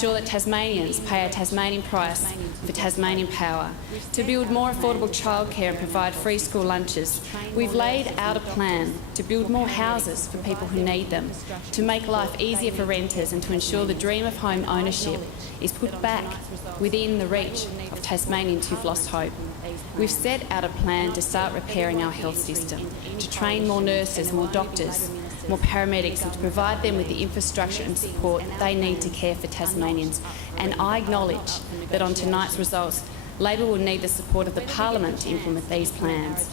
ensure that Tasmanians pay a Tasmanian price for Tasmanian power, to build more affordable childcare and provide free school lunches. We've laid out a plan to build more houses for people who need them, to make life easier for renters and to ensure the dream of home ownership is put back within the reach of Tasmanians who've lost hope. We've set out a plan to start repairing our health system, to train more nurses, more doctors, more paramedics, and to provide them with the infrastructure and support they need to care for Tasmanians. And I acknowledge that on tonight's results, Labor will need the support of the Parliament to implement these plans.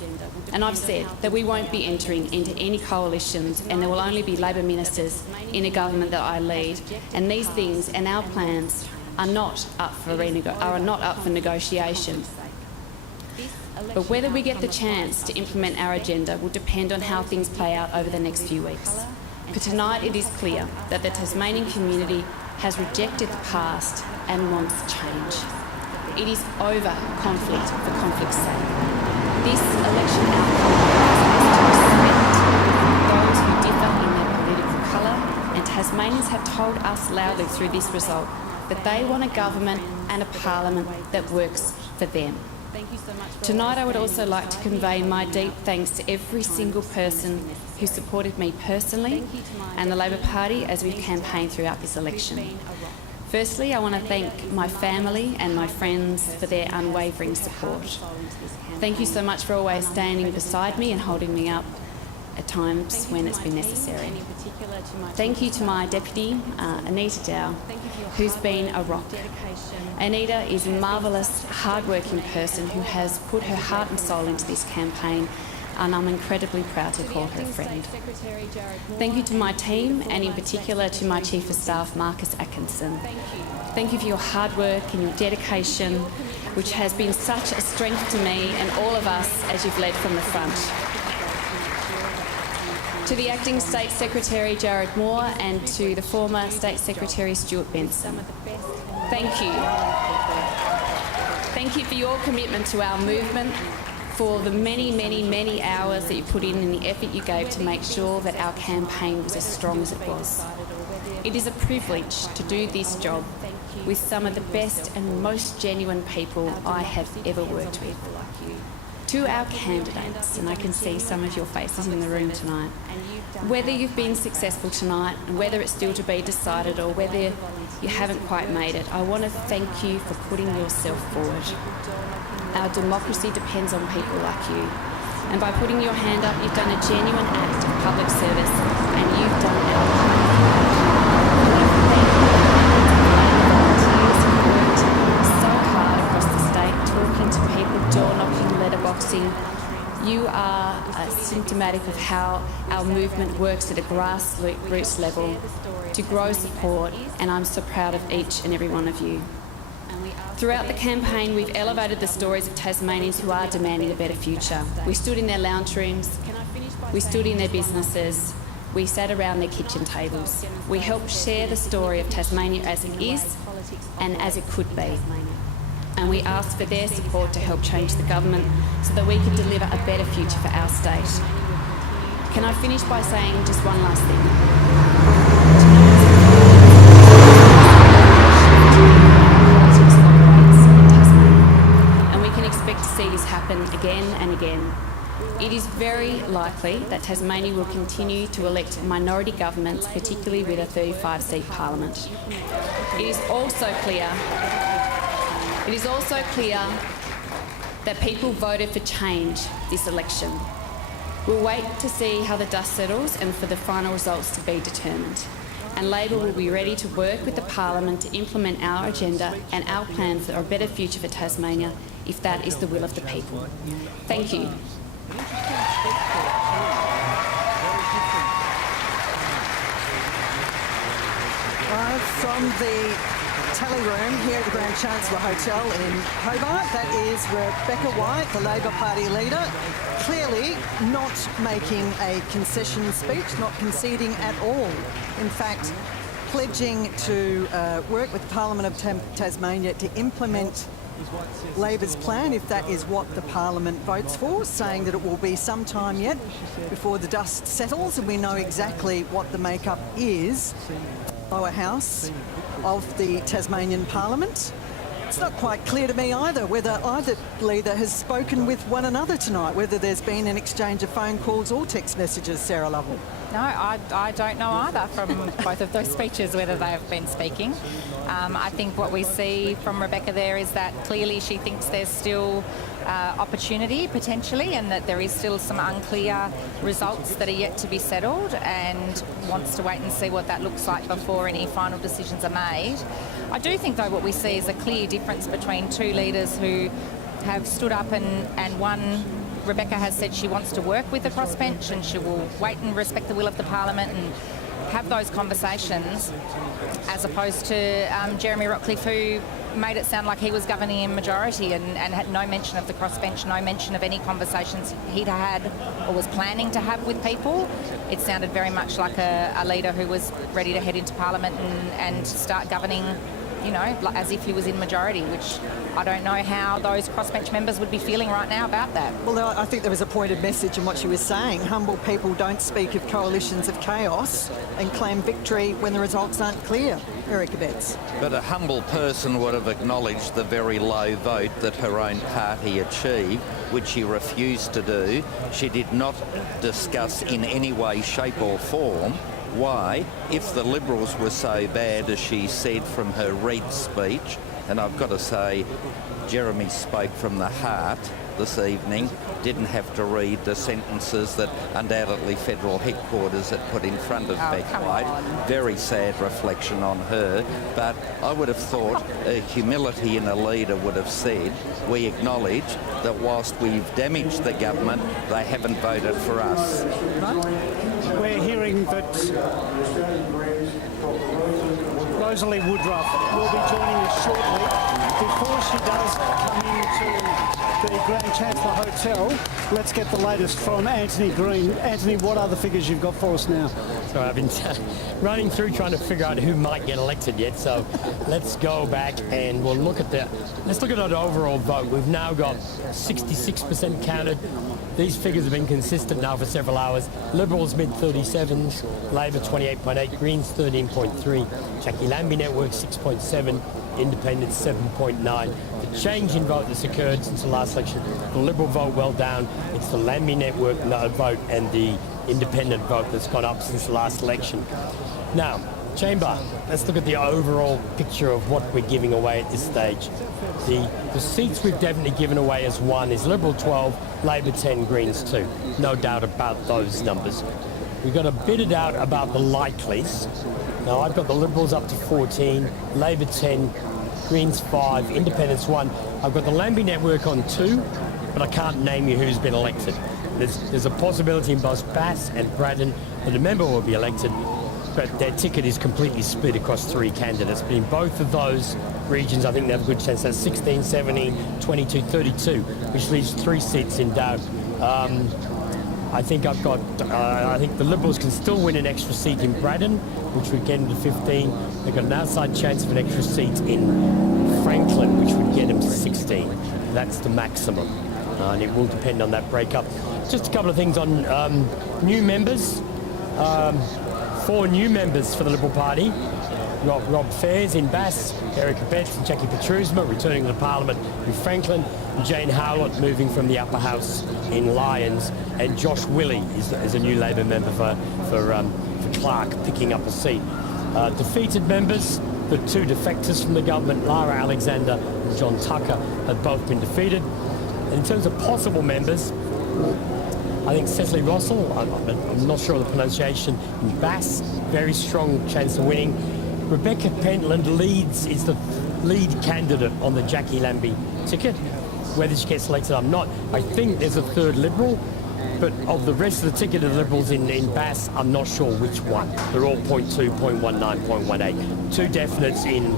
And I've said that we won't be entering into any coalitions and there will only be Labor ministers in a government that I lead. And these things and our plans are not up for negotiation. But whether we get the chance to implement our agenda will depend on how things play out over the next few weeks. For tonight, it is clear that the Tasmanian community has rejected the past and wants change. It is over conflict for conflict's sake. This election outcome allows us to respect those who differ in their political colour, and Tasmanians have told us loudly through this result that they want a government and a parliament that works for them. Tonight I would also like to convey my deep thanks to every single person who supported me personally and the Labor Party as we've campaigned throughout this election. Firstly, I want to thank my family and my friends for their unwavering support. Thank you so much for always standing beside me and holding me up at times when it's been necessary. Thank you to my deputy, Anita Dow, who's been a rock. Anita is a marvellous, hard-working person who has put her heart and soul into this campaign, and I'm incredibly proud to call her a friend. Thank you to my team, and in particular to my Chief of Staff, Marcus Atkinson. Thank you for your hard work and your dedication, which has been such a strength to me and all of us as you've led from the front. To the Acting State Secretary, Jared Moore, and to the former State Secretary, Stuart Benson. Thank you. Thank you for your commitment to our movement, for the many, many, many hours that you put in and the effort you gave to make sure that our campaign was as strong as it was. It is a privilege to do this job with some of the best and most genuine people I have ever worked with. To our candidates, and I can see some of your faces in the room tonight, whether you've been successful tonight, and whether it's still to be decided, or whether you haven't quite made it, I want to thank you for putting yourself forward. Our democracy depends on people like you, and by putting your hand up, you've done a genuine act of public service, and you've done our part. So hard across the state, talking to people, door knocking, letterboxing. You are symptomatic of how our movement works at a grassroots level to grow support, and I'm so proud of each and every one of you. Throughout the campaign, we've elevated the stories of Tasmanians who are demanding a better future. We stood in their lounge rooms, we stood in their businesses, we sat around their kitchen tables. We helped share the story of Tasmania as it is and as it could be. And we asked for their support to help change the government so that we could deliver a better future for our state. Can I finish by saying just one last thing? And we can expect to see this happen again and again. It is very likely that Tasmania will continue to elect minority governments, particularly with a 35-seat parliament. It is also clear that people voted for change this election. We'll wait to see how the dust settles and for the final results to be determined. And Labor will be ready to work with the Parliament to implement our agenda and our plan for a better future for Tasmania if that is the will of the people. Thank you. From the tally room here at the Grand Chancellor Hotel in Hobart, that is Rebecca White, the Labor Party leader, clearly not making a concession speech, not conceding at all. In fact, pledging to work with the Parliament of Tasmania to implement Labor's plan, if that is what the Parliament votes for, saying that it will be some time yet before the dust settles and we know exactly what the makeup is. Lower House of the Tasmanian Parliament. It's not quite clear to me either whether either leader has spoken with one another tonight, whether there's been an exchange of phone calls or text messages, Sarah Lovell. No, I don't know either from both of those speeches whether they have been speaking. I think what we see from Rebecca there is that clearly she thinks there's still opportunity potentially, and that there is still some unclear results that are yet to be settled, and wants to wait and see what that looks like before any final decisions are made. I do think though what we see is a clear difference between two leaders who have stood up and one, Rebecca has said she wants to work with the crossbench and she will wait and respect the will of the Parliament and have those conversations, as opposed to Jeremy Rockcliffe, who made it sound like he was governing in majority and had no mention of the crossbench, no mention of any conversations he'd had or was planning to have with people. It sounded very much like a leader who was ready to head into Parliament and start governing, you know, as if he was in majority, which I don't know how those crossbench members would be feeling right now about that. Well, I think there was a pointed message in what she was saying. Humble people don't speak of coalitions of chaos and claim victory when the results aren't clear. Erica Betts. But a humble person would have acknowledged the very low vote that her own party achieved, which she refused to do. She did not discuss in any way, shape or form why, if the Liberals were so bad as she said from her Reid speech, and I've got to say, Jeremy spoke from the heart this evening, didn't have to read the sentences that undoubtedly federal headquarters had put in front of Beck White. Very sad reflection on her, but I would have thought humility in a leader would have said, we acknowledge that whilst we've damaged the government, they haven't voted for us. We're hearing that Rosalie Woodruff will be joining us shortly. Before she does come into the Grand Chancellor Hotel, let's get the latest from Anthony Green. Anthony, what are the figures you've got for us now? So I've been running through trying to figure out who might get elected yet. So let's go back and we'll look at the overall vote. We've now got 66% counted. These figures have been consistent now for several hours. Liberals mid-37s, Labor 28.8, Greens 13.3, Jackie Lambie Network 6.7, Independents 7.9. The change in vote that's occurred since the last election, the Liberal vote well down. It's the Lambie Network vote and the Independent vote that's gone up since the last election. Now, Chamber, let's look at the overall picture of what we're giving away at this stage. The seats we've definitely given away as one is Liberal 12, Labor 10, Greens 2. No doubt about those numbers. We've got a bit of doubt about the likelies. Now, I've got the Liberals up to 14, Labor 10, Greens 5, Independents 1. I've got the Lambie Network on 2, but I can't name you who's been elected. There's a possibility in both Bass and Braddon that a member will be elected, but their ticket is completely split across 3 candidates. But in both of those regions, I think they have a good chance. That's 16, 17, 22, 32, which leaves 3 seats in doubt. I think I think the Liberals can still win an extra seat in Braddon, which would get them to 15. They've got an outside chance of an extra seat in Franklin, which would get them to 16. That's the maximum, and it will depend on that breakup. Just a couple of things on new members. 4 new members for the Liberal Party. Rob Fairs in Bass, Erica Betts and Jackie Petrusma returning to the Parliament in Franklin, and Jane Howlett moving from the Upper House in Lyons, and Josh Willey is a new Labor member for Clark, picking up a seat. Defeated members, the 2 defectors from the government, Lara Alexander and John Tucker, have both been defeated. And in terms of possible members, I think Cecily Rossell, I'm not sure of the pronunciation, in Bass, very strong chance of winning. Rebecca Pentland is the lead candidate on the Jackie Lambie ticket. Whether she gets elected, I'm not. I think there's a 3rd Liberal, but of the rest of the ticket of the Liberals in Bass, I'm not sure which one. They're all 0.2, 0.19, 0.18. 2 definites in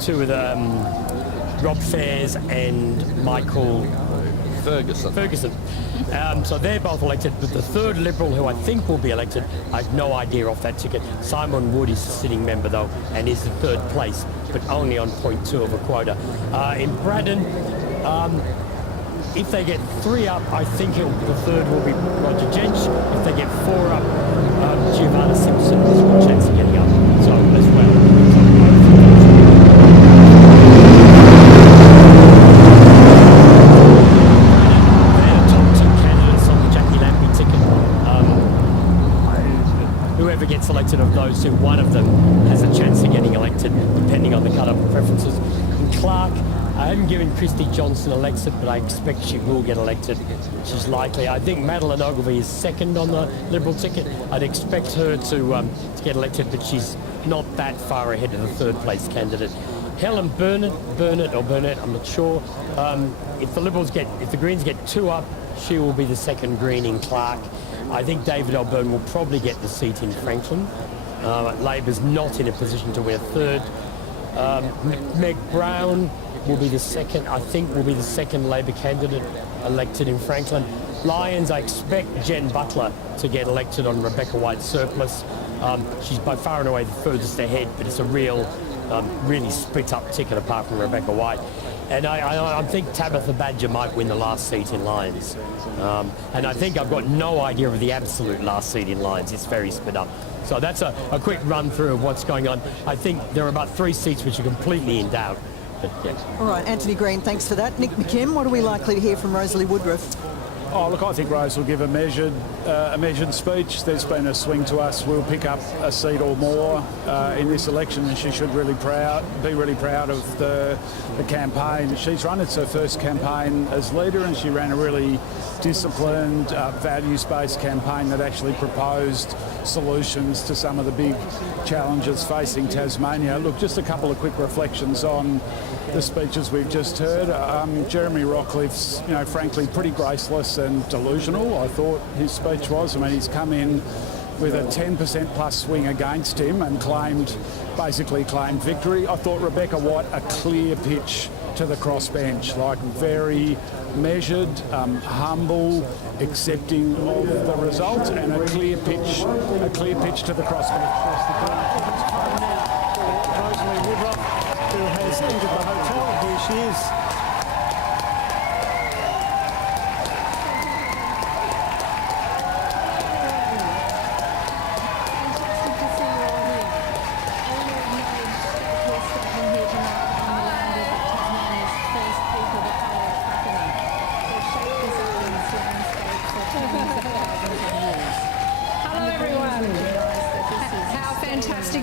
2 of the Rob Fairs and Michael Ferguson. So they're both elected, but the 3rd Liberal, who I think will be elected, I have no idea off that ticket. Simon Wood is a sitting member, though, and is the 3rd place, but only on 0.2 of a quota. In Braddon, if they get 3 up, I think the 3rd will be Roger Jench. If they get 4 up, Giovanna Simpson has a good chance of getting up. So as well. on the cut-off preferences. In Clark, I haven't given Christy Johnson elected, but I expect she will get elected. She's likely. I think Madeleine Ogilvie is second on the Liberal ticket. I'd expect her to get elected, but she's not that far ahead of the third place candidate. Helen Burnett, I'm not sure. If the Greens get 2 up, she will be the second Green in Clark. I think David Alburn will probably get the seat in Franklin. Labor's not in a position to win a third. Meg Brown will be the second, Labor candidate elected in Franklin. Lyons, I expect Jen Butler to get elected on Rebecca White's surplus. She's by far and away the furthest ahead, but it's a real, really split up ticket apart from Rebecca White. And I think Tabitha Badger might win the last seat in Lyons. And I think I've got no idea of the absolute last seat in Lyons. It's very split up. So that's a quick run through of what's going on. I think there are about 3 seats which are completely in doubt. But, yeah. All right, Anthony Green, thanks for that. Nick McKim, what are we likely to hear from Rosalie Woodruff? Oh, look, I think Rose will give a measured speech. There's been a swing to us. We'll pick up a seat or more in this election, and she should be really proud of the campaign she's run. It's her first campaign as leader, and she ran a really disciplined, values-based campaign that actually proposed solutions to some of the big challenges facing Tasmania. Look, just a couple of quick reflections on the speeches we've just heard. Jeremy Rockliff's, frankly, pretty graceless and delusional, I thought his speech was. I mean, he's come in with a 10% plus swing against him and basically claimed victory. I thought Rebecca White, a clear pitch to the crossbench, like very measured, humble, accepting of the result, and a clear pitch to the crossbench. Rosalie Woodruff, who has entered the hotel. Here she is.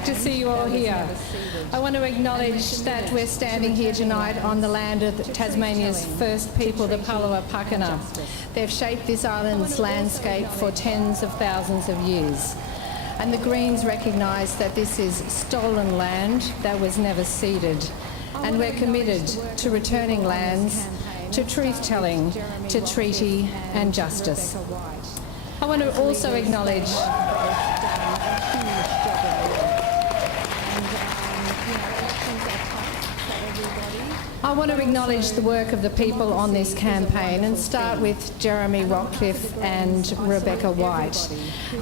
To see you all here. I want to acknowledge that we're standing here tonight on the land of Tasmania's first people, the Palawa Pakana. They've shaped this island's landscape for tens of thousands of years. And the Greens recognise that this is stolen land that was never ceded. And we're committed to returning lands, to truth-telling, to treaty and justice. I want to also acknowledge the work of the people on this campaign and start with Jeremy Rockliff and Rebecca White.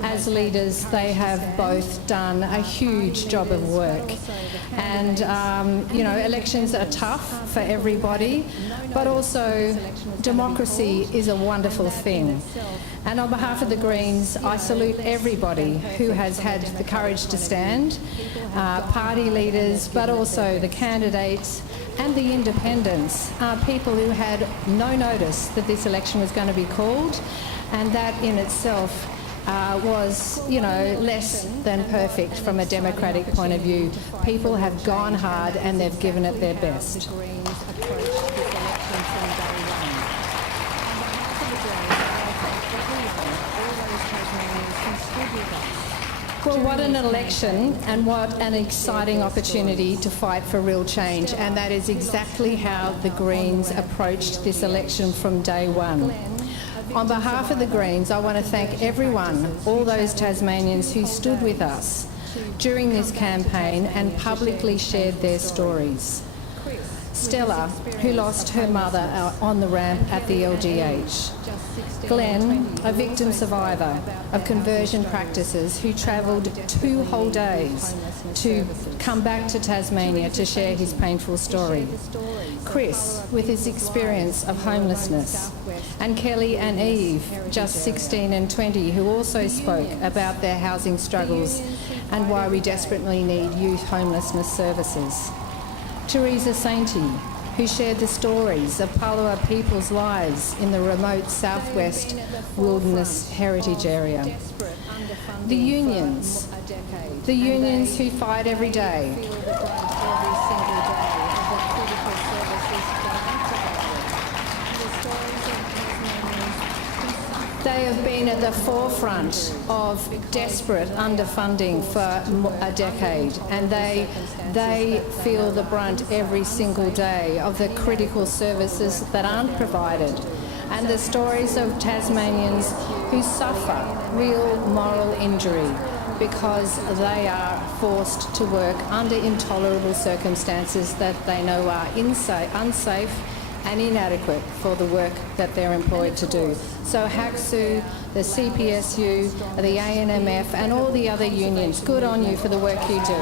As leaders, they have both done a huge job of work. And, elections are tough for everybody, but also democracy is a wonderful thing. And on behalf of the Greens, I salute everybody who has had the courage to stand, party leaders, but also the candidates and the independents, people who had no notice that this election was going to be called, and that in itself was, less than perfect from a democratic point of view. People have gone hard and they've given it their best. Well, what an election and what an exciting opportunity to fight for real change, and that is exactly how the Greens approached this election from day one. On behalf of the Greens, I want to thank everyone, all those Tasmanians who stood with us during this campaign and publicly shared their stories. Stella, who lost her mother on the ramp at the LGH. Glenn, a victim survivor of conversion practices who travelled 2 whole days to come back to Tasmania to share his painful story. Chris, with his experience of homelessness. And Kelly and Eve, just 16 and 20, who also spoke about their housing struggles and why we desperately need youth homelessness services. Teresa Sainty, who shared the stories of Palawa people's lives in the remote southwest wilderness heritage area. The unions who fight every day. They have been at the forefront of desperate underfunding for a decade, and they feel the brunt every single day of the critical services that aren't provided, and the stories of Tasmanians who suffer real moral injury because they are forced to work under intolerable circumstances that they know are unsafe and inadequate for the work that they're employed to do. So HACSU, the CPSU, the ANMF and all the other unions, good on you for the work you do.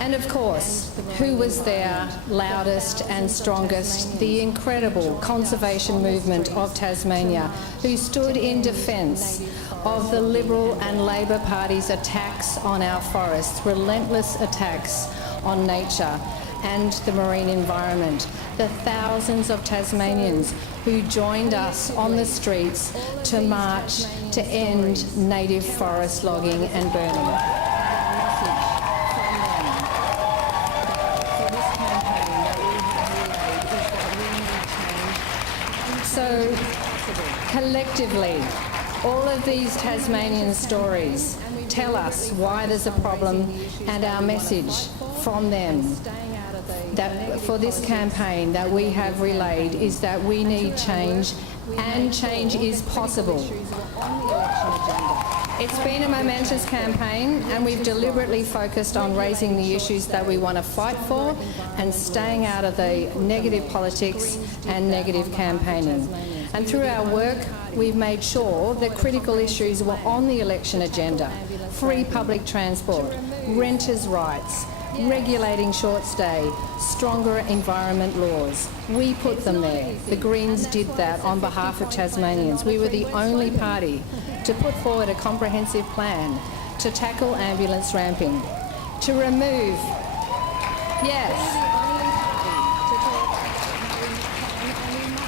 And of course, who was there loudest and strongest? The incredible conservation movement of Tasmania, who stood in defence of the Liberal and Labor Party's attacks on our forests, relentless attacks on nature and the marine environment. The thousands of Tasmanians who joined us on the streets to march to end native forest logging and burning. So, collectively, all of these Tasmanian stories tell us why there's a problem, and our message from them that for this campaign that we have relayed is that we need change, and change is possible. It's been a momentous campaign, and we've deliberately focused on raising the issues that we want to fight for and staying out of the negative politics and negative campaigning. And through our work, we've made sure that critical issues were on the election agenda: free public transport, renters' rights, regulating short stay, stronger environment laws. We put them there. The Greens did that on behalf of Tasmanians. We were the only party to put forward a comprehensive plan to tackle ambulance ramping, to remove,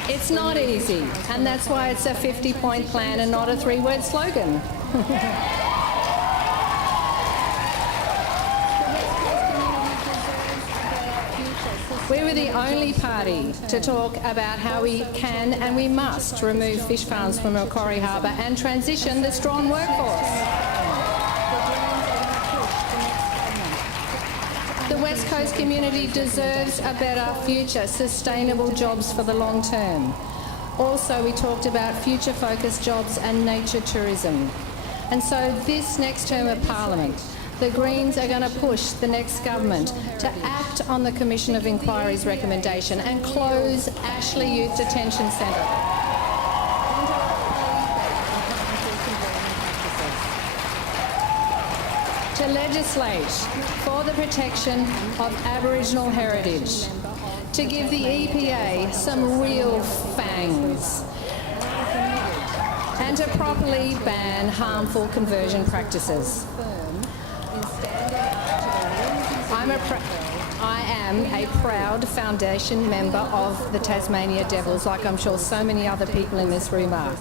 it's not easy, and that's why it's a 50-point plan and not a 3-word slogan. We were the only party to talk about how we can and we must remove fish farms from Macquarie Harbour and transition the strong workforce. The West Coast community deserves a better future, sustainable jobs for the long term. Also, we talked about future-focused jobs and nature tourism. And so this next term of Parliament, the Greens are going to push the next government to act on the Commission of Inquiry's recommendation and close Ashley Youth Detention Centre. To legislate for the protection of Aboriginal heritage, to give the EPA some real fangs, and to properly ban harmful conversion practices. I am a proud foundation member of the Tasmania Devils, like I'm sure so many other people in this room are.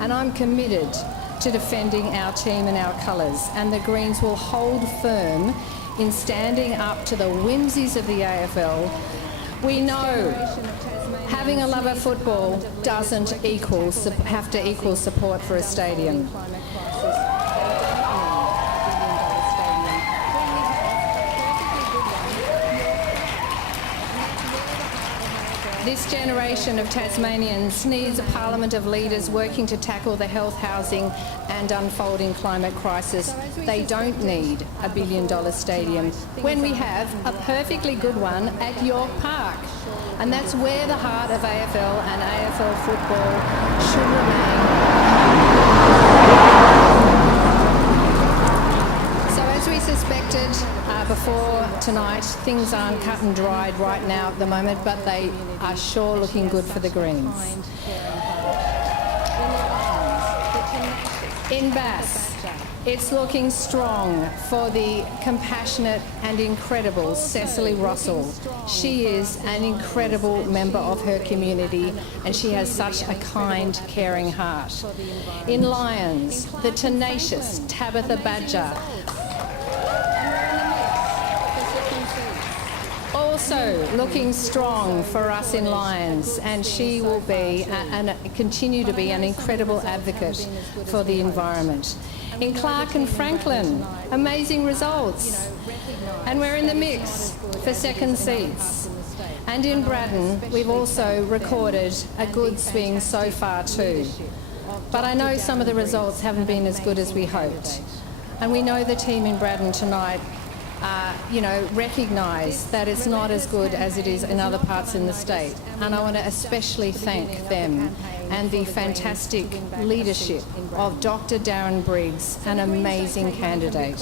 And I'm committed to defending our team and our colours. And the Greens will hold firm in standing up to the whimsies of the AFL. We know having a love of football doesn't have to equal support for a stadium. This generation of Tasmanians needs a parliament of leaders working to tackle the health, housing and unfolding climate crisis. They don't need a $1 billion stadium when we have a perfectly good one at York Park. And that's where the heart of AFL and AFL football should remain. So as we suspected before tonight, things aren't cut and dried right now at the moment, but they are sure looking good for the Greens. In Bass, it's looking strong for the compassionate and incredible Cecily Russell. She is an incredible member of her community, and she has such a kind, caring heart. In Lyons, the tenacious Tabitha Badger. also looking strong for us in Lyons, and she will be and continue to be an incredible advocate for the environment. In Clark and Franklin, amazing results, and we're in the mix for second seats. And in Braddon, we've also recorded a good swing so far too. But I know some of the results haven't been as good as we hoped. And we know the team in Braddon tonight, recognise that it's not as good as it is in other parts in the state. And I want to especially thank them and the fantastic leadership of Dr. Darren Briggs, an amazing candidate.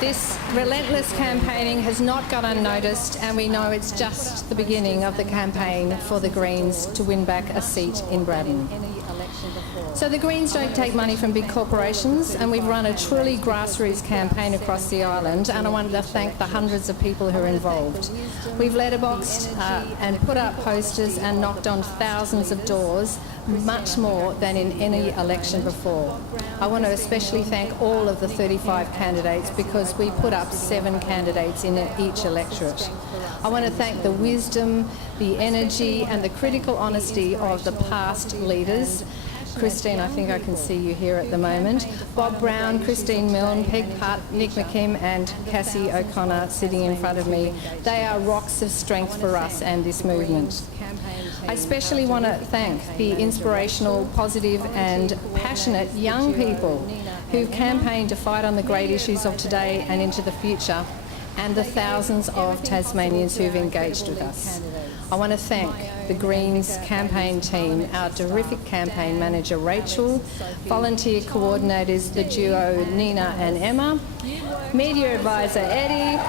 This relentless campaigning has not gone unnoticed, and we know it's just the beginning of the campaign for the Greens to win back a seat in Braddon. So the Greens don't take money from big corporations, and we've run a truly grassroots campaign across the island, and I wanted to thank the hundreds of people who are involved. We've letterboxed and put up posters and knocked on thousands of doors, much more than in any election before. I want to especially thank all of the 35 candidates, because we put up 7 candidates in each electorate. I want to thank the wisdom, the energy and the critical honesty of the past leaders. Christine, I think I can see you here at the moment. Bob Brown, Christine Milne, Peg Putt, Nick McKim and Cassie O'Connor sitting in front of me. They are rocks of strength for us and this movement. I especially want to thank the inspirational, positive and passionate young people who've campaigned to fight on the great issues of today and into the future, and the thousands of Tasmanians who've engaged with us. I want to thank the Greens campaign team, our terrific campaign manager Rachel, volunteer coordinators the duo Nina and Emma, media advisor Eddie.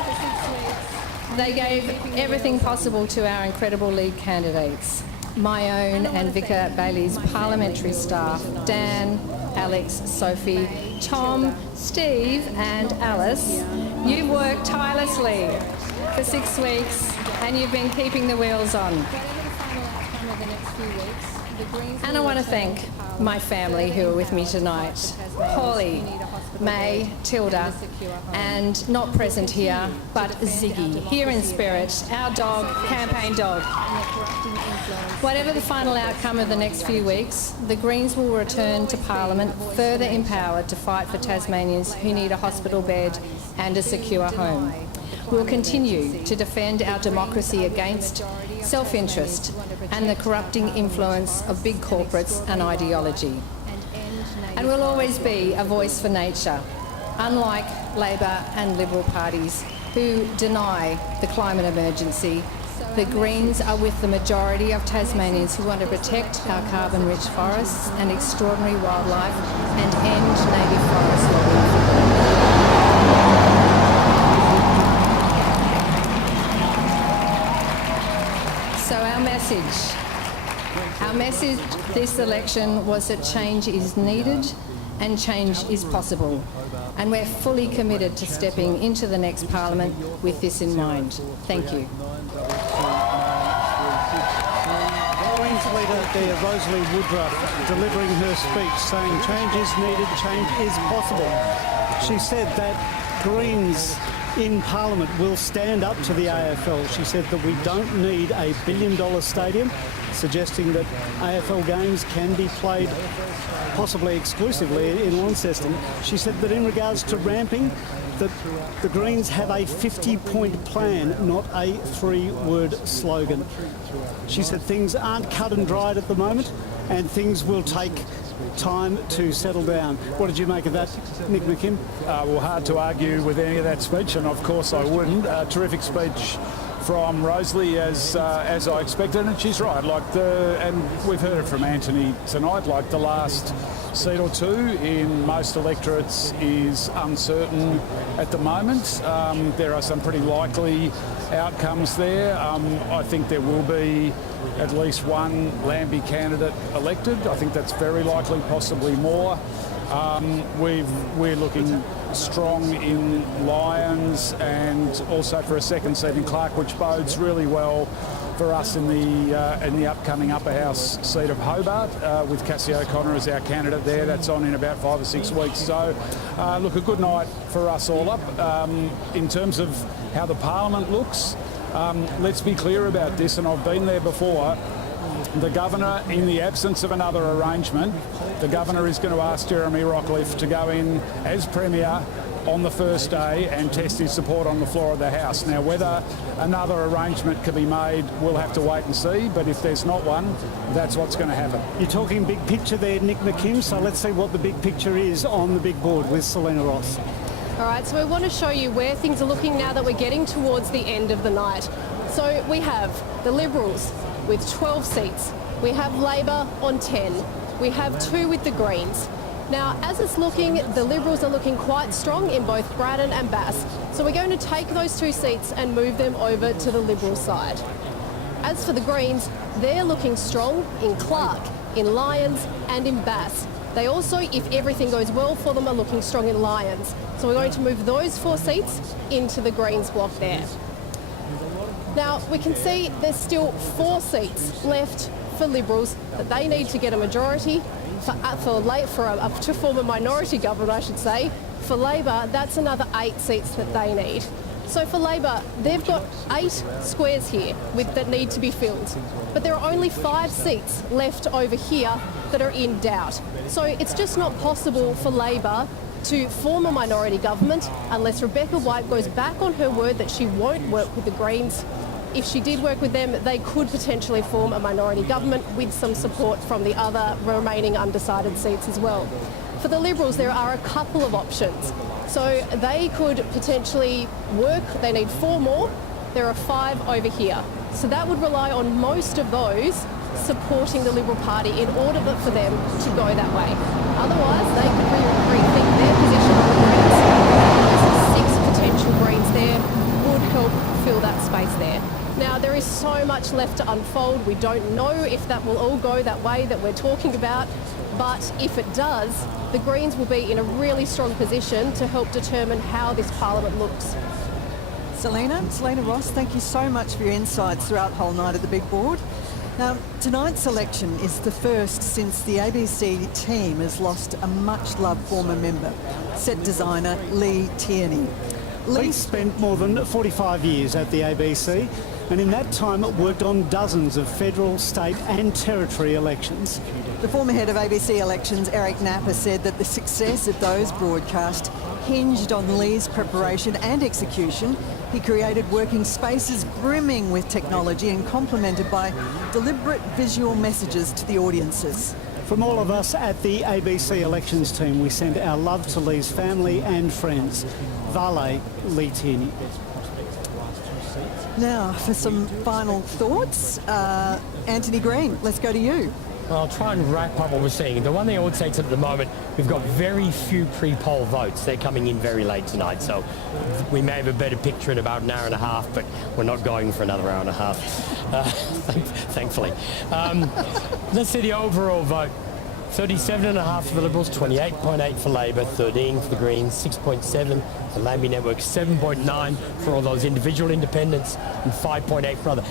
They gave everything possible to our incredible lead candidates. My own and Vicar Bailey's parliamentary staff, Dan, Alex, Sophie, Tom, Steve and Alice. You've worked tirelessly for 6 weeks and you've been keeping the wheels on. And I want to thank my family who are with me tonight. Holly, May, Tilda, and not present here, but Ziggy, here in spirit, our dog, campaign dog. Whatever the final outcome of the next few weeks, the Greens will return to Parliament further empowered to fight for Tasmanians who need a hospital bed and a secure home. We'll continue to defend our democracy against self-interest and the corrupting influence of big corporates and ideology. And we'll always be a voice for nature, unlike Labor and Liberal parties who deny the climate emergency. The Greens are with the majority of Tasmanians who want to protect our carbon-rich forests and extraordinary wildlife and end native forest logging. So our message this election was that change is needed and change is possible. And we're fully committed to stepping into the next Parliament with this in mind. Thank you. Greens leader there, Rosalie Woodruff, delivering her speech saying change is needed, change is possible. She said that Greens in Parliament will stand up to the AFL. She said that we don't need a $1 billion stadium, suggesting that AFL games can be played possibly exclusively in Launceston. She said that in regards to ramping, that the Greens have a 50-point plan, not a 3-word slogan. She said things aren't cut and dried at the moment and things will take time to settle down. What did you make of that, Nick McKim? Well, hard to argue with any of that speech, and of course I wouldn't. Terrific speech from Rosalie, as I expected, and she's right. And we've heard it from Anthony tonight. Like the last seat or two in most electorates is uncertain at the moment. There are some pretty likely outcomes there. I think there will be at least one Lambie candidate elected. I think that's very likely, possibly more. We're looking strong in Lyons and also for a second seat in Clark, which bodes really well for us in the upcoming upper house seat of Hobart, with Cassie O'Connor as our candidate there. That's on in about 5 or 6 weeks. So, look, a good night for us all up. In terms of how the Parliament looks, let's be clear about this, and I've been there before. The Governor, in the absence of another arrangement, the Governor is going to ask Jeremy Rockliff to go in as Premier on the first day and test his support on the floor of the House. Now, whether another arrangement can be made, we'll have to wait and see, but if there's not one, that's what's going to happen. You're talking big picture there, Nick McKim, so let's see what the big picture is on the big board with Selena Ross. All right, so we want to show you where things are looking now that we're getting towards the end of the night. So we have the Liberals with 12 seats. We have Labor on 10. We have 2 with the Greens. Now, as it's looking, the Liberals are looking quite strong in both Braddon and Bass. So we're going to take those 2 seats and move them over to the Liberal side. As for the Greens, they're looking strong in Clark, in Lyons and in Bass. They also, if everything goes well for them, are looking strong in Lyons. So we're going to move those 4 seats into the Greens block there. Now, we can see there's still 4 seats left for Liberals that they need to get a majority to form a minority government, I should say. For Labor, that's another 8 seats that they need. So for Labor, they've got 8 squares here that need to be filled. But there are only 5 seats left over here that are in doubt. So it's just not possible for Labor to form a minority government unless Rebecca White goes back on her word that she won't work with the Greens. If she did work with them, they could potentially form a minority government with some support from the other remaining undecided seats as well. For the Liberals, there are a couple of options. So they could potentially work, they need 4 more, there are 5 over here. So that would rely on most of those supporting the Liberal Party in order for them to go that way. Otherwise, they could rethink their position on the Greens. Those 6 potential Greens there would help fill that space there. Now, there is so much left to unfold. We don't know if that will all go that way that we're talking about, but if it does, the Greens will be in a really strong position to help determine how this Parliament looks. Selena Ross, thank you so much for your insights throughout the whole night at the big board. Now, tonight's election is the first since the ABC team has lost a much-loved former member, set designer Lee Tierney. Lee spent more than 45 years at the ABC, and in that time worked on dozens of federal, state and territory elections. The former head of ABC Elections, Eric Knapp, has said that the success of those broadcasts hinged on Lee's preparation and execution. He created working spaces brimming with technology and complemented by deliberate visual messages to the audiences. From all of us at the ABC Elections team, we send our love to Lee's family and friends. Vale, Lee Tierney. Now, for some final thoughts, Anthony Green, let's go to you. Well, I'll try and wrap up what we're seeing. The one thing I would say is at the moment, we've got very few pre-poll votes. They're coming in very late tonight, so we may have a better picture in about an hour and a half, but we're not going for another hour and a half, thankfully. Let's see the overall vote. 37.5 for the Liberals, 28.8 for Labor, 13 for the Greens, 6.7 for Lambie Network, 7.9 for all those individual independents, and 5.8 for other.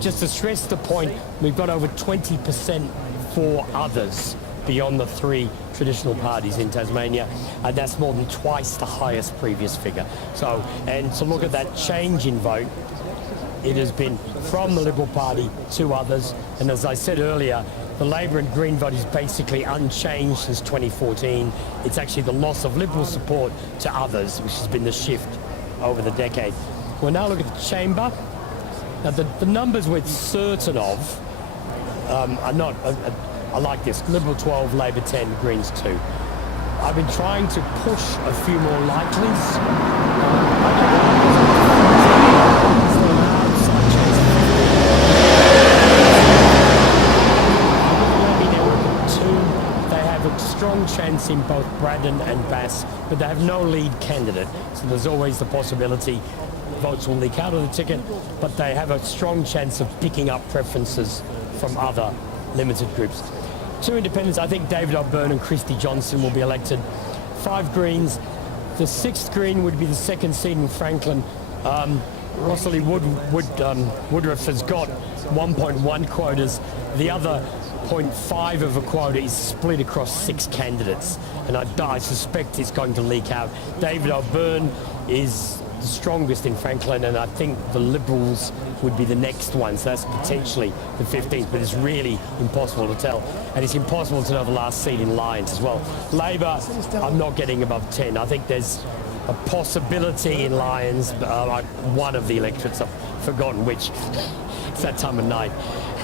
Just to stress the point, we've got over 20% for others beyond the 3 traditional parties in Tasmania, and that's more than twice the highest previous figure. So, and to look at that change in vote, it has been from the Liberal Party to others, and as I said earlier, the Labor and Green vote is basically unchanged since 2014. It's actually the loss of Liberal support to others, which has been the shift over the decade. We'll now look at the chamber. Now, the numbers we're certain of are not, I like this, Liberal 12, Labor 10, Greens 2. I've been trying to push a few more likelies. Strong chance in both Braddon and Bass, but they have no lead candidate, so there's always the possibility votes will leak out of the ticket, but they have a strong chance of picking up preferences from other limited groups. 2 independents, I think David O'Byrne and Christy Johnson will be elected. 5 Greens, the 6th Green would be the 2nd seat in Franklin. Rosalie Woodruff has got 1.1 quotas. The other 0.5 of a quota is split across 6 candidates, and I suspect it's going to leak out. David O'Byrne is the strongest in Franklin, and I think the Liberals would be the next one, so that's potentially the 15th, but it's really impossible to tell. And it's impossible to know the last seat in Lyons as well. Labor, I'm not getting above 10. I think there's a possibility in Lyons, one of the electorates, I've forgotten which. It's that time of night.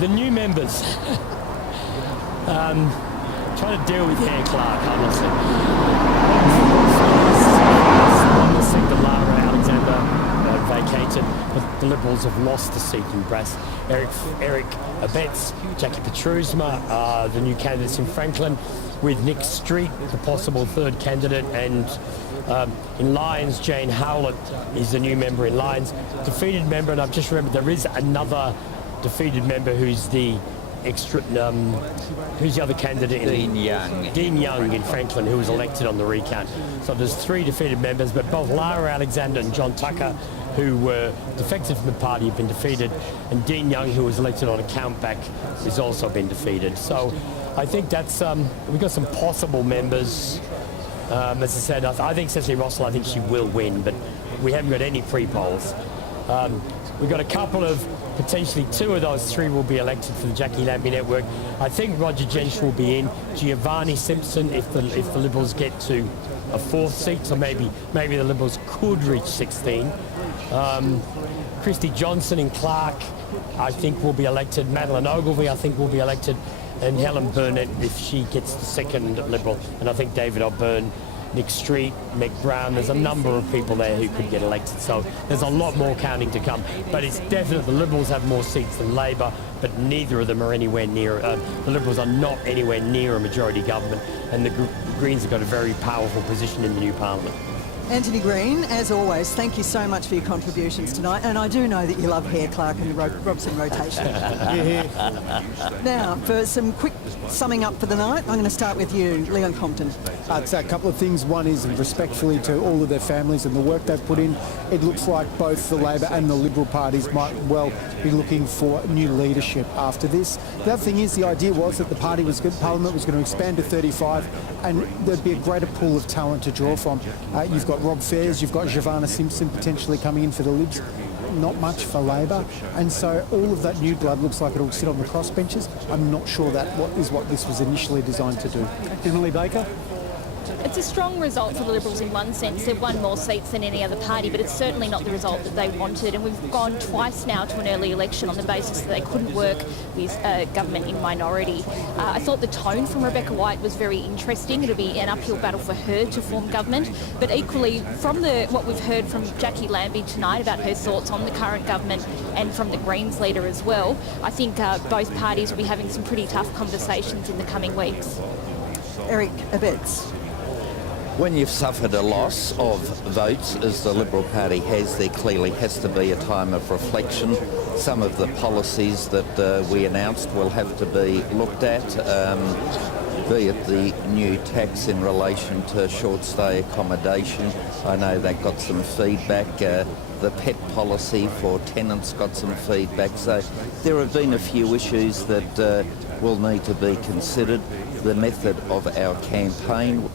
The new members, trying to deal with Hare Clark, honestly. The Lara Alexander vacated, but the Liberals have lost the seat in Brass. Eric Abetz, Jackie Petrusma, the new candidates in Franklin, with Nick Street, the possible third candidate, and in Lyons, Jane Howlett is the new member in Lyons. Defeated member, and I've just remembered there is another defeated member who's the who's the other candidate? Dean Young. Dean Young in Franklin, who was elected on the recount. So there's 3 defeated members, but both Lara Alexander and John Tucker, who were defected from the party, have been defeated, and Dean Young, who was elected on a countback, has also been defeated. So I think that's we've got some possible members. As I said, I think Cecily Rossell, I think she will win, but we haven't got any pre-polls. We've got a couple of, potentially 2 of those 3 will be elected for the Jackie Lambie Network. I think Roger Jensch will be in. Giovanni Simpson, if the Liberals get to a 4th seat, so maybe the Liberals could reach 16. Christy Johnson in Clark, I think, will be elected. Madeleine Ogilvie, I think, will be elected. And Helen Burnett, if she gets the 2nd Liberal. And I think David O'Byrne, Nick Street, Meg Brown, there's a number of people there who could get elected. So there's a lot more counting to come. But it's definite the Liberals have more seats than Labor, but neither of them are anywhere near, the Liberals are not anywhere near a majority government, and the Greens have got a very powerful position in the new Parliament. Anthony Green, as always, thank you so much for your contributions tonight. And I do know that you love Hare Clark and the Robson rotation. Now, for some quick summing up for the night, I'm going to start with you, Leon Compton. I'd say a couple of things. One is, respectfully to all of their families and the work they've put in, it looks like both the Labor and the Liberal parties might well be looking for new leadership after this. The other thing is, the idea was that the Parliament was going to expand to 35, and there'd be a greater pool of talent to draw from. You've got Rob Fairs, you've got Giovanna Simpson potentially coming in for the Libs. Not much for Labor, and so all of that new blood looks like it'll sit on the crossbenches. I'm not sure that is what this was initially designed to do. Emily Baker? It's a strong result for the Liberals in one sense. They've won more seats than any other party, but it's certainly not the result that they wanted. And we've gone twice now to an early election on the basis that they couldn't work with government in minority. I thought the tone from Rebecca White was very interesting. It'll be an uphill battle for her to form government. But equally, from what we've heard from Jackie Lambie tonight about her thoughts on the current government and from the Greens leader as well, I think both parties will be having some pretty tough conversations in the coming weeks. Eric Abetz. When you've suffered a loss of votes, as the Liberal Party has, there clearly has to be a time of reflection. Some of the policies that we announced will have to be looked at, be it the new tax in relation to short-stay accommodation. I know that got some feedback. The pet policy for tenants got some feedback. So there have been a few issues that will need to be considered. The method of our campaign.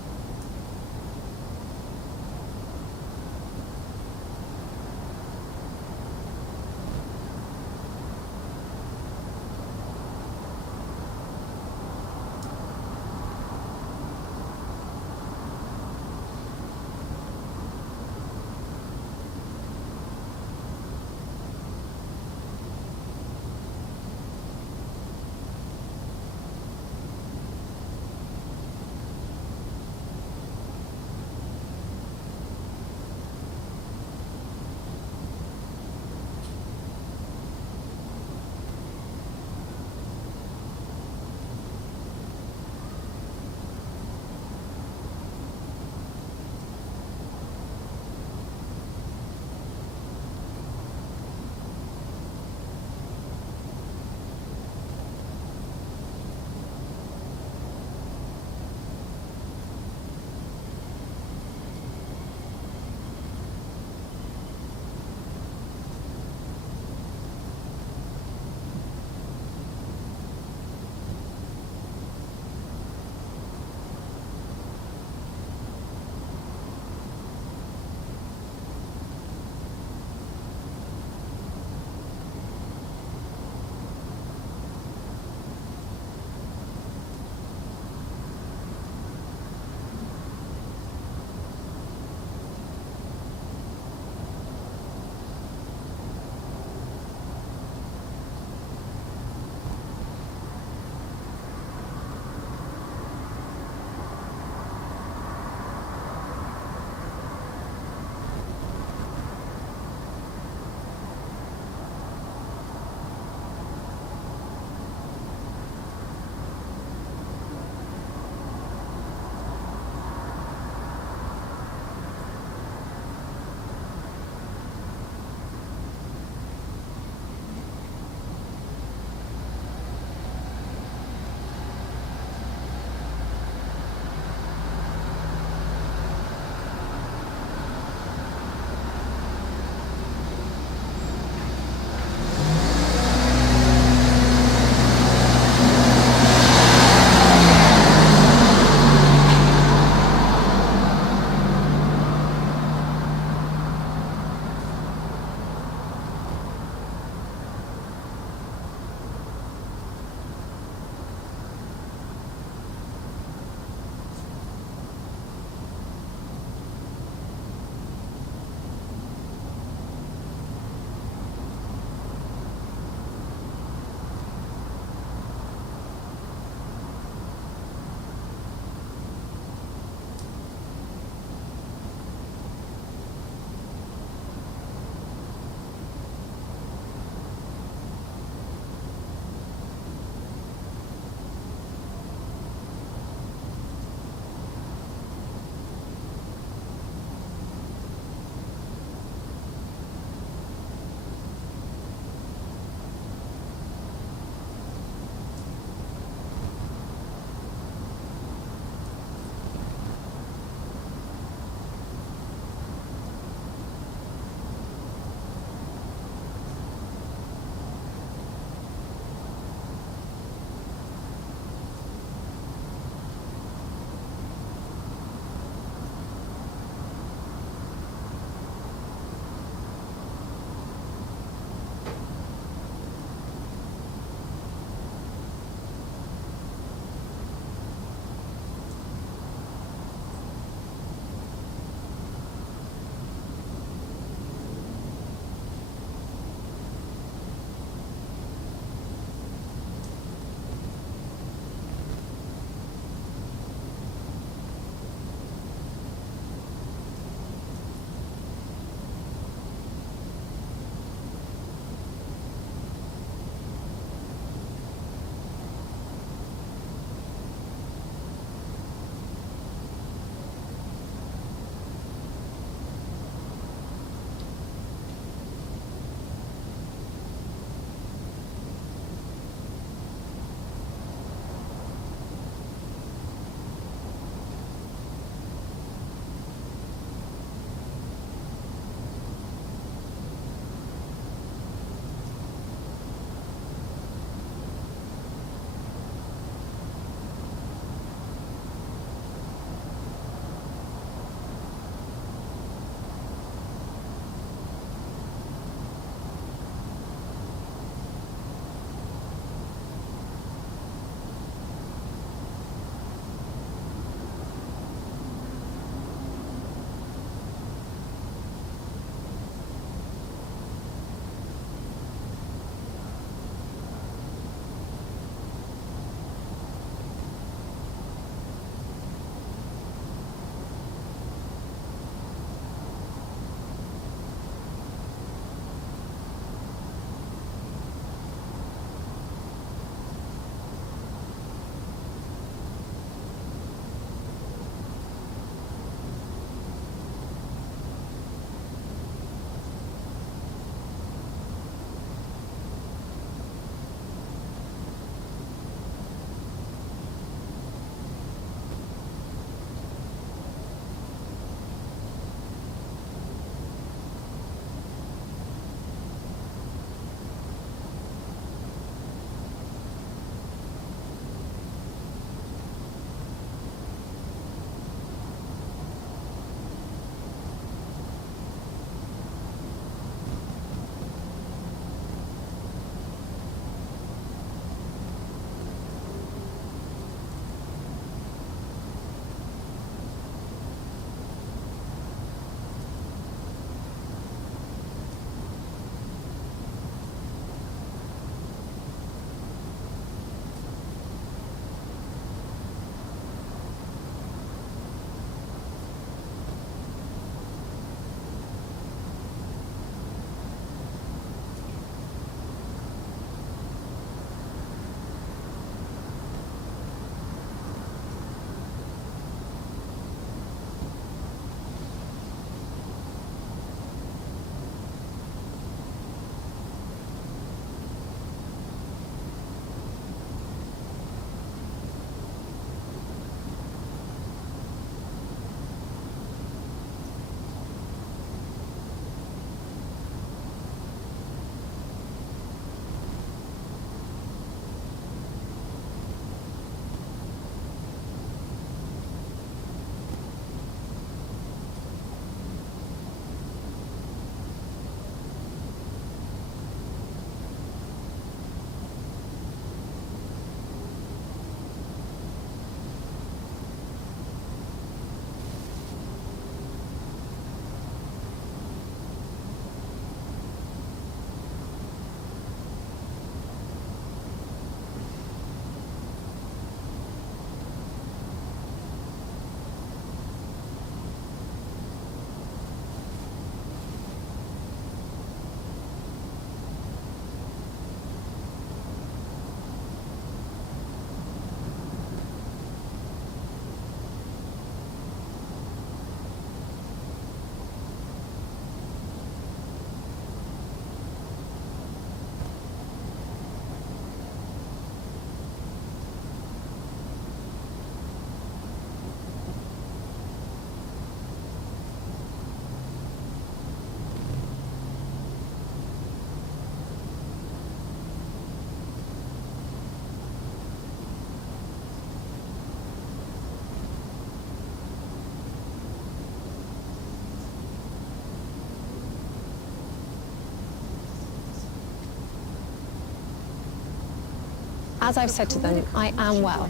As I've said to them, I am well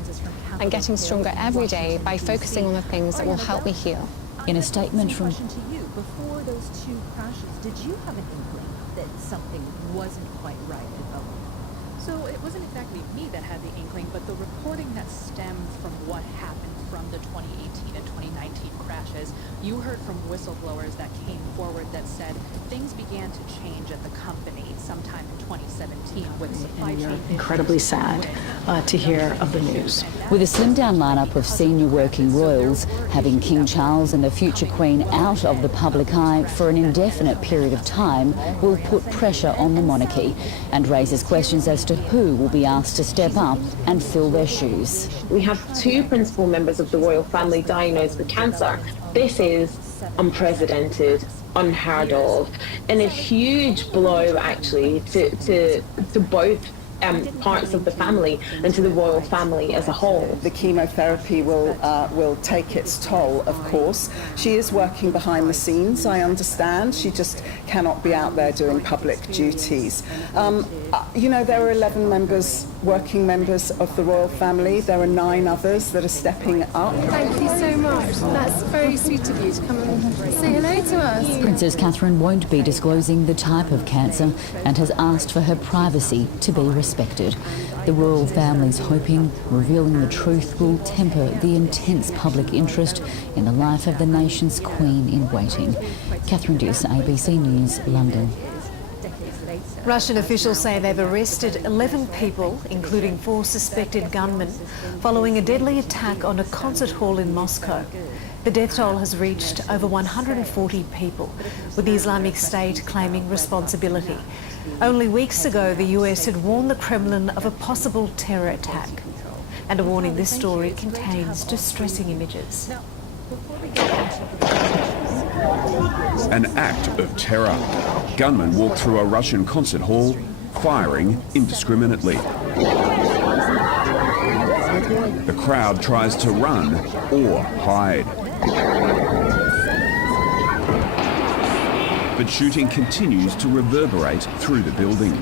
and getting stronger every day by focusing on the things that will help me heal. In a statement from... Before those two crashes, did you have an inkling that something wasn't quite right at Boeing? So it wasn't exactly me that had the inkling, but the reporting that stemmed from what happened from the 2018 and 2019 crashes. You heard from whistleblowers that came forward that said things began to change at the company sometime in 2017 with supply chain issues. Incredibly sad to hear of the news. With a slimmed-down lineup of senior working royals, having King Charles and the future Queen out of the public eye for an indefinite period of time will put pressure on the monarchy and raises questions as to who will be asked to step up and fill their shoes. We have two principal members of the royal family diagnosed with cancer. This is unprecedented, unheard of, and a huge blow actually to both parts of the family and to the royal family as a whole. The chemotherapy will take its toll, of course. She is working behind the scenes, I understand. She just cannot be out there doing public duties. You know, there are 11 working members of the royal family. There are 9 others that are stepping up. Thank you so much. That's very sweet of you to come and say hello to us. Princess Catherine won't be disclosing the type of cancer and has asked for her privacy to be respected. The royal family's hoping revealing the truth will temper the intense public interest in the life of the nation's Queen in waiting. Catherine Duce, ABC News, London. Russian officials say they've arrested 11 people, including 4 suspected gunmen, following a deadly attack on a concert hall in Moscow. The death toll has reached over 140 people, with the Islamic State claiming responsibility. Only weeks ago, the US had warned the Kremlin of a possible terror attack. And a warning this story contains distressing images. An act of terror. Gunmen walk through a Russian concert hall, firing indiscriminately. The crowd tries to run or hide. But shooting continues to reverberate through the building.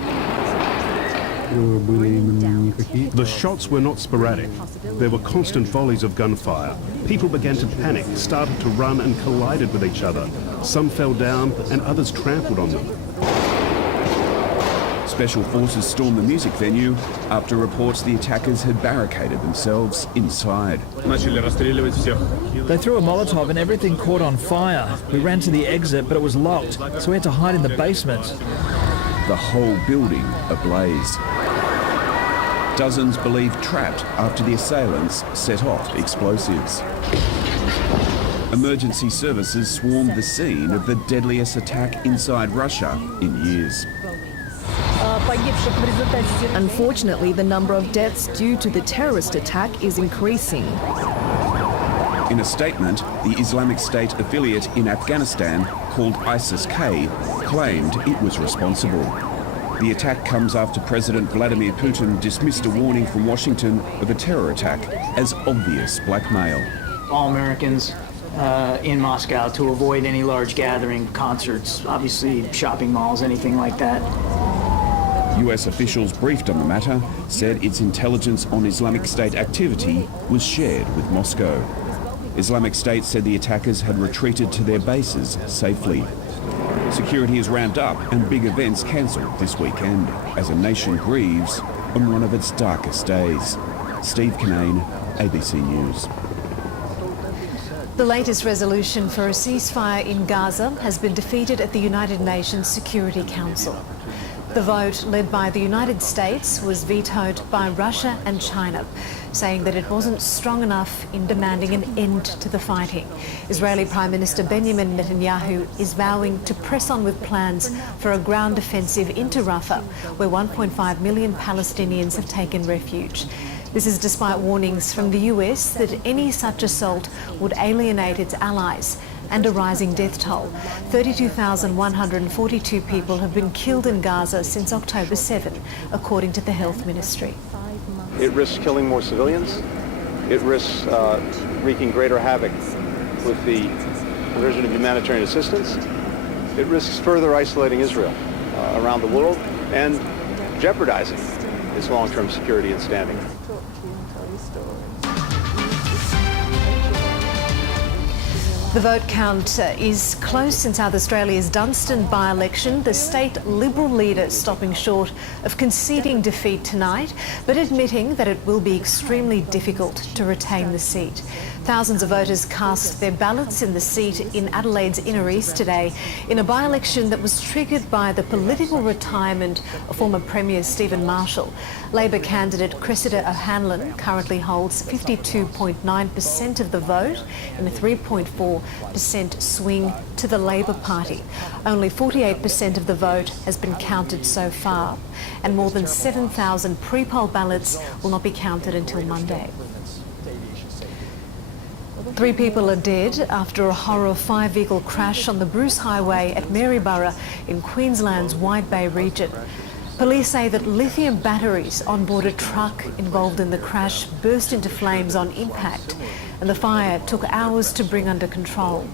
The shots were not sporadic. There were constant volleys of gunfire. People began to panic, started to run and collided with each other. Some fell down and others trampled on them. Special forces stormed the music venue after reports the attackers had barricaded themselves inside. They threw a Molotov and everything caught on fire. We ran to the exit, but it was locked, so we had to hide in the basement. The whole building ablaze. Dozens believed trapped after the assailants set off explosives. Emergency services swarmed the scene of the deadliest attack inside Russia in years. Unfortunately, the number of deaths due to the terrorist attack is increasing. In a statement, the Islamic State affiliate in Afghanistan, called ISIS-K, claimed it was responsible. The attack comes after President Vladimir Putin dismissed a warning from Washington of a terror attack as obvious blackmail. All Americans in Moscow to avoid any large gathering, concerts, obviously shopping malls, anything like that. US officials briefed on the matter said its intelligence on Islamic State activity was shared with Moscow. Islamic State said the attackers had retreated to their bases safely. Security is ramped up and big events cancelled this weekend as a nation grieves on one of its darkest days. Steve Kinane, ABC News. The latest resolution for a ceasefire in Gaza has been defeated at the United Nations Security Council. The vote, led by the United States, was vetoed by Russia and China, saying that it wasn't strong enough in demanding an end to the fighting. Israeli Prime Minister Benjamin Netanyahu is vowing to press on with plans for a ground offensive into Rafah, where 1.5 million Palestinians have taken refuge. This is despite warnings from the US that any such assault would alienate its allies and a rising death toll. 32,142 people have been killed in Gaza since October 7, according to the Health Ministry. It risks killing more civilians. It risks wreaking greater havoc with the provision of humanitarian assistance. It risks further isolating Israel around the world and jeopardizing its long-term security and standing. The vote count is close in South Australia's Dunstan by-election. The state Liberal leader stopping short of conceding defeat tonight, but admitting that it will be extremely difficult to retain the seat. Thousands of voters cast their ballots in the seat in Adelaide's Inner East today in a by-election that was triggered by the political retirement of former Premier Stephen Marshall. Labor candidate Cressida O'Hanlon currently holds 52.9% of the vote in a 3.4% swing to the Labor Party. Only 48% of the vote has been counted so far, and more than 7,000 pre-poll ballots will not be counted until Monday. 3 people are dead after a horror 5-vehicle crash on the Bruce Highway at Maryborough in Queensland's Wide Bay region. Police say that lithium batteries on board a truck involved in the crash burst into flames on impact, and the fire took hours to bring under control.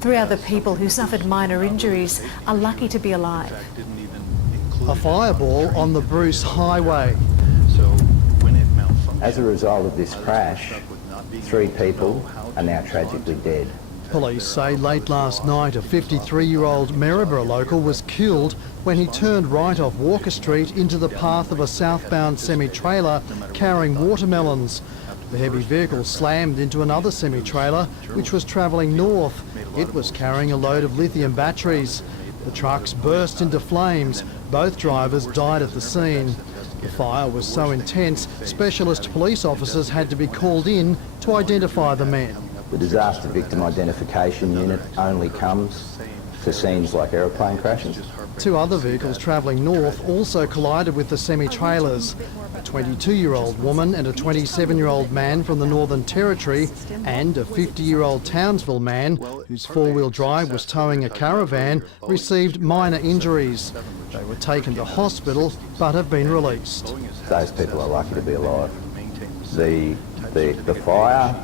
3 other people who suffered minor injuries are lucky to be alive. A fireball on the Bruce Highway. As a result of this crash, 3 people are now tragically dead. Police say late last night a 53-year-old Maryborough local was killed when he turned right off Walker Street into the path of a southbound semi-trailer carrying watermelons. The heavy vehicle slammed into another semi-trailer which was travelling north. It was carrying a load of lithium batteries. The trucks burst into flames. Both drivers died at the scene. The fire was so intense, specialist police officers had to be called in to identify the men. The Disaster Victim Identification Unit only comes for scenes like aeroplane crashes. 2 other vehicles travelling north also collided with the semi-trailers. A 22-year-old woman and a 27-year-old man from the Northern Territory and a 50-year-old Townsville man whose 4-wheel drive was towing a caravan received minor injuries. They were taken to hospital but have been released. Those people are lucky to be alive. The fire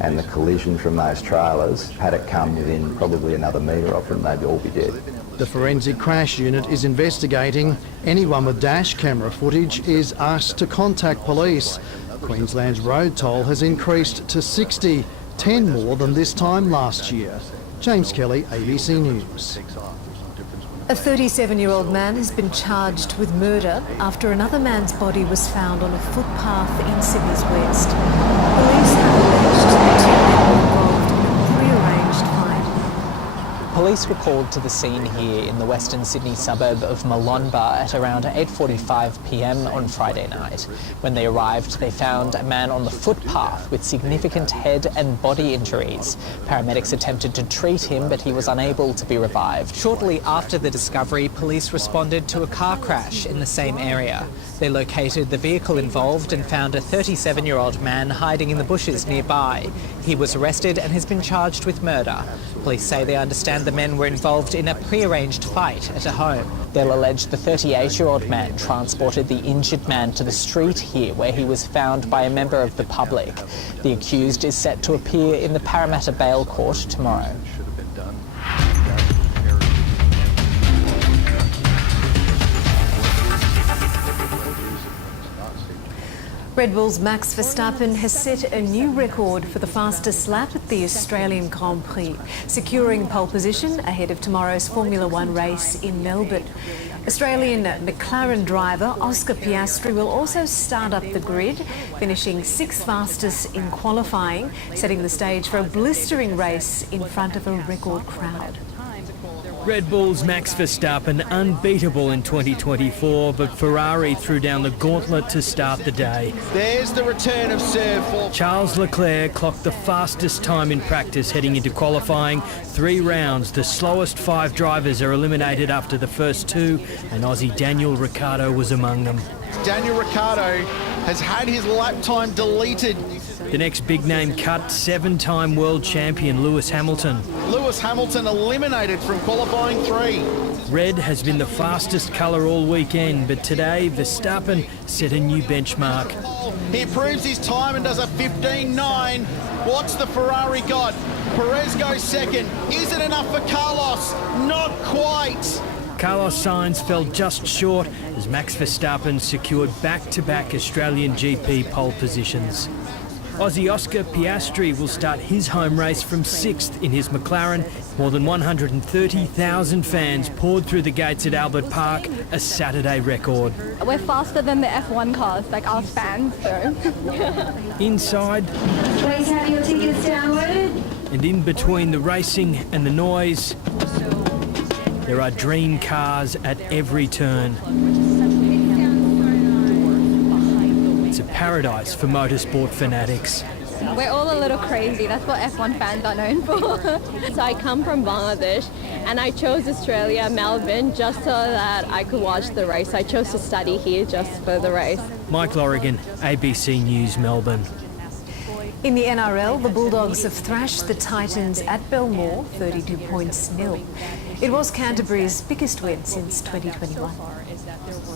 and the collision from those trailers, had it come within probably another metre of them, they'd all be dead. The Forensic Crash Unit is investigating. Anyone with dash camera footage is asked to contact police. Queensland's road toll has increased to 60, 10 more than this time last year. James Kelly, ABC News. A 37-year-old man has been charged with murder after another man's body was found on a footpath in Sydney's west. Police have alleged the 2 men were involved in a prearranged fight. Police were called to the scene here in the Western Sydney suburb of Malonba at around 8:45 p.m. on Friday night. When they arrived, they found a man on the footpath with significant head and body injuries. Paramedics attempted to treat him, but he was unable to be revived. Shortly after the discovery, police responded to a car crash in the same area. They located the vehicle involved and found a 37-year-old man hiding in the bushes nearby. He was arrested and has been charged with murder. Police say they understand the men were involved in a prearranged fight at a home. They'll allege the 38-year-old man transported the injured man to the street here where he was found by a member of the public. The accused is set to appear in the Parramatta Bail Court tomorrow. Red Bull's Max Verstappen has set a new record for the fastest lap at the Australian Grand Prix, securing pole position ahead of tomorrow's Formula One race in Melbourne. Australian McLaren driver Oscar Piastri will also start up the grid, finishing 6th fastest in qualifying, setting the stage for a blistering race in front of a record crowd. Red Bull's Max Verstappen unbeatable in 2024, but Ferrari threw down the gauntlet to start the day. There's the return of serve for Charles Leclerc clocked the fastest time in practice heading into qualifying. 3 rounds, the slowest 5 drivers are eliminated after the first 2, and Aussie Daniel Ricciardo was among them. Daniel Ricciardo has had his lap time deleted. The next big name cut, 7-time world champion Lewis Hamilton. Lewis Hamilton eliminated from qualifying 3. Red has been the fastest colour all weekend, but today Verstappen set a new benchmark. He proves his time and does a 15.9. What's the Ferrari got? Perez goes second. Is it enough for Carlos? Not quite. Carlos Sainz fell just short as Max Verstappen secured back-to-back Australian GP pole positions. Aussie Oscar Piastri will start his home race from 6th in his McLaren. More than 130,000 fans poured through the gates at Albert Park, a Saturday record. We're faster than the F1 cars, like our fans, so. Inside, Please have your tickets downloaded. and in between the racing and the noise, there are dream cars at every turn. It's a paradise for motorsport fanatics. We're all a little crazy. That's what F1 fans are known for. So I come from Bangladesh and I chose Australia, Melbourne, just so that I could watch the race. I chose to study here just for the race. Mike Lorrigan, ABC News, Melbourne. In the NRL, the Bulldogs have thrashed the Titans at Belmore 32-0. It was Canterbury's biggest win since 2021.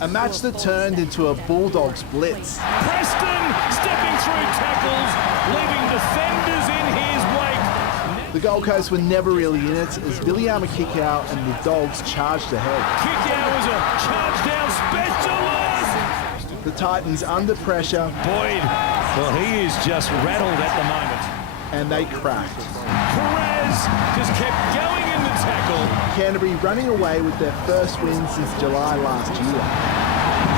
A match that turned into a Bulldogs blitz. Preston stepping through tackles, leaving defenders in his wake. The Gold Coast were never really in it as Viliama kick out and the Dogs charged ahead. Kick out was a charge down specialist. The Titans under pressure. Boyd, well, he is just rattled at the moment. And they cracked. Perez just kept going in the tackle. Canterbury running away with their first win since July last year.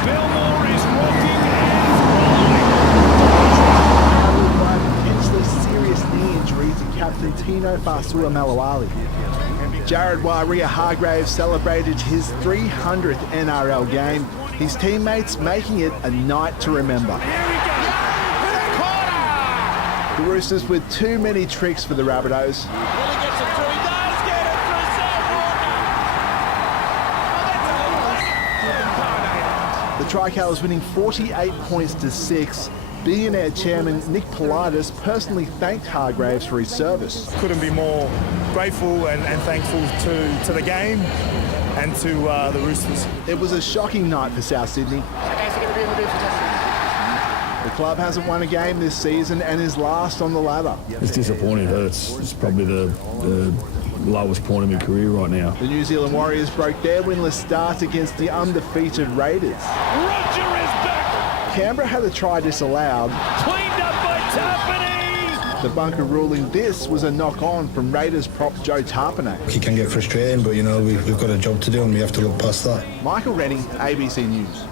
Belmore is rocking and Potentially serious knee injury to captain Tino Fasua Malawali. Jared Waerea-Hargreaves celebrated his 300th NRL game. His teammates making it a night to remember. The Roosters with too many tricks for the Rabbitohs. The Tricolours winning 48 points to 6. Billionaire chairman Nick Politis personally thanked Hargreaves for his service. Couldn't be more grateful and thankful to the game and to the Roosters. It was a shocking night for South Sydney. The club hasn't won a game this season and is last on the ladder. It's disappointing. It's probably the lowest point of my career right now. The New Zealand Warriors broke their winless start against the undefeated Raiders. Roger is back. Canberra had a try disallowed. Cleaned up by Tarpany. The bunker ruling this was a knock-on from Raiders prop Joe Tarpany. It can get frustrating, but you know we've got a job to do and we have to look past that. Michael Rennie, ABC News.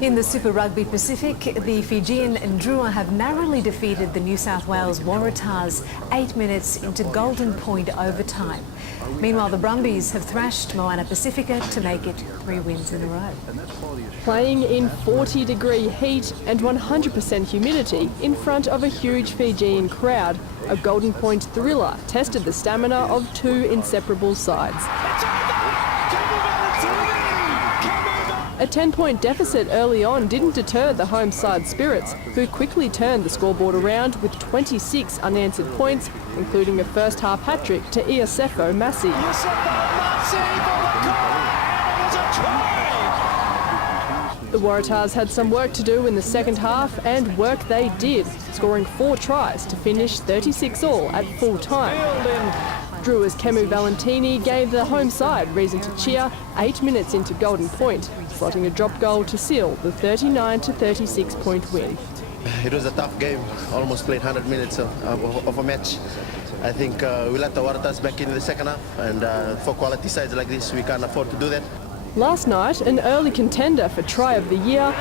In the Super Rugby Pacific, the Fijian Ndrua have narrowly defeated the New South Wales Waratahs 8 minutes into Golden Point overtime. Meanwhile, the Brumbies have thrashed Moana Pacifica to make it 3 wins in a row. Playing in 40-degree heat and 100% humidity in front of a huge Fijian crowd, a Golden Point thriller tested the stamina of two inseparable sides. A 10-point deficit early on didn't deter the home side spirits, who quickly turned the scoreboard around with 26 unanswered points, including a first-half hat-trick to Iosefo Massi. The Waratahs had some work to do in the second half, and work they did, scoring 4 tries to finish 36 all at full time. Drua's Kemu Valentini gave the home side reason to cheer 8 minutes into Golden Point, slotting a drop goal to seal the 39-36 point win. It was a tough game, almost played 100 minutes of a match. I think we let the Waratahs back in the second half, and for quality sides like this, we can't afford to do that. Last night, an early contender for Try of the Year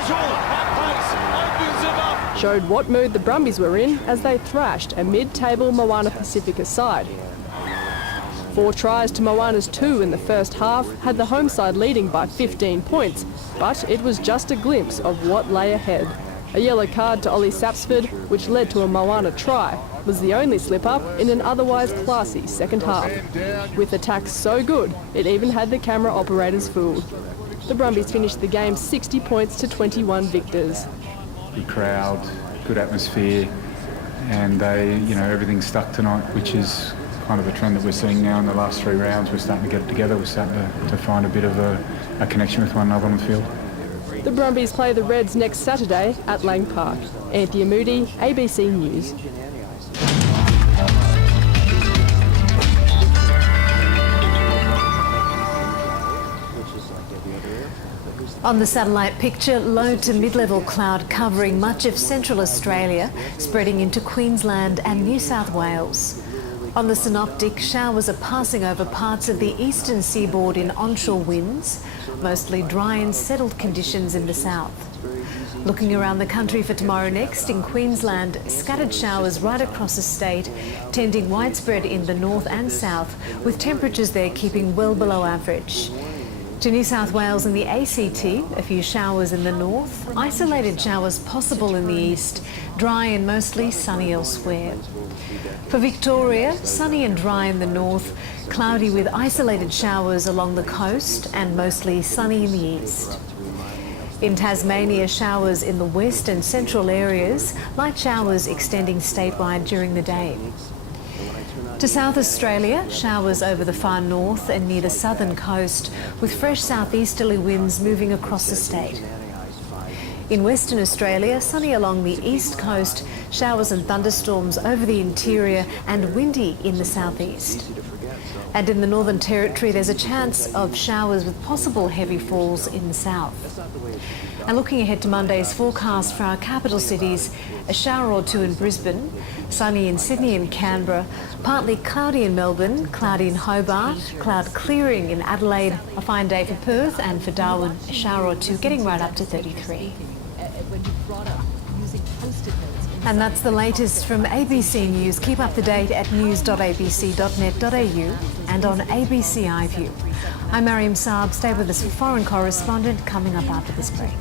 showed what mood the Brumbies were in as they thrashed a mid-table Moana Pacifica side. 4 tries to Moana's 2 in the first half had the home side leading by 15 points, but it was just a glimpse of what lay ahead. A yellow card to Ollie Sapsford, which led to a Moana try, was the only slip-up in an otherwise classy second half. With attacks so good, it even had the camera operators fooled. The Brumbies finished the game 60 points to 21 victors. Good crowd, good atmosphere, and everything stuck tonight, which is kind of a trend that we're seeing now in the last 3 rounds. We're starting to get it together. We're starting to find a bit of a connection with one another on the field. The Brumbies play the Reds next Saturday at Lang Park. Anthea Moody, ABC News. On the satellite picture, low to mid-level cloud covering much of central Australia, spreading into Queensland and New South Wales. On the synoptic, showers are passing over parts of the eastern seaboard in onshore winds, mostly dry and settled conditions in the south. Looking around the country for tomorrow next, in Queensland, scattered showers right across the state, tending widespread in the north and south, with temperatures there keeping well below average. To New South Wales and the ACT, a few showers in the north, isolated showers possible in the east, dry and mostly sunny elsewhere. For Victoria, sunny and dry in the north, cloudy with isolated showers along the coast and mostly sunny in the east. In Tasmania, showers in the west and central areas, light showers extending statewide during the day. To South Australia, showers over the far north and near the southern coast, with fresh southeasterly winds moving across the state. In Western Australia, sunny along the east coast, showers and thunderstorms over the interior and windy in the southeast. And in the Northern Territory, there's a chance of showers with possible heavy falls in the south. And looking ahead to Monday's forecast for our capital cities, a shower or two in Brisbane, sunny in Sydney and Canberra, partly cloudy in Melbourne, cloudy in Hobart, cloud clearing in Adelaide, a fine day for Perth, and for Darwin, a shower or two getting right up to 33. And that's the latest from ABC News. Keep up to date at news.abc.net.au and on ABC iView. I'm Mariam Saab. Stay with us for Foreign Correspondent coming up after this break.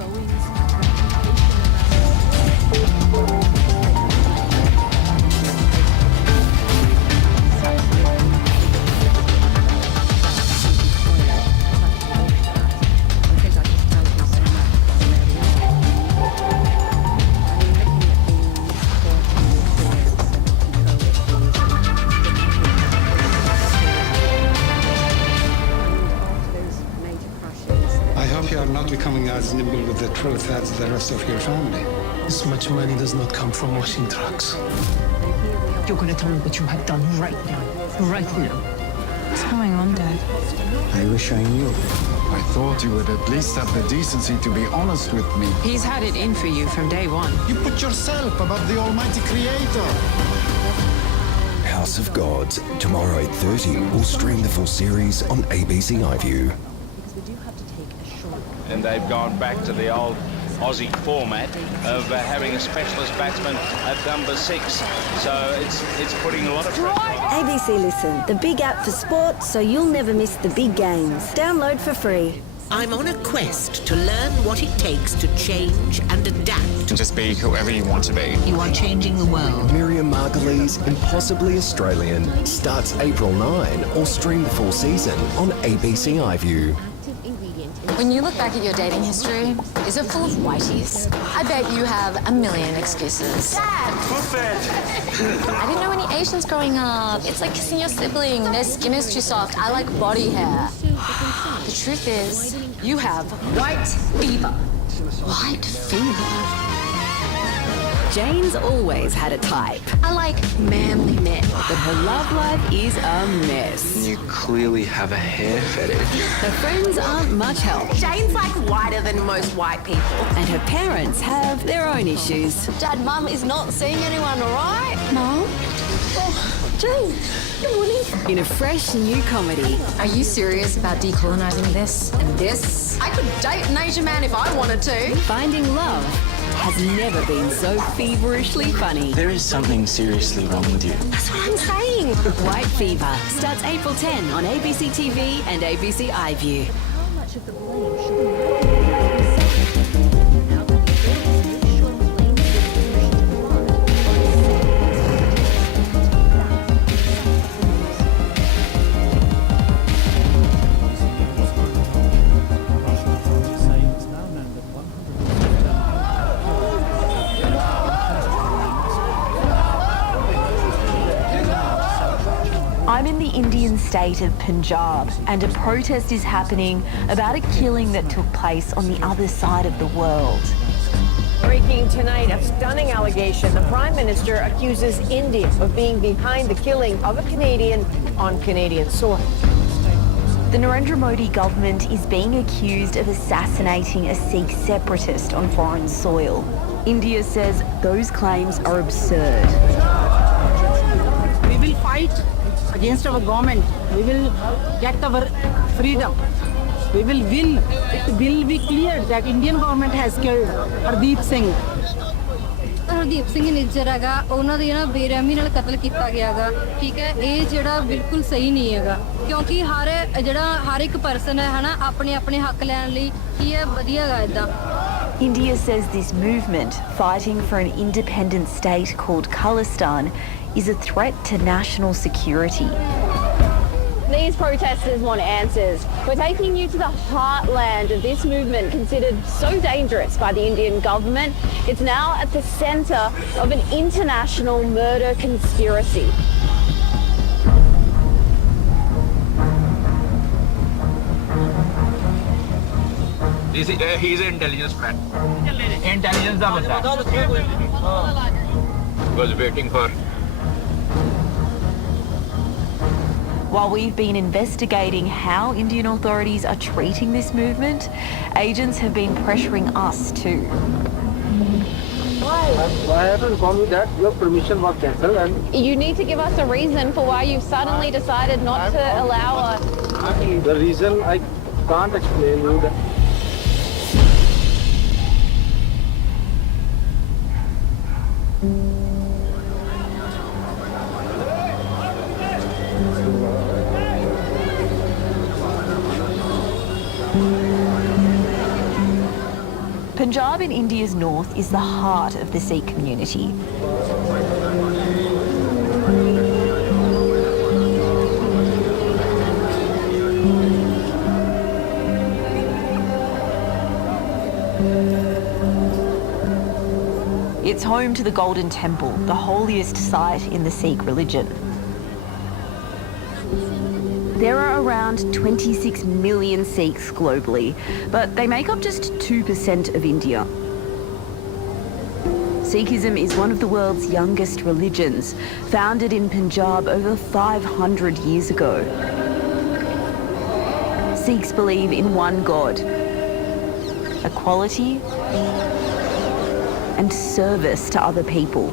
Becoming as nimble with the truth as the rest of your family. This much money does not come from washing trucks. You're going to tell me what you have done right now. Right now. What's going on, Dad? I wish I knew. I thought you would at least have the decency to be honest with me. He's had it in for you from day one. You put yourself above the Almighty Creator. House of Gods, tomorrow 8:30. We'll stream the full series on ABC iView. And they've gone back to the old Aussie format of having a specialist batsman at number 6. So it's putting a lot of pressure on. ABC Listen, the big app for sport, so you'll never miss the big games. Download for free. I'm on a quest to learn what it takes to change and adapt. Just be whoever you want to be. You are changing the world. Miriam Margolyes, Impossibly Australian, starts April 9 or stream the full season on ABC iView. When you look back at your dating history, is it full of whiteys? I bet you have a million excuses. Dad! I didn't know any Asians growing up. It's like kissing your sibling. Their skin is too soft. I like body hair. The truth is, you have white fever. White fever? Jane's always had a type. I like manly men. But her love life is a mess. You clearly have a hair fetish. Her friends aren't much help. Jane's like whiter than most white people. And her parents have their own issues. Dad, Mum is not seeing anyone, right? Mum? Oh, Jane, good morning. In a fresh new comedy. Are you serious about decolonising this and this? I could date an Asian man if I wanted to. Finding love has never been so feverishly funny. There is something seriously wrong with you. That's what I'm saying. White Fever starts April 10 on ABC TV and ABC iView. How much of the blame should be I'm in the Indian state of Punjab, and a protest is happening about a killing that took place on the other side of the world. Breaking tonight, a stunning allegation. The Prime Minister accuses India of being behind the killing of a Canadian on Canadian soil. The Narendra Modi government is being accused of assassinating a Sikh separatist on foreign soil. India says those claims are absurd. We will fight against our government. We will get our freedom. We will win. It will be clear that Indian government has killed Hardeep Singh. Hardeep Singh Nijjar ਹੈਗਾ ਉਹਨਾਂ ਦੀ ਨਾ ਬੇਰਹਿਮੀ ਨਾਲ ਕਤਲ ਕੀਤਾ ਗਿਆ ਹੈਗਾ ਠੀਕ ਹੈ ਇਹ ਜਿਹੜਾ ਬਿਲਕੁਲ ਸਹੀ ਨਹੀਂ ਹੈਗਾ ਕਿਉਂਕਿ ਹਰ ਇੱਕ ਪਰਸਨ ਹੈ ਹਨਾ ਆਪਣੇ ਹੱਕ ਲੈਣ ਲਈ ਕੀ ਹੈ ਵਧੀਆ ਹੈਗਾ ਇਦਾਂ India says this movement, fighting for an independent state called Khalistan, is a threat to national security. These protesters want answers. We're taking you to the heartland of this movement considered so dangerous by the Indian government. It's now at the centre of an international murder conspiracy. He's an intelligence man. Intelligence da banda. Was waiting for. While we've been investigating how Indian authorities are treating this movement, agents have been pressuring us too. Why haven't told me that your permission was cancelled? And you need to give us a reason for why you've suddenly decided not to allow us. The reason I can't explain you that. Punjab in India's north is the heart of the Sikh community. It's home to the Golden Temple, the holiest site in the Sikh religion. There are around 26 million Sikhs globally, but they make up just 2% of India. Sikhism is one of the world's youngest religions, founded in Punjab over 500 years ago. Sikhs believe in one God, equality, and service to other people.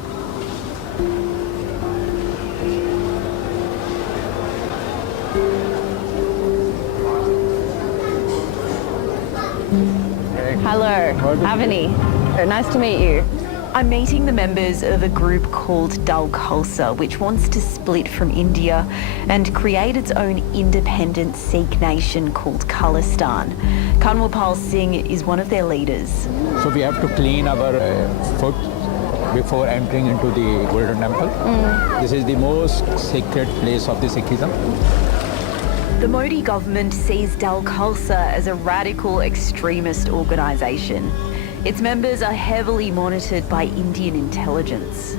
Hello, Avani. Nice to meet you. I'm meeting the members of a group called Dal Khalsa, which wants to split from India and create its own independent Sikh nation called Khalistan. Kanwapal Singh is one of their leaders. So we have to clean our foot before entering into the Golden Temple. This is the most sacred place of the Sikhism. The Modi government sees Dal Khalsa as a radical extremist organisation. Its members are heavily monitored by Indian intelligence.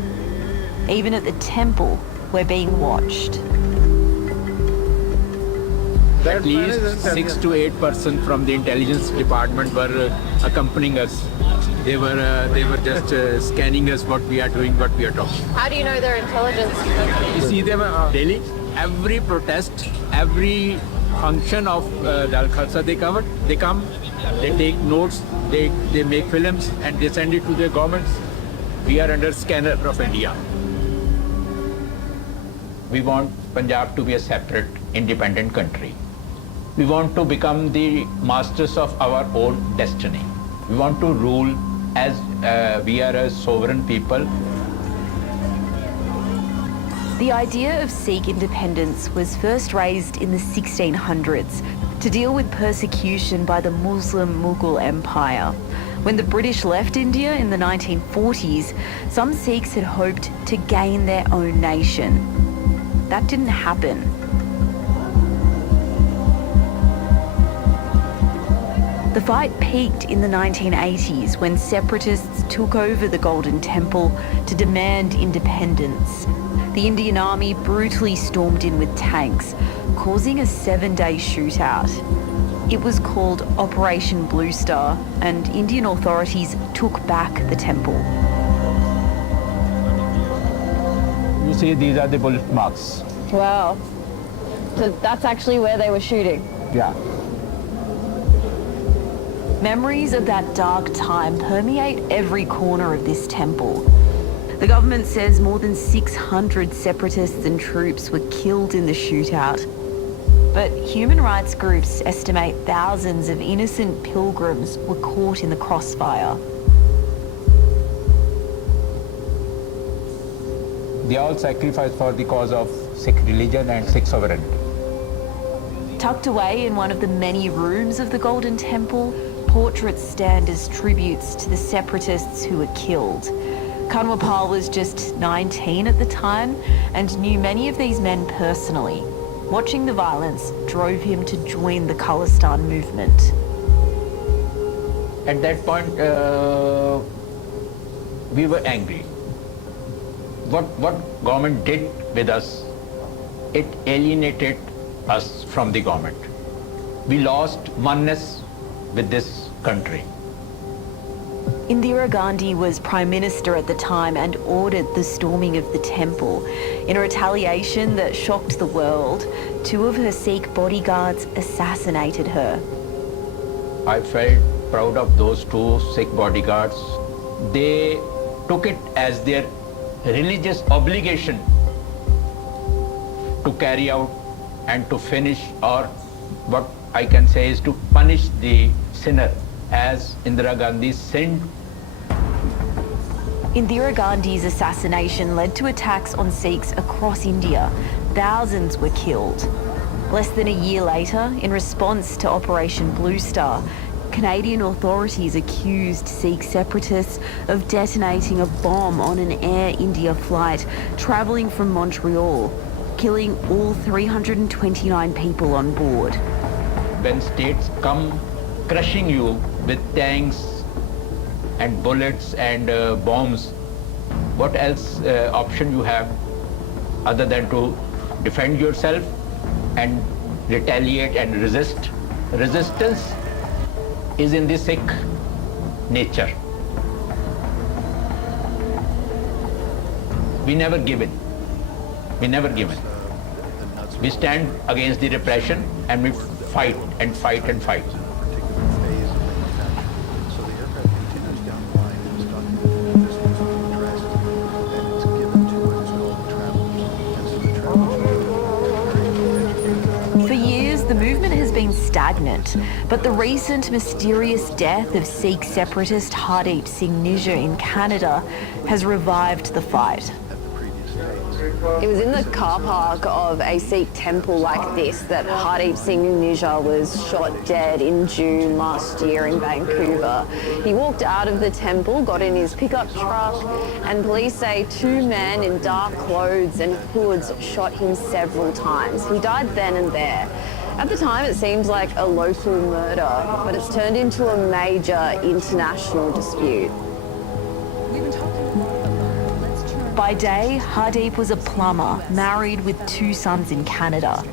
Even at the temple, we're being watched. At least 6 to 8% from the intelligence department were accompanying us. They were just scanning us, what we are doing, what we are talking. How do you know their intelligence? You see them daily. Every protest, every function of Dal Khalsa they come, they take notes, they make films and they send it to their governments. We are under scanner of India. We want Punjab to be a separate, independent country. We want to become the masters of our own destiny. We want to rule as we are a sovereign people. The idea of Sikh independence was first raised in the 1600s to deal with persecution by the Muslim Mughal Empire. When the British left India in the 1940s, some Sikhs had hoped to gain their own nation. That didn't happen. The fight peaked in the 1980s when separatists took over the Golden Temple to demand independence. The Indian Army brutally stormed in with tanks, causing a 7-day shootout. It was called Operation Blue Star, and Indian authorities took back the temple. You see, these are the bullet marks. Wow. So that's actually where they were shooting? Yeah. Memories of that dark time permeate every corner of this temple. The government says more than 600 separatists and troops were killed in the shootout. But human rights groups estimate thousands of innocent pilgrims were caught in the crossfire. They all sacrificed for the cause of Sikh religion and Sikh sovereignty. Tucked away in one of the many rooms of the Golden Temple, portraits stand as tributes to the separatists who were killed. Kanwapal was just 19 at the time and knew many of these men personally. Watching the violence drove him to join the Khalistan movement. At that point, we were angry. What government did with us, it alienated us from the government. We lost oneness with this country. Indira Gandhi was Prime Minister at the time and ordered the storming of the temple. In a retaliation that shocked the world, 2 of her Sikh bodyguards assassinated her. I felt proud of those 2 Sikh bodyguards. They took it as their religious obligation to carry out and to finish, or what I can say is to punish the sinner as Indira Gandhi sinned. Indira Gandhi's assassination led to attacks on Sikhs across India. Thousands were killed. Less than a year later, in response to Operation Blue Star, Canadian authorities accused Sikh separatists of detonating a bomb on an Air India flight travelling from Montreal, killing all 329 people on board. When states come crushing you with tanks and bullets and bombs, what else option you have other than to defend yourself and retaliate and resist? Resistance is in the Sikh nature. We never give in. We never give in. We stand against the repression and we fight and fight and fight. For years, the movement has been stagnant, but the recent mysterious death of Sikh separatist Hardeep Singh Nijjar in Canada has revived the fight. It was in the car park of a Sikh temple like this that Hardeep Singh Nijjar was shot dead in June last year in Vancouver. He walked out of the temple, got in his pickup truck, and police say 2 men in dark clothes and hoods shot him several times. He died then and there. At the time, it seems like a local murder, but it's turned into a major international dispute. By day, Hardeep was a plumber, married with 2 sons in Canada.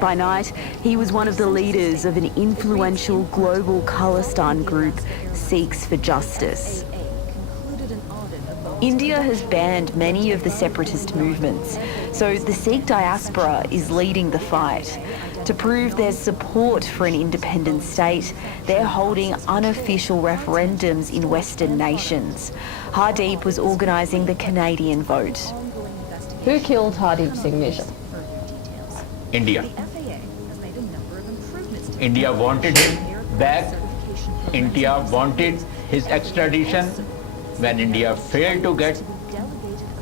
By night, he was one of the leaders of an influential global Khalistan group, Sikhs for Justice. India has banned many of the separatist movements, so the Sikh diaspora is leading the fight. To prove their support for an independent state, they're holding unofficial referendums in Western nations. Hardeep was organising the Canadian vote. Who killed Hardeep Singh Nijjar? India. India wanted him back. India wanted his extradition. When India failed to get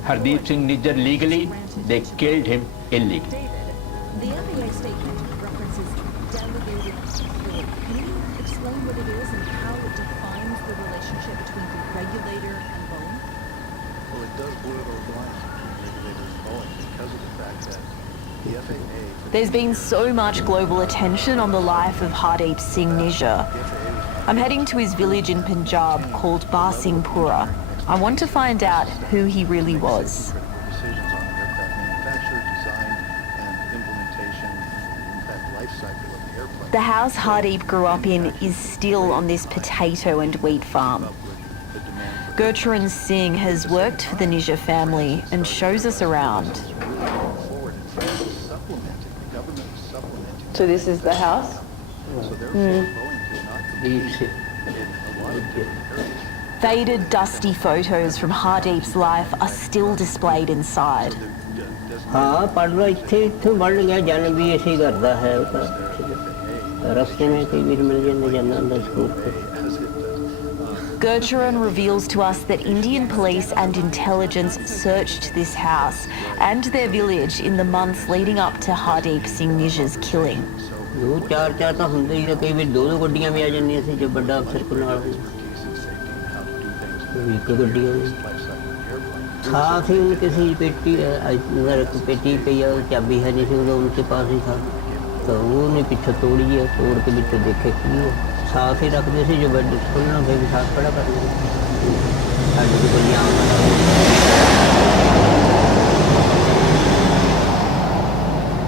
Hardeep Singh Nijjar legally, they killed him illegally. The FAA statement references delegated authority. Can you explain what it is and how it defines the relationship between the regulator and Boeing? Well, it does blur those lines between regulators and Boeing because of the fact that the FAA... There's been so much global attention on the life of Hardeep Singh Nijjar. I'm heading to his village in Punjab called Barsinghpura. I want to find out who he really was. The house Hardeep grew up in is still on this potato and wheat farm. Gurcharan Singh has worked for the Nijjar family and shows us around. So this is the house? Faded, dusty photos from Hardeep's life are still displayed inside. हाँ पढ़ना इत्थे बढ़ गया जन भी ऐसे करता है रस्ते में कई बार मिल जाते जाना ਹੁੰਦਾ स्कूल पे Gurcharan reveals to us that Indian police and intelligence searched this house and their village in the months leading up to Hardeep Singh Nijjar's killing. दो चार चार तो ਹੁੰਦੇ ਹੀ ਕਈ ਵਾਰ ਦੋ ਗੱਡੀਆਂ ਵੀ ਆ ਜਾਂਦੀਆਂ ਸੀ ਜਦ ਵੱਡਾ ਅਫਸਰ ਕੋਲ ਨਾਲ ਇੱਕ ਗੱਡੀ साथ ही उनके सी पेटी अंदर पेटी पे या चाबी है जैसे उनके पास ही था तो उन्हें पीछे तोड़ी है तोड़ के पीछे देखे कि साथ ही रखते थे जो बेड खोलना फिर भी साथ खड़ा कर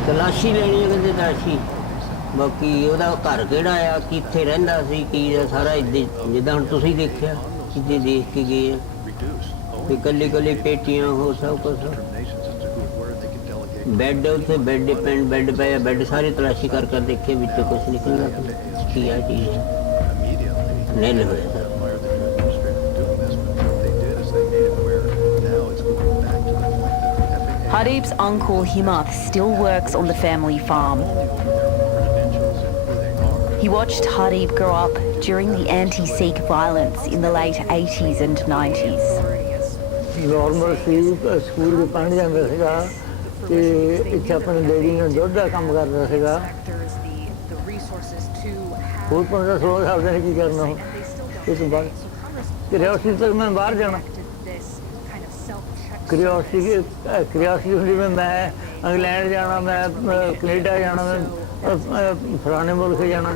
तलाशी लेनी है कहते तलाशी बाकी ਉਹਦਾ ਘਰ ਕਿਹੜਾ ਆ ਕਿੱਥੇ ਰਹਿੰਦਾ ਸੀ ਕੀ ਸਾਰਾ ਜਿੱਦਾਂ ਹੁਣ ਤੁਸੀਂ ਦੇਖਿਆ ਕਿਤੇ ਦੇਖ ਕੇ ਗਏ कली कली पेटियां हो सब कुछ बेड उसे बेड डिपेंड बेड पे बेड सारी तलाशी कर देखे बिचों कुछ निकल क्या चीज नहीं हुए Hardeep's uncle Himath still works on the family farm. He watched Hardeep grow up during the anti-Sikh violence in the late 80s and 90s. Normal सी स्कूल में पढ़ जाता ਸੀਗਾ ਤੇ ਇੱਥੇ ਆਪਣੇ ਡੈਡੀ ਨੇ ਦੁੱਧ ਦਾ ਕੰਮ ਕਰਦਾ ਸੀਗਾ ਹੋਰ 15-16 ਸਾਲ ਦੇ ਕੀ ਕਰਨਾ ਇਸ ਤੋਂ ਬਾਅਦ ਕਿਰਿਆਸੀ ਤੱਕ ਮੈਂ ਬਾਹਰ ਜਾਣਾ ਕਿਰਿਆਸੀ ਹੁੰਦੀ ਮੈਂ ਇੰਗਲੈਂਡ ਜਾਣਾ ਮੈਂ ਕੈਨੇਡਾ ਜਾਣਾ ਮੈਂ ਫਲਾਣੇ ਮੁਲਕ ਜਾਣਾ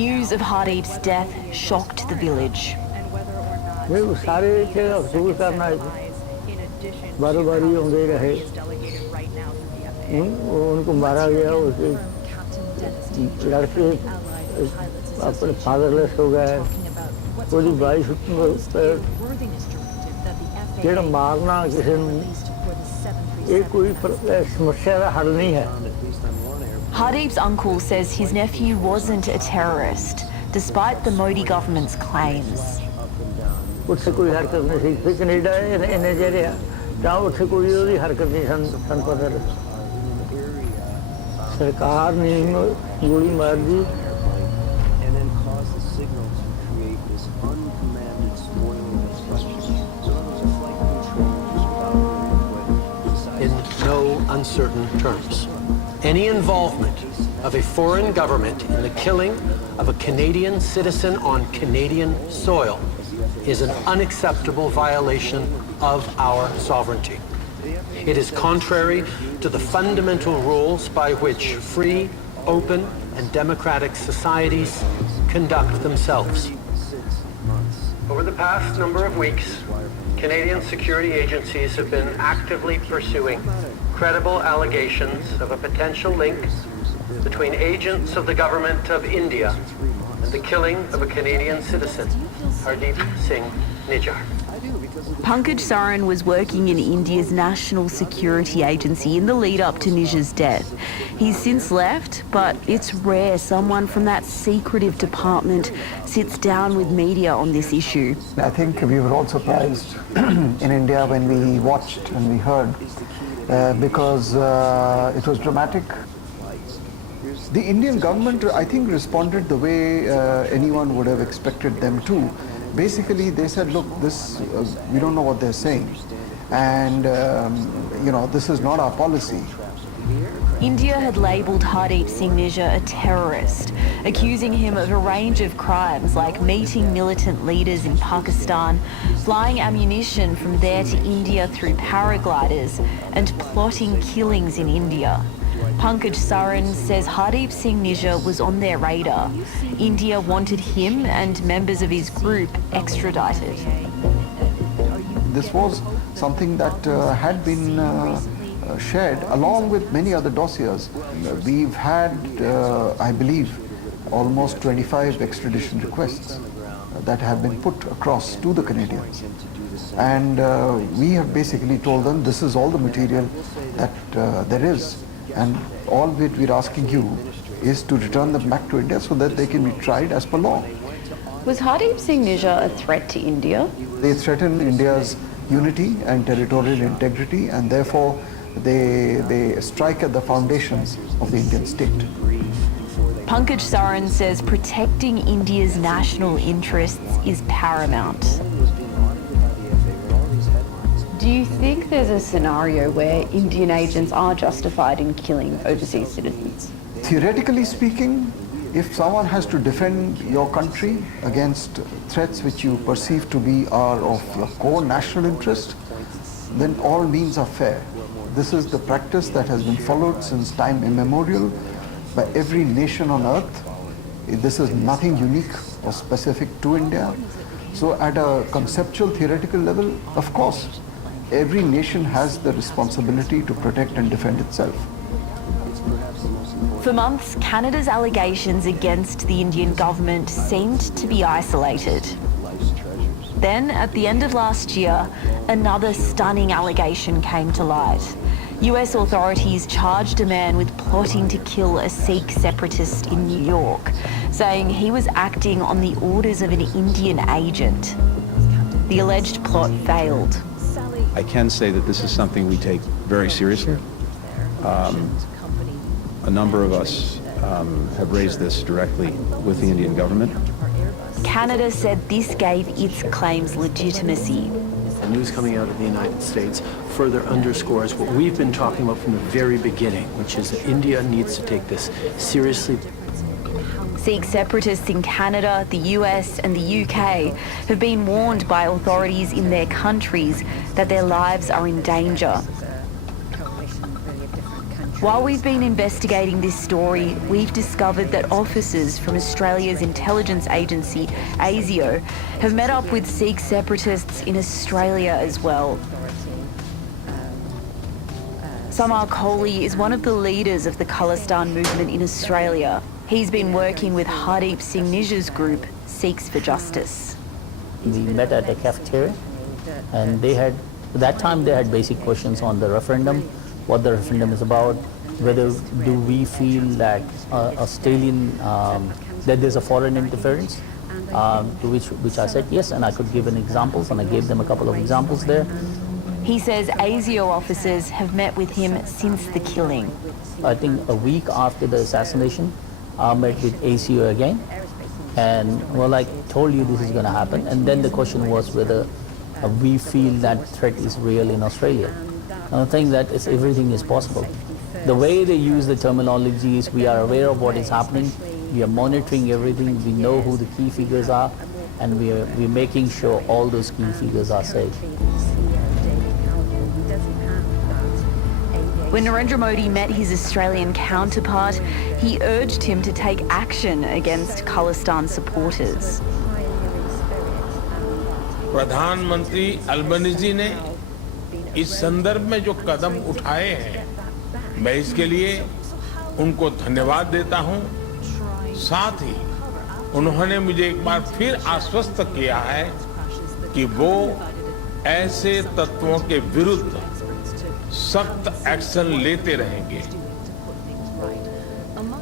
News of Hardeep's death shocked the village. सारे अफसोस करना बारी बारी आते रहे उनको मारा गया उसके लड़के अपने फादरलेस हो गए उसकी वाइफ जेड़ा मारना किसी ये कोई समस्या का हल नहीं है. Hardeep's uncle says his nephew wasn't a terrorist, despite the Modi government's claims. उससे कोई हरकत नहीं थी फिर कनेडा इन्हें जे रहा तो उससे कोई वो हरकत नहीं सन पता सरकार ने गोली मार दी In no uncertain terms, any involvement of a foreign government in the killing of a Canadian citizen on Canadian soil is an unacceptable violation of our sovereignty. It is contrary to the fundamental rules by which free, open, and democratic societies conduct themselves. Over the past number of weeks, Canadian security agencies have been actively pursuing credible allegations of a potential link between agents of the government of India and the killing of a Canadian citizen, Hardeep Singh Nijjar. Pankaj Saran was working in India's National Security Agency in the lead up to Nijjar's death. He's since left, but it's rare someone from that secretive department sits down with media on this issue. I think we were all surprised in India when we watched and we heard because it was dramatic. The Indian government, I think, responded the way anyone would have expected them to. Basically, they said, look, this, we don't know what they're saying. And, this is not our policy. India had labelled Hardeep Singh Nijjar a terrorist, accusing him of a range of crimes like meeting militant leaders in Pakistan, flying ammunition from there to India through paragliders, and plotting killings in India. Pankaj Saran says Hardeep Singh Nijjar was on their radar. India wanted him and members of his group extradited. This was something that had been shared along with many other dossiers. We've had, I believe, almost 25 extradition requests that have been put across to the Canadians. And we have basically told them this is all the material that there is. And all we're asking you is to return them back to India so that they can be tried as per law. Was Hardeep Singh Nijjar a threat to India? They threaten India's unity and territorial integrity, and therefore they strike at the foundations of the Indian state. Pankaj Saran says protecting India's national interests is paramount. Do you think there's a scenario where Indian agents are justified in killing overseas citizens? Theoretically speaking, if someone has to defend your country against threats which you perceive to be are of your core national interest, then all means are fair. This is the practice that has been followed since time immemorial by every nation on earth. This is nothing unique or specific to India. So at a conceptual, theoretical level, of course, every nation has the responsibility to protect and defend itself. For months, Canada's allegations against the Indian government seemed to be isolated. Then, at the end of last year, another stunning allegation came to light. US authorities charged a man with plotting to kill a Sikh separatist in New York, saying he was acting on the orders of an Indian agent. The alleged plot failed. I can say that this is something we take very seriously. A number of us have raised this directly with the Indian government. Canada said this gave its claims legitimacy. The news coming out of the United States further underscores what we've been talking about from the very beginning, which is that India needs to take this seriously. Sikh separatists in Canada, the US and the UK have been warned by authorities in their countries that their lives are in danger. While we've been investigating this story, we've discovered that officers from Australia's intelligence agency, ASIO, have met up with Sikh separatists in Australia as well. Samar Kohli is one of the leaders of the Khalistan movement in Australia. He's been working with Hardeep Singh Nijjar's group, Sikhs for Justice. We met at a cafeteria, and at that time they had basic questions on the referendum, what the referendum is about, whether do we feel that that there's a foreign interference, to which I said yes, and I could give an examples, and I gave them a couple of examples there. He says ASIO officers have met with him since the killing. I think a week after the assassination, I met with ASIO again, and well, I told you this is going to happen, and then the question was whether we feel that threat is real in Australia. I think that everything is possible. The way they use the terminology is we are aware of what is happening, we are monitoring everything, we know who the key figures are, and we're making sure all those key figures are safe. When Narendra Modi met his Australian counterpart, he urged him to take action against Khalistan supporters. प्रधानमंत्री Albanese ने इस संदर्भ में जो कदम उठाए हैं, मैं इसके लिए उनको धन्यवाद देता हूं। साथ ही उन्होंने मुझे एक बार फिर आश्वस्त किया है कि वो ऐसे तत्वों के विरुद्ध सख्त एक्शन लेते रहेंगे।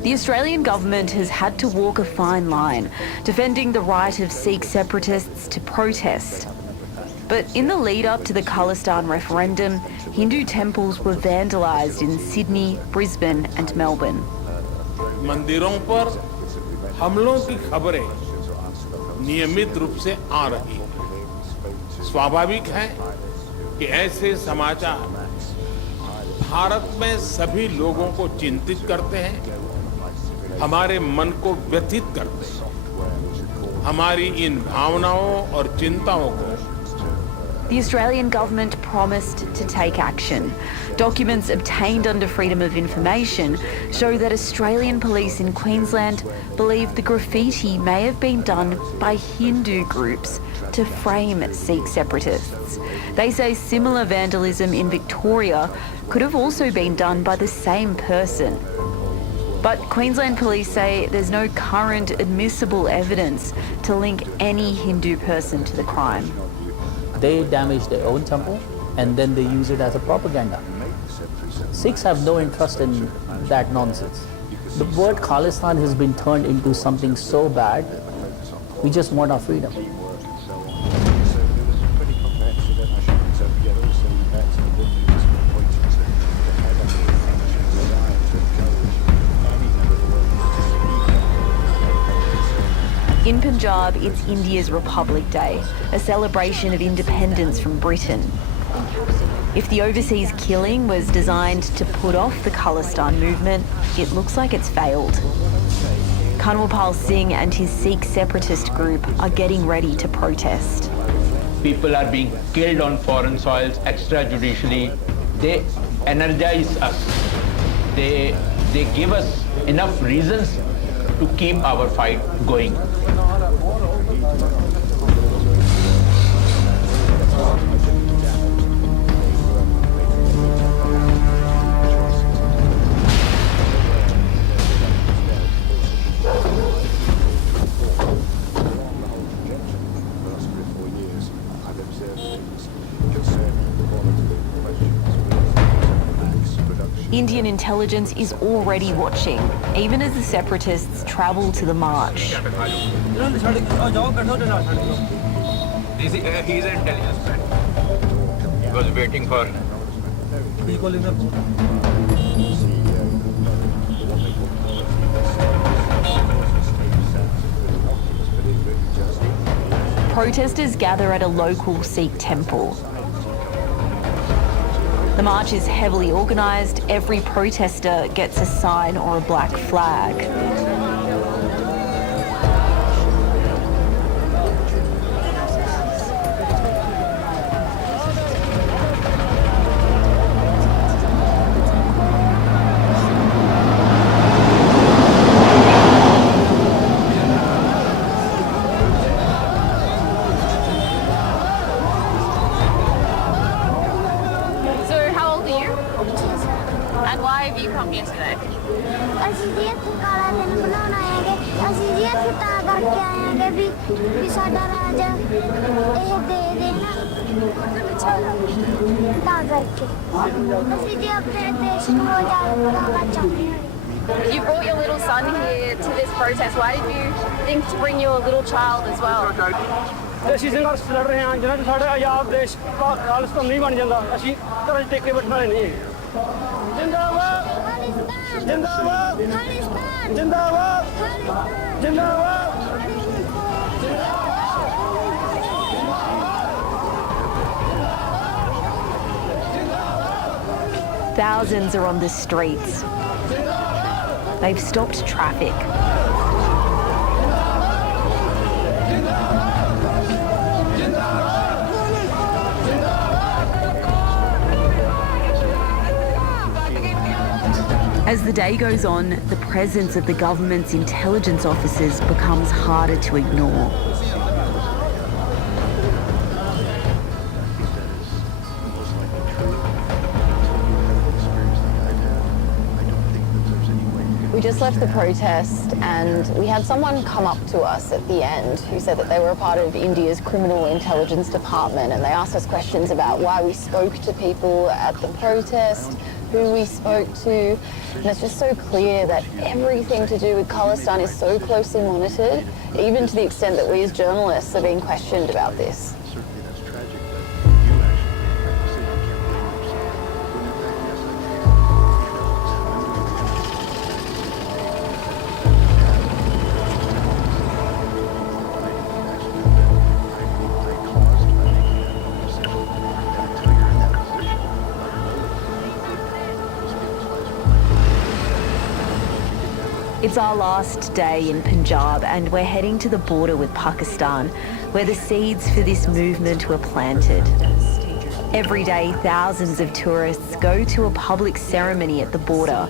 The Australian government has had to walk a fine line, defending the right of Sikh separatists to protest. But in the lead up to the Khalistan referendum, Hindu temples were vandalised in Sydney, Brisbane and Melbourne. मंदिरों पर हमलों की खबरें नियमित रूप से आ रही हैं। स्वाभाविक है कि ऐसे समाचार भारत में सभी लोगों को चिंतित करते हैं, हमारे मन को व्यथित करते हैं। हमारी इन भावनाओं और चिंताओं को The Australian government promised to take action. Documents obtained under Freedom of Information show that Australian police in Queensland believe the graffiti may have been done by Hindu groups to frame Sikh separatists. They say similar vandalism in Victoria could have also been done by the same person. But Queensland police say there's no current admissible evidence to link any Hindu person to the crime. They damage their own temple and then they use it as a propaganda. Sikhs have no interest in that nonsense. The word Khalistan has been turned into something so bad. We just want our freedom. In Punjab, it's India's Republic Day, a celebration of independence from Britain. If the overseas killing was designed to put off the Khalistan movement, it looks like it's failed. Kanwarpal Singh and his Sikh separatist group are getting ready to protest. People are being killed on foreign soils extrajudicially. They energize us. They give us enough reasons to keep our fight going. Indian intelligence is already watching, even as the separatists travel to the march. He's an intelligence man. He was waiting for... Protesters gather at a local Sikh temple. The march is heavily organised. Every protester gets a sign or a black flag. You brought your little son here to this protest. Why did you think to bring your little child as well? ਅਸੀਂ ਸੰਘਰਸ਼ ਲੜ ਰਹੇ ਹਾਂ ਜਿਹਨਾਂ 'ਚ ਸਾਡਾ ਆਜ਼ਾਦ ਦੇਸ਼ ਖਾਲਿਸਤਾਨ ਨਹੀਂ ਬਣ ਜਾਂਦਾ ਅਸੀਂ ਘਰਾਂ 'ਚ ਟੇਕੇ ਬੈਠਣ ਵਾਲੇ ਨਹੀਂ ਜਿੰਦਾਬਾਦ ਜਿੰਦਾਬਾਦ ਜਿੰਦਾਬਾਦ ਜਿੰਦਾਬਾਦ Thousands are on the streets. They've stopped traffic. As the day goes on, the presence of the government's intelligence officers becomes harder to ignore. We just left the protest and we had someone come up to us at the end who said that they were a part of India's criminal intelligence department, and they asked us questions about why we spoke to people at the protest, who we spoke to, and it's just so clear that everything to do with Khalistan is so closely monitored, even to the extent that we as journalists are being questioned about this. It's our last day in Punjab and we're heading to the border with Pakistan, where the seeds for this movement were planted. Every day, thousands of tourists go to a public ceremony at the border.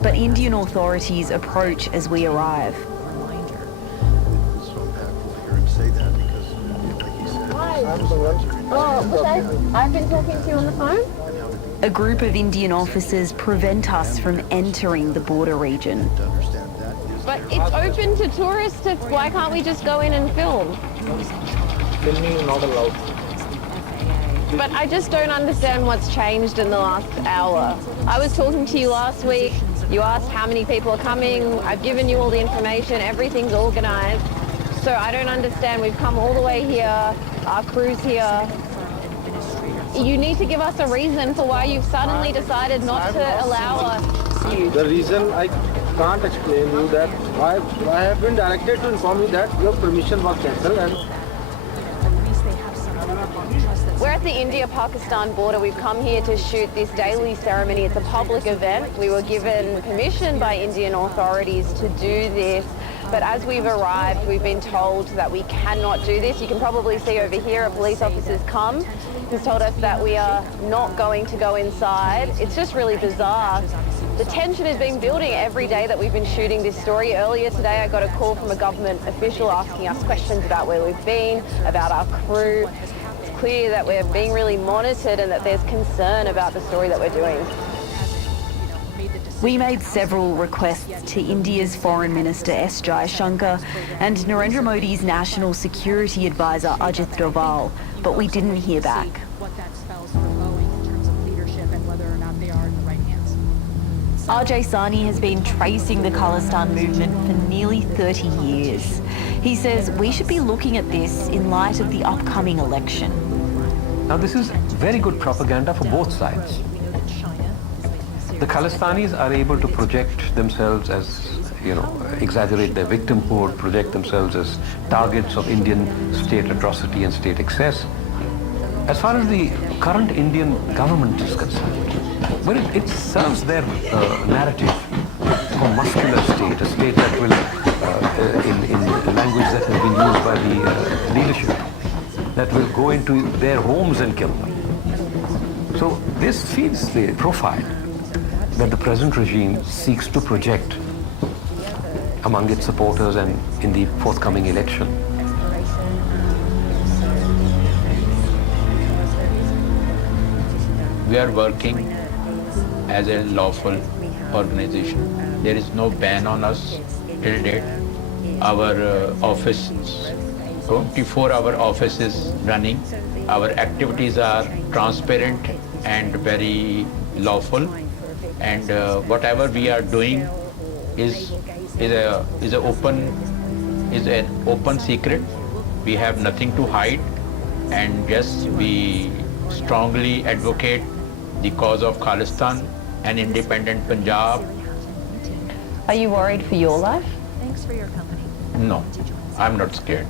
But Indian authorities approach as we arrive. I've been talking to you on the phone. A group of Indian officers prevent us from entering the border region. But it's open to tourists. Why can't we just go in and film? Filming is not allowed. But I just don't understand what's changed in the last hour. I was talking to you last week You asked how many people are coming. I've given you all the information. Everything's organised. So I don't understand. We've come all the way here. Our crew's here. You need to give us a reason for why you've suddenly decided not to allow us to use. The reason I can't explain you that I have been directed to inform you that your permission was cancelled and we're at the India-Pakistan border. We've come here to shoot this daily ceremony. It's a public event. We were given permission by Indian authorities to do this. But as we've arrived, we've been told that we cannot do this. You can probably see over here a police officer's come, who's told us that we are not going to go inside. It's just really bizarre. The tension has been building every day that we've been shooting this story. Earlier today, I got a call from a government official asking us questions about where we've been, about our crew. It's clear that we're being really monitored and that there's concern about the story that we're doing. We made several requests to India's Foreign Minister S. Jaishankar and Narendra Modi's National Security Advisor Ajit Doval, but we didn't hear back. Ajay Sani has been tracing the Khalistan movement for nearly 30 years. He says we should be looking at this in light of the upcoming election. Now, this is very good propaganda for both sides. The Khalistanis are able to project themselves as, exaggerate their victimhood, project themselves as targets of Indian state atrocity and state excess. As far as the current Indian government is concerned, well, it serves their narrative of a muscular state, a state that will, in language that has been used by the leadership, that will go into their homes and kill them. So this feeds the profile that the present regime seeks to project among its supporters and in the forthcoming election. We are working as a lawful organization. There is no ban on us till date. Our office, 24-hour office is running. Our activities are transparent and very lawful. And whatever we are doing is an open secret. We have nothing to hide, and just we strongly advocate the cause of Khalistan and independent Punjab. Are you worried for your life? Thanks for your company. No, I'm not scared.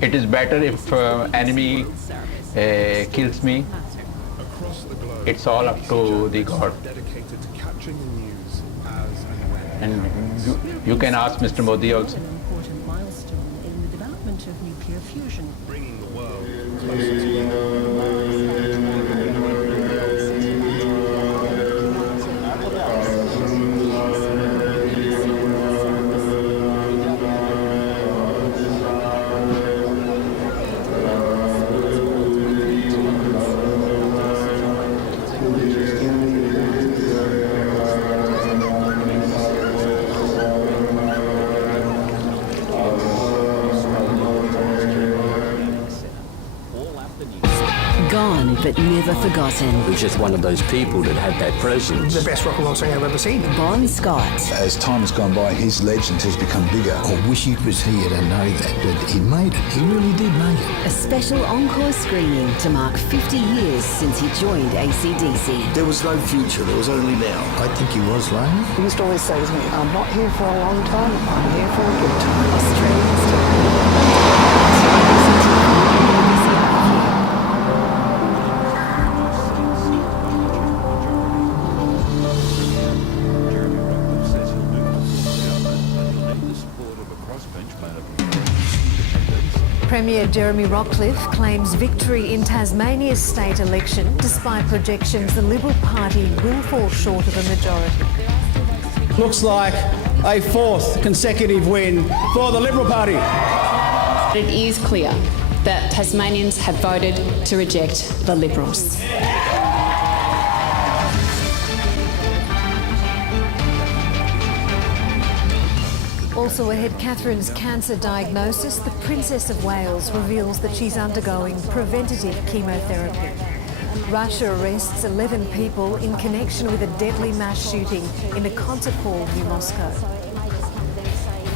It is better if enemy kills me. It's all up to the God. And you can ask Mr. Modi also. An important milestone in the development of nuclear fusion. Bringing the world closer Gone, but never forgotten. He was just one of those people that had that presence. the best rock and roll singer I've ever seen. Bon Scott. As time has gone by, his legend has become bigger. I wish he was here to know that he made it. He really did make it. A special encore screening to mark 50 years since he joined AC/DC. There was no future, there was only now. I think he was lonely. He used to always say to me, I'm not here for a long time, I'm here for a good time. Australians Premier Jeremy Rockcliffe claims victory in Tasmania's state election, despite projections the Liberal Party will fall short of a majority. Looks like a fourth consecutive win for the Liberal Party. It is clear that Tasmanians have voted to reject the Liberals. Also ahead, Catherine's cancer diagnosis. The Princess of Wales reveals that she's undergoing preventative chemotherapy. Russia arrests 11 people in connection with a deadly mass shooting in a concert hall near Moscow.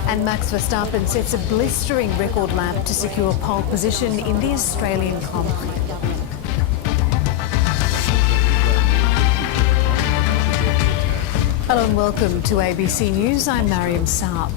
And Max Verstappen sets a blistering record lap to secure pole position in the Australian Grand Prix. Hello and welcome to ABC News. I'm Mariam Saab.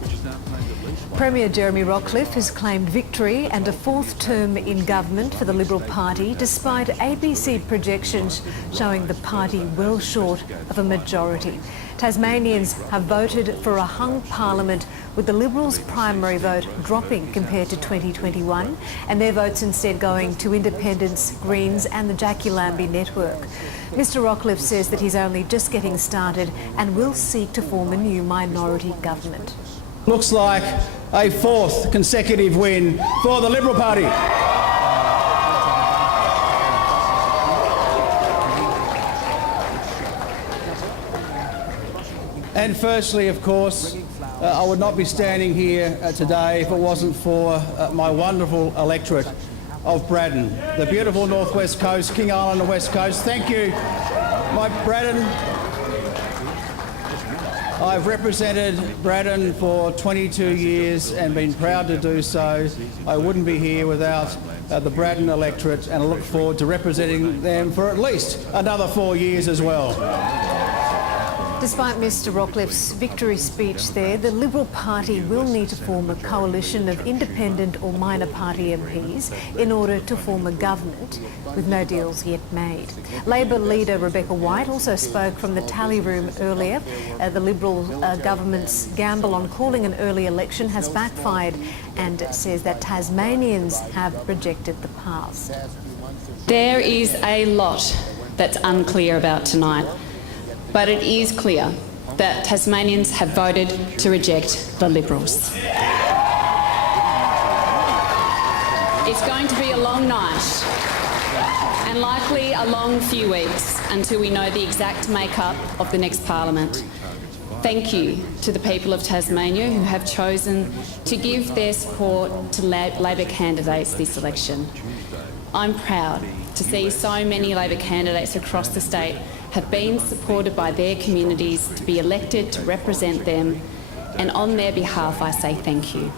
Premier Jeremy Rockliff has claimed victory and a fourth term in government for the Liberal Party, despite ABC projections showing the party well short of a majority. Tasmanians have voted for a hung parliament, with the Liberals' primary vote dropping compared to 2021 and their votes instead going to Independents, Greens and the Jackie Lambie network. Mr Rockliff says that he's only just getting started and will seek to form a new minority government. Looks like a fourth consecutive win for the Liberal Party. And firstly, of course, I would not be standing here today if it wasn't for my wonderful electorate of Braddon, the beautiful northwest coast, King Island and West Coast. Thank you, my Braddon. I've represented Braddon for 22 years and been proud to do so. I wouldn't be here without the Braddon electorate, and I look forward to representing them for at least another 4 years as well. Despite Mr Rockliff's victory speech there, the Liberal Party will need to form a coalition of independent or minor party MPs in order to form a government, with no deals yet made. Labor leader Rebecca White also spoke from the tally room earlier. The Liberal government's gamble on calling an early election has backfired, and says that Tasmanians have rejected the past. There is a lot that's unclear about tonight. But it is clear that Tasmanians have voted to reject the Liberals. It's going to be a long night and likely a long few weeks until we know the exact makeup of the next Parliament. Thank you to the people of Tasmania who have chosen to give their support to Labor candidates this election. I'm proud to see so many Labor candidates across the state have been supported by their communities to be elected to represent them, and on their behalf I say thank you.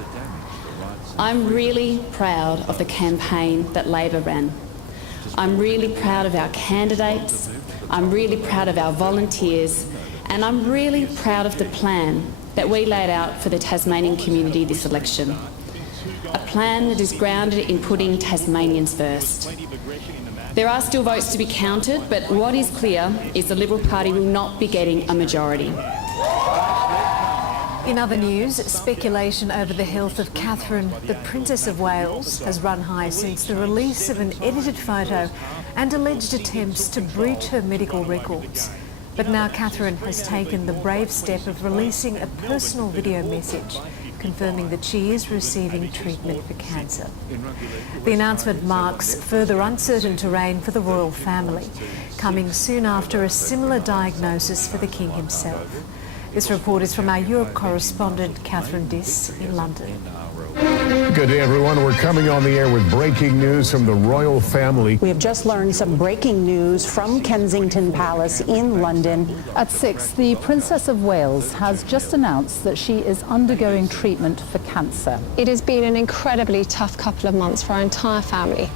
I'm really proud of the campaign that Labor ran. I'm really proud of our candidates, I'm really proud of our volunteers, and I'm really proud of the plan that we laid out for the Tasmanian community this election. A plan that is grounded in putting Tasmanians first. There are still votes to be counted, but what is clear is the Liberal Party will not be getting a majority. In other news, speculation over the health of Catherine, the Princess of Wales, has run high since the release of an edited photo and alleged attempts to breach her medical records. But now Catherine has taken the brave step of releasing a personal video message confirming that she is receiving treatment for cancer. The announcement marks further uncertain terrain for the royal family, coming soon after a similar diagnosis for the King himself. This report is from our Europe correspondent, Catherine Diss in London. Good day, everyone. We're coming on the air with breaking news from the royal family. We have just learned some breaking news from Kensington Palace in London. At 6, the Princess of Wales has just announced that she is undergoing treatment for cancer. It has been an incredibly tough couple of months for our entire family,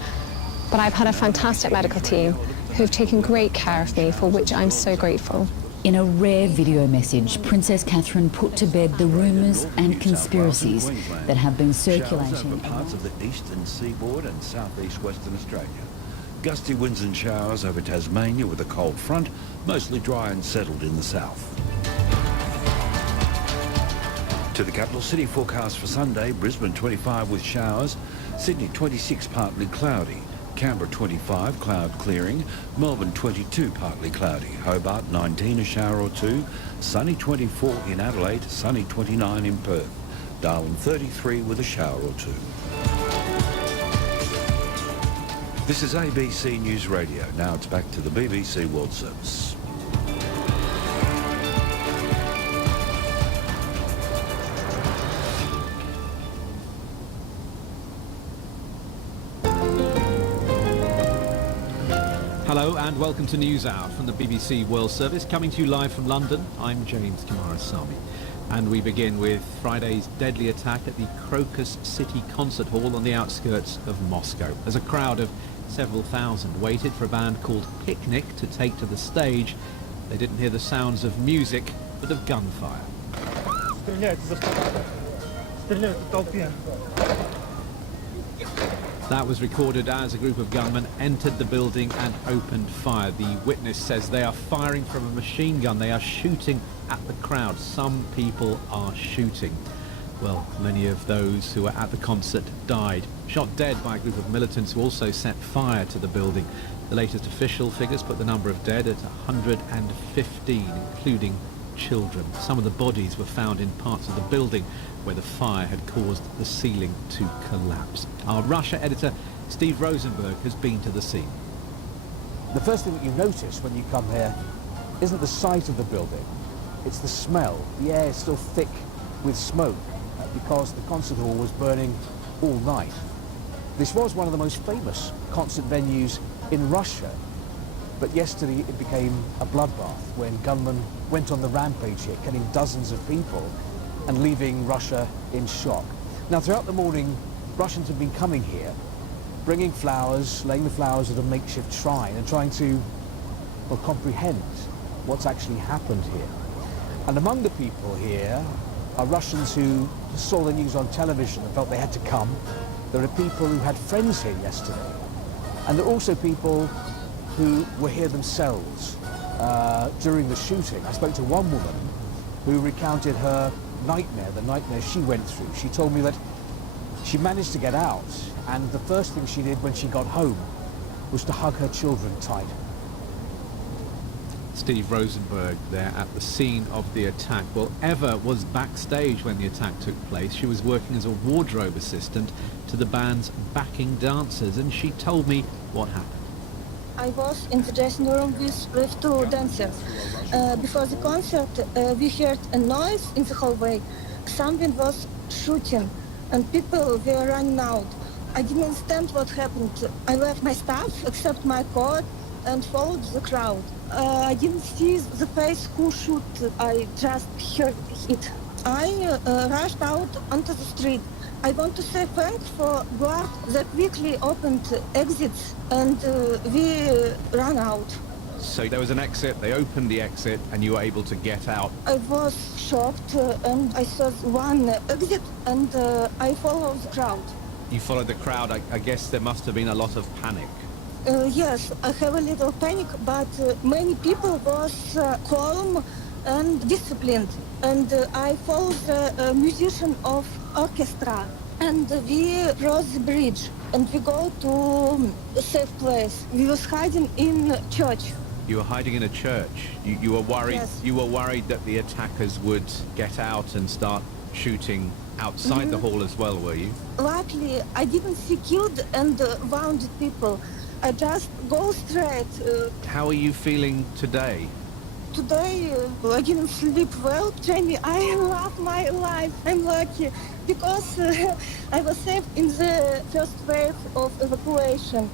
but I've had a fantastic medical team who've taken great care of me, for which I'm so grateful. In a rare video message, Princess Catherine put to bed the rumours and conspiracies that have been circulating. For parts of the eastern seaboard and southeast Western Australia. Gusty winds and showers over Tasmania with a cold front, mostly dry and settled in the south. To the capital city forecast for Sunday, Brisbane 25 with showers, Sydney 26 partly cloudy. Canberra 25, cloud clearing. Melbourne 22, partly cloudy. Hobart 19, a shower or two. Sunny 24 in Adelaide, sunny 29 in Perth. Darwin 33 with a shower or two. This is ABC News Radio. Now it's back to the BBC World Service. Hello and And welcome to NewsHour from the BBC World Service, coming to you live from London. I'm James Kamarasamy. And we begin with Friday's deadly attack at the Crocus City Concert Hall on the outskirts of Moscow. As a crowd of several thousand waited for a band called Picnic to take to the stage, they didn't hear the sounds of music, but of gunfire. That was recorded as a group of gunmen entered the building and opened fire. The witness says they are firing from a machine gun. They are shooting at the crowd. Some people are shooting. Well, many of those who were at the concert died, shot dead by a group of militants who also set fire to the building. The latest official figures put the number of dead at 115, including children. Some of the bodies were found in parts of the building where the fire had caused the ceiling to collapse. Our Russia editor, Steve Rosenberg, has been to the scene. The first thing that you notice when you come here isn't the sight of the building, it's the smell. The air is still thick with smoke because the concert hall was burning all night. This was one of the most famous concert venues in Russia, but yesterday it became a bloodbath when gunmen went on the rampage here, killing dozens of people and leaving Russia in shock. Now, throughout the morning, Russians have been coming here, bringing flowers, laying the flowers at a makeshift shrine and trying to, well, comprehend what's actually happened here. And among the people here are Russians who saw the news on television and felt they had to come. There are people who had friends here yesterday. And there are also people who were here themselves during the shooting. I spoke to one woman who recounted her nightmare, the nightmare she went through. She told me that she managed to get out, and the first thing she did when she got home was to hug her children tight. Steve Rosenberg there at the scene of the attack. Well, Eva was backstage when the attack took place. She was working as a wardrobe assistant to the band's backing dancers, and she told me what happened. I was in the dressing room with two dancers. Before the concert, we heard a noise in the hallway. Someone was shooting, and people were running out. I didn't understand what happened. I left my stuff, except my coat, and followed the crowd. I didn't see the face who shoot. I just heard it. I rushed out onto the street. I want to say thanks for guard that quickly opened exits, and we ran out. So there was an exit, they opened the exit, and you were able to get out. I was shocked, and I saw one exit, and I followed the crowd. You followed the crowd. I guess there must have been a lot of panic. Yes, I have a little panic, but many people was calm and disciplined. And I followed the musician of orchestra, and we cross the bridge, and we go to a safe place. We was hiding in church. You were hiding in a church. You were worried. Yes. You were worried that the attackers would get out and start shooting outside the hall as well, were you? Luckily, I didn't see killed and wounded people. I just go straight. How are you feeling today? Today, I didn't sleep well, Jamie. I love my life. I'm lucky because I was saved in the first wave of evacuation.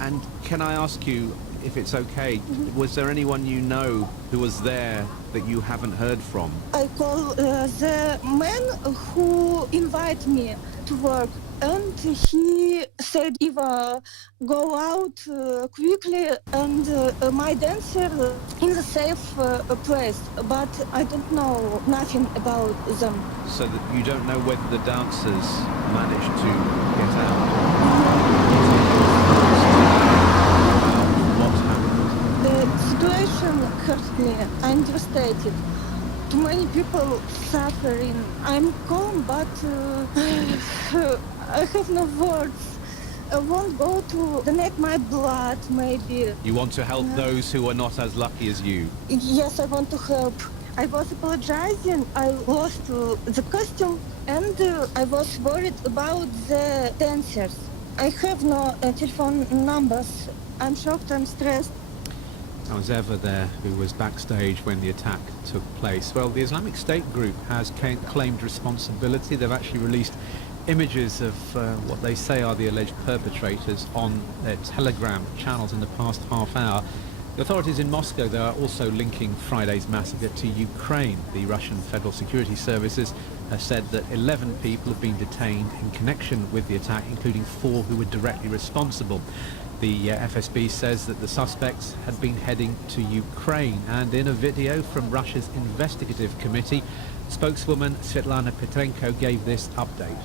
And can I ask you, if it's okay, was there anyone you know who was there that you haven't heard from? I call the man who invited me to work, and he said, Eva, go out quickly, and my dancer in the safe place, but I don't know nothing about them. So that you don't know whether the dancers managed to get out? The situation hurts me. I'm devastated. Too many people suffering. I'm calm, but I have no words. I won't go to donate my blood, maybe. You want to help those who are not as lucky as you? Yes, I want to help. I was apologizing. I lost the costume, and I was worried about the dancers. I have no telephone numbers. I'm shocked, I'm stressed. I was Eva there, who was backstage when the attack took place. Well, the Islamic State group has claimed responsibility. They've actually released images of what they say are the alleged perpetrators on their Telegram channels in the past half hour. The authorities in Moscow, though, are also linking Friday's massacre to Ukraine. The Russian Federal Security Services have said that 11 people have been detained in connection with the attack, including 4 who were directly responsible. The FSB says that the suspects had been heading to Ukraine. And in a video from Russia's investigative committee, spokeswoman Svetlana Petrenko gave this update.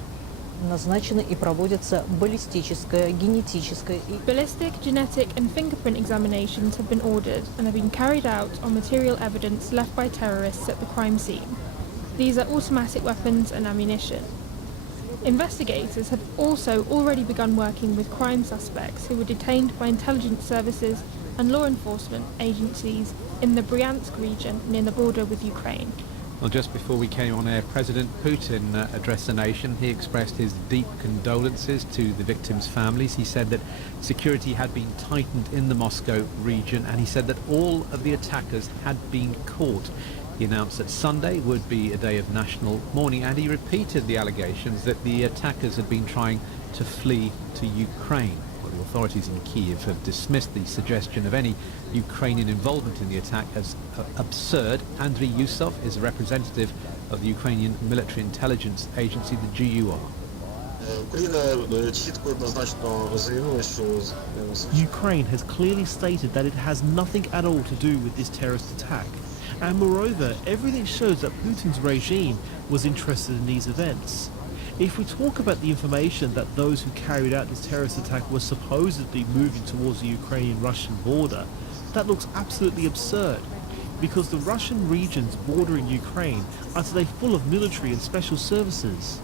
Назначены и проводятся баллистическое, генетическое. Ballistic, genetic and fingerprint examinations have been ordered and have been carried out on material evidence left by terrorists at the crime scene. These are automatic weapons and ammunition. Investigators have also already begun working with crime suspects who were detained by intelligence services and law enforcement agencies in the Bryansk region near the border with Ukraine. Well, just before we came on air, President Putin addressed the nation. He expressed his deep condolences to the victims' families. He said that security had been tightened in the Moscow region, and he said that all of the attackers had been caught. He announced that Sunday would be a day of national mourning, and he repeated the allegations that the attackers had been trying to flee to Ukraine. Well, the authorities in Kiev have dismissed the suggestion of any Ukrainian involvement in the attack as absurd. Andriy Yusov is a representative of the Ukrainian military intelligence agency, the GUR. Ukraine has clearly stated that it has nothing at all to do with this terrorist attack. And moreover, everything shows that Putin's regime was interested in these events. If we talk about the information that those who carried out this terrorist attack were supposedly moving towards the Ukrainian-Russian border, that looks absolutely absurd, because the Russian regions bordering Ukraine are today full of military and special services.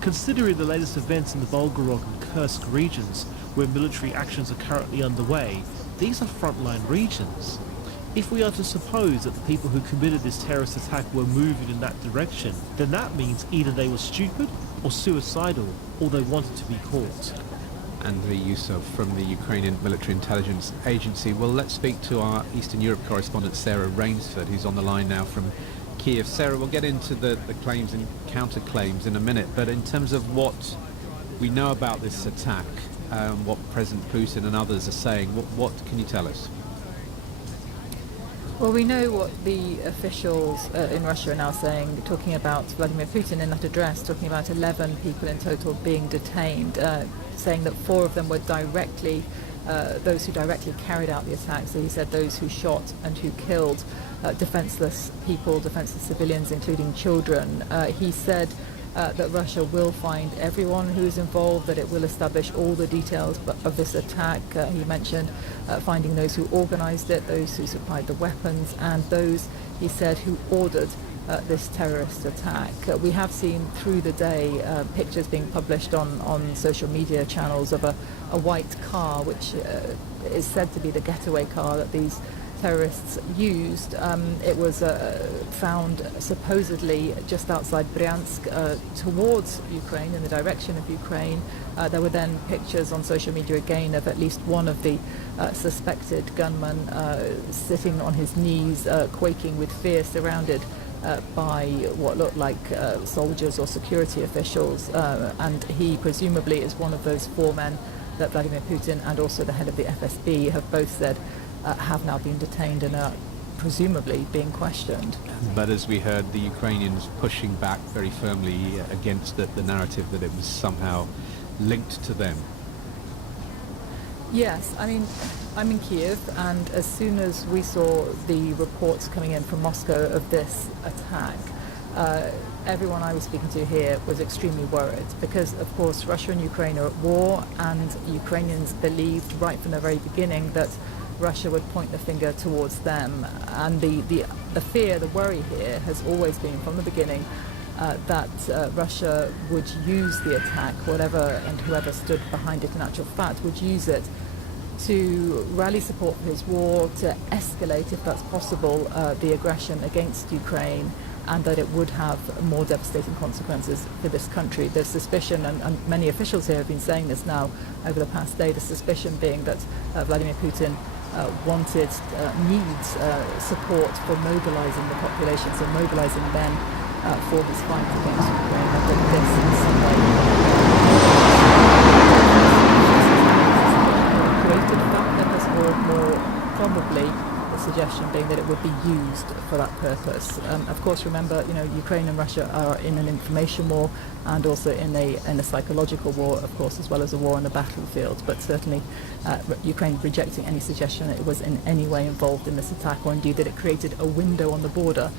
Considering the latest events in the Volgorod and Kursk regions, where military actions are currently underway, these are frontline regions. If we are to suppose that the people who committed this terrorist attack were moving in that direction, then that means either they were stupid or suicidal, or they wanted to be caught. Andriy Yusov from the Ukrainian Military Intelligence Agency. Well, let's speak to our Eastern Europe correspondent Sarah Rainsford, who's on the line now from Kiev. Sarah, we'll get into the claims and counterclaims in a minute, but in terms of what we know about this attack, what President Putin and others are saying, what can you tell us? Well, we know what the officials in Russia are now saying, talking about Vladimir Putin in that address, talking about 11 people in total being detained, saying that 4 of them were those who directly carried out the attack. So he said those who shot and who killed defenseless people, defenseless civilians, including children. He said that Russia will find everyone who is involved, that it will establish all the details of this attack. He mentioned finding those who organized it, those who supplied the weapons, and those, he said, who ordered this terrorist attack. We have seen through the day pictures being published on social media channels of a white car, which is said to be the getaway car that these terrorists used. It was found supposedly just outside Bryansk towards Ukraine, in the direction of Ukraine. There were then pictures on social media again of at least one of the suspected gunmen sitting on his knees, quaking with fear, surrounded by what looked like soldiers or security officials, and he presumably is one of those 4 men that Vladimir Putin and also the head of the FSB have both said have now been detained and are presumably being questioned. But as we heard, the Ukrainians pushing back very firmly against the narrative that it was somehow linked to them. Yes, I mean, I'm in Kiev, and as soon as we saw the reports coming in from Moscow of this attack, everyone I was speaking to here was extremely worried because, of course, Russia and Ukraine are at war, and Ukrainians believed right from the very beginning that Russia would point the finger towards them. And the fear, the worry here has always been from the beginning that Russia would use the attack, whatever and whoever stood behind it in actual fact, would use it to rally support for his war, to escalate, if that's possible, the aggression against Ukraine, and that it would have more devastating consequences for this country. The suspicion, and many officials here have been saying this now over the past day, the suspicion being that Vladimir Putin needs support for mobilizing the population, so mobilizing men for his fight against Ukraine, and that this in some way created that has more probably suggestion being that it would be used for that purpose. Of course, remember, Ukraine and Russia are in an information war and also in a psychological war, of course, as well as a war on the battlefield. But certainly, Ukraine rejecting any suggestion that it was in any way involved in this attack, or indeed that it created a window on the border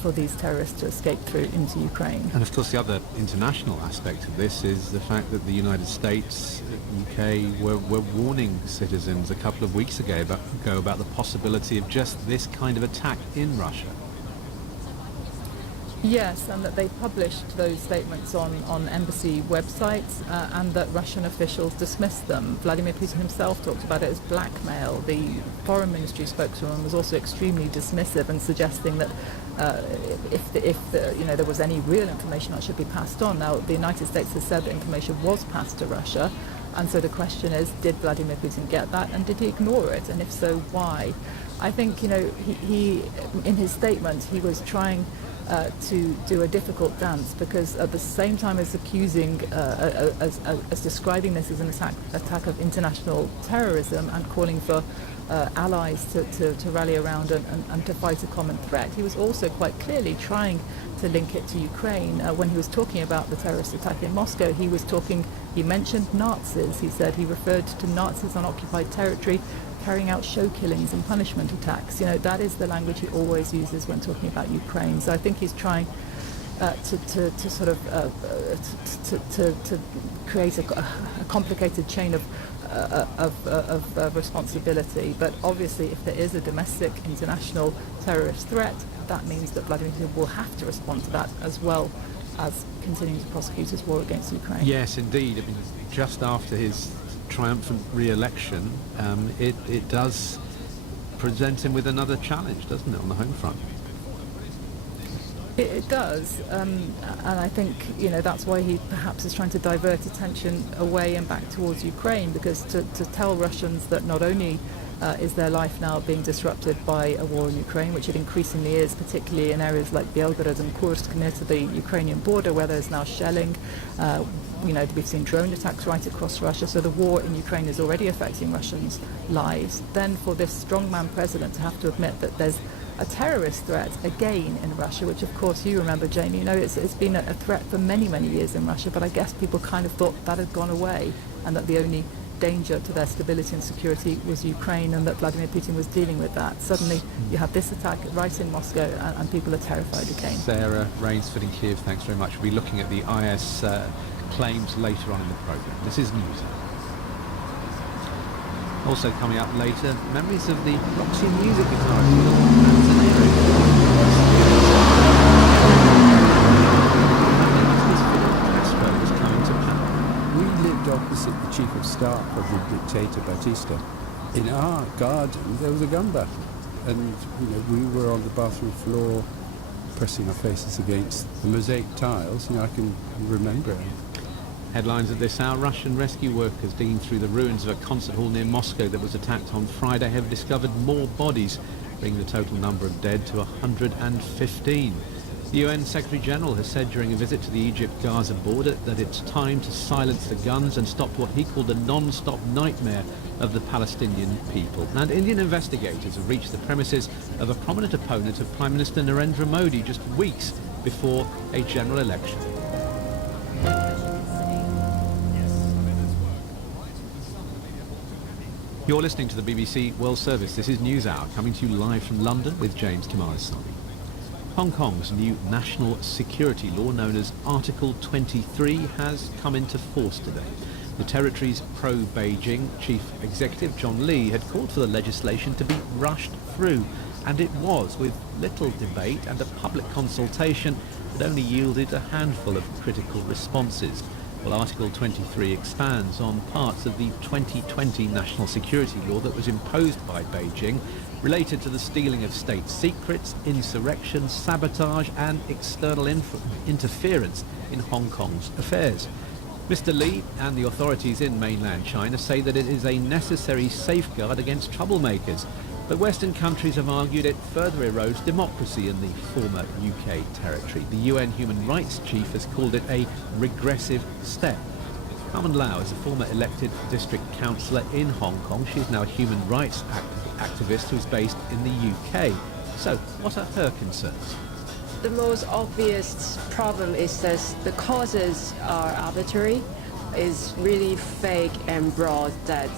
for these terrorists to escape through into Ukraine. And of course the other international aspect of this is the fact that the United States, UK were warning citizens a couple of weeks ago about the possibility of just this kind of attack in Russia. Yes, and that they published those statements on embassy websites and that Russian officials dismissed them. Vladimir Putin himself talked about it as blackmail. The foreign ministry spokeswoman was also extremely dismissive and suggesting that if there was any real information that should be passed on. Now, the United States has said that information was passed to Russia, and so the question is, did Vladimir Putin get that, and did he ignore it, and if so, why? I think, he in his statement, he was trying to do a difficult dance, because at the same time as accusing, as describing this as an attack of international terrorism and calling for allies to rally around and to fight a common threat, he was also quite clearly trying to link it to Ukraine. When he was talking about the terrorist attack in Moscow, he mentioned Nazis. He said he referred to Nazis on occupied territory carrying out show killings and punishment attacks. That is the language he always uses when talking about Ukraine. So I think he's trying to sort of to create a complicated chain of responsibility. But obviously, if there is a domestic international terrorist threat, that means that Vladimir Putin will have to respond to that, as well as continuing to prosecute his war against Ukraine. Yes, indeed. I mean, just after his triumphant re-election, it does present him with another challenge, doesn't it, on the home front? It does, and I think that's why he perhaps is trying to divert attention away and back towards Ukraine, because to tell Russians that not only is their life now being disrupted by a war in Ukraine, which it increasingly is, particularly in areas like Belgorod and Kursk near to the Ukrainian border, where there's now shelling. We've seen drone attacks right across Russia, so the war in Ukraine is already affecting Russians' lives. Then for this strongman president to have to admit that there's a terrorist threat again in Russia, which of course you remember, Jamie, it's been a threat for many, many years in Russia, but I guess people kind of thought that had gone away and that the only danger to their stability and security was Ukraine, and that Vladimir Putin was dealing with that. Suddenly you have this attack right in Moscow, and people are terrified again. Sarah Rainsford in Kiev, thanks very much. We'll be looking at the IS claims later on in the programme. This is news. Also coming up later, memories of the Roxy music guitarist. We lived opposite the chief of staff of the dictator Batista. In our garden there was a gun battle, and we were on the bathroom floor pressing our faces against the mosaic tiles. I can remember it. Headlines of this hour: Russian rescue workers digging through the ruins of a concert hall near Moscow that was attacked on Friday have discovered more bodies, bringing the total number of dead to 115. The UN Secretary-General has said during a visit to the Egypt-Gaza border that it's time to silence the guns and stop what he called a non-stop nightmare of the Palestinian people. And Indian investigators have reached the premises of a prominent opponent of Prime Minister Narendra Modi just weeks before a general election. You're listening to the BBC World Service. This is News Hour, coming to you live from London with James Kimarisani. Hong Kong's new national security law, known as Article 23, has come into force today. The territory's pro-Beijing chief executive, John Lee, had called for the legislation to be rushed through, and it was, with little debate and a public consultation that only yielded a handful of critical responses. Well, Article 23 expands on parts of the 2020 national security law that was imposed by Beijing, related to the stealing of state secrets, insurrection, sabotage and external interference in Hong Kong's affairs. Mr. Lee and the authorities in mainland China say that it is a necessary safeguard against troublemakers, but Western countries have argued it further erodes democracy in the former UK territory. The UN Human Rights Chief has called it a regressive step. Carmen Lau is a former elected district councillor in Hong Kong. She's now a human rights activist who's based in the UK. So, what are her concerns? The most obvious problem is that the causes are arbitrary. It's really fake and broad that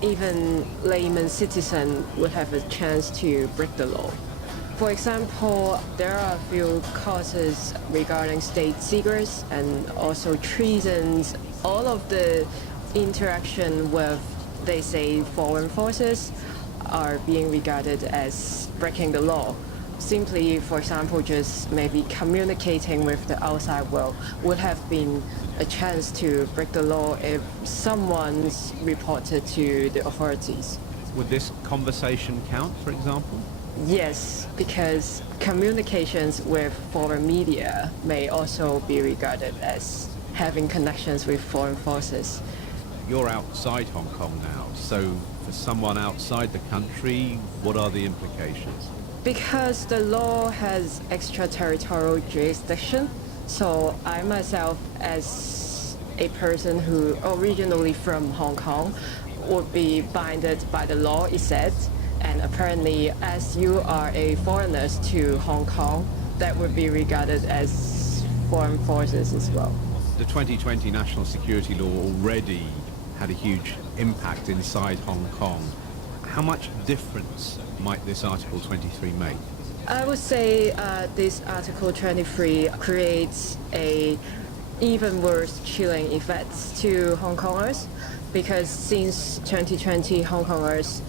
even layman citizen would have a chance to break the law. For example, there are a few causes regarding state secrets and also treasons. All of the interaction with, they say, foreign forces are being regarded as breaking the law. Simply, for example, just maybe communicating with the outside world would have been a chance to break the law if someone's reported to the authorities. Would this conversation count, for example? Yes, because communications with foreign media may also be regarded as having connections with foreign forces. You're outside Hong Kong now, so for someone outside the country, what are the implications? Because the law has extraterritorial jurisdiction, so I myself, as a person who originally from Hong Kong, would be binded by the law, it said. And apparently, as you are a foreigner to Hong Kong, that would be regarded as foreign forces as well. The 2020 national security law already had a huge impact inside Hong Kong. How much difference might this Article 23 make? I would say this Article 23 creates a even worse chilling effects to Hong Kongers, because since 2020, Hong Kongers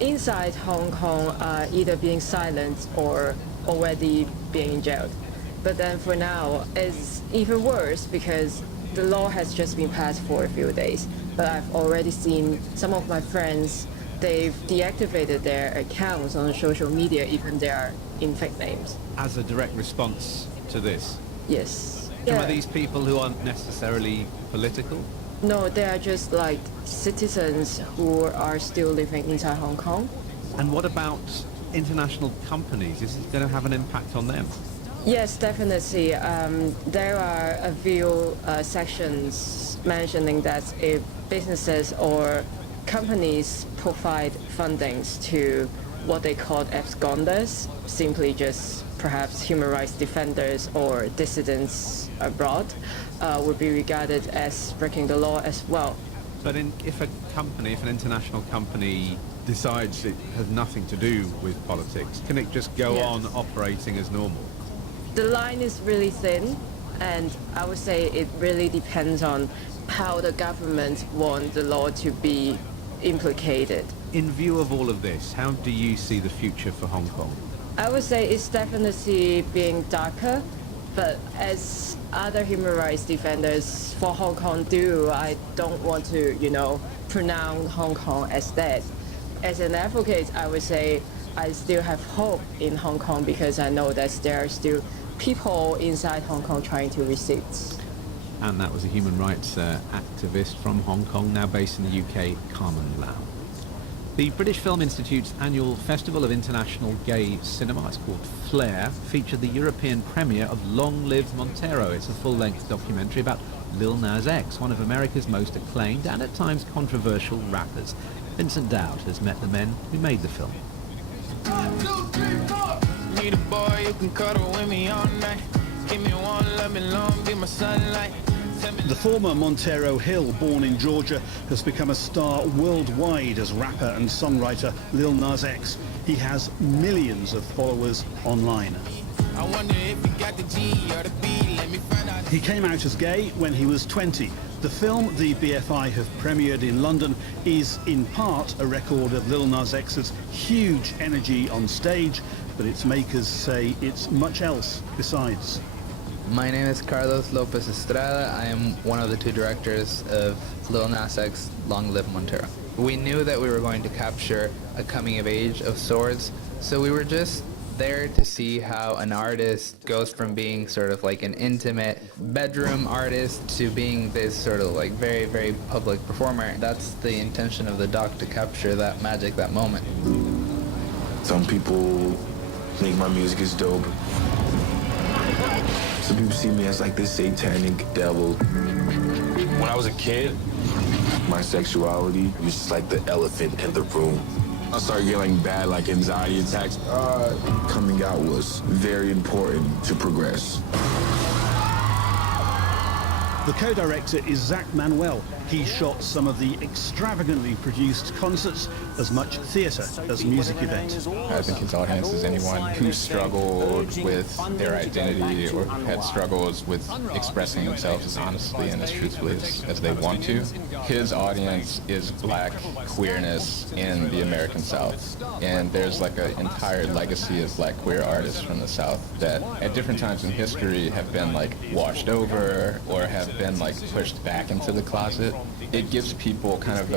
inside Hong Kong are either being silenced or already being jailed. But then for now, it's even worse because the law has just been passed for a few days. But I've already seen some of my friends, they've deactivated their accounts on social media, even they are in fake names. As a direct response to this? Yes. Some of these people who aren't necessarily political? No, they are just like citizens who are still living inside Hong Kong. And what about international companies? Is it going to have an impact on them? Yes, definitely. There are a few sections mentioning that if businesses or companies provide fundings to what they call absconders, simply just perhaps human rights defenders or dissidents abroad, would be regarded as breaking the law as well. But if an international company decides it has nothing to do with politics, can it just go on operating as normal? The line is really thin, and I would say it really depends on how the government wants the law to be implicated. In view of all of this, how do you see the future for Hong Kong? I would say it's definitely being darker, but as other human rights defenders for Hong Kong do, I don't want to, pronounce Hong Kong as dead. As an advocate, I would say I still have hope in Hong Kong because I know that there are still people inside Hong Kong trying to resist. And that was a human rights activist from Hong Kong, now based in the UK, Carmen Lau. The British Film Institute's annual Festival of International Gay Cinema, it's called Flare, featured the European premiere of Long Live Montero. It's a full-length documentary about Lil Nas X, one of America's most acclaimed and at times controversial rappers. Vincent Dowd has met the men who made the film. 1, 2, 3, 4. Need a boy who can cuddle with me all night. Give me one, let me long, be my sunlight. The former Montero Hill, born in Georgia, has become a star worldwide as rapper and songwriter Lil Nas X. He has millions of followers online. I wonder if you got the G or the B, let me find out. He came out as gay when he was 20. The film the BFI have premiered in London is in part a record of Lil Nas X's huge energy on stage, but its makers say it's much else besides. My name is Carlos Lopez Estrada. I am one of the two directors of Lil Nas X Long Live Montero. We knew that we were going to capture a coming of age of sorts, so we were just there to see how an artist goes from being sort of like an intimate bedroom artist to being this sort of like very, very public performer. That's the intention of the doc, to capture that magic, that moment. Some people think my music is dope. Some people see me as like this satanic devil. When I was a kid, my sexuality was just like the elephant in the room. I started getting bad anxiety attacks. Coming out was very important to progress. The co-director is Zach Manuel. He shot some of the extravagantly produced concerts, as much theatre as music events. I think his audience is anyone who struggled with their identity or had struggles with expressing themselves as honestly and as truthfully as they want to. His audience is black queerness in the American South. And there's an entire legacy of black queer artists from the South that at different times in history have been washed over or have been pushed back into the closet. It gives people kind of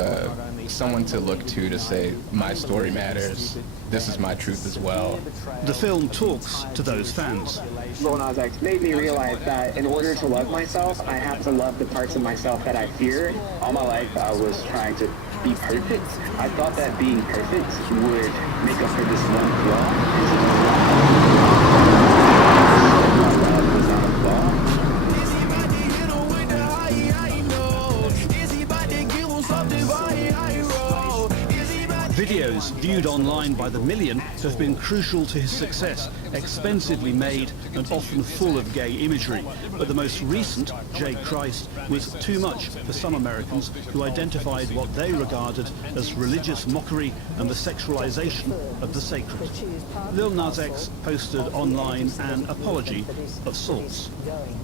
someone to look to say, my story matters, this is my truth as well. The film talks to those fans. Lil Nas X made me realize that in order to love myself, I have to love the parts of myself that I fear. All my life I was trying to be perfect. I thought that being perfect would make up for this one flaw. Videos viewed online by the million have been crucial to his success, expensively made and often full of gay imagery. But the most recent, J. Christ, was too much for some Americans who identified what they regarded as religious mockery and the sexualization of the sacred. Lil Nas X posted online an apology of sorts.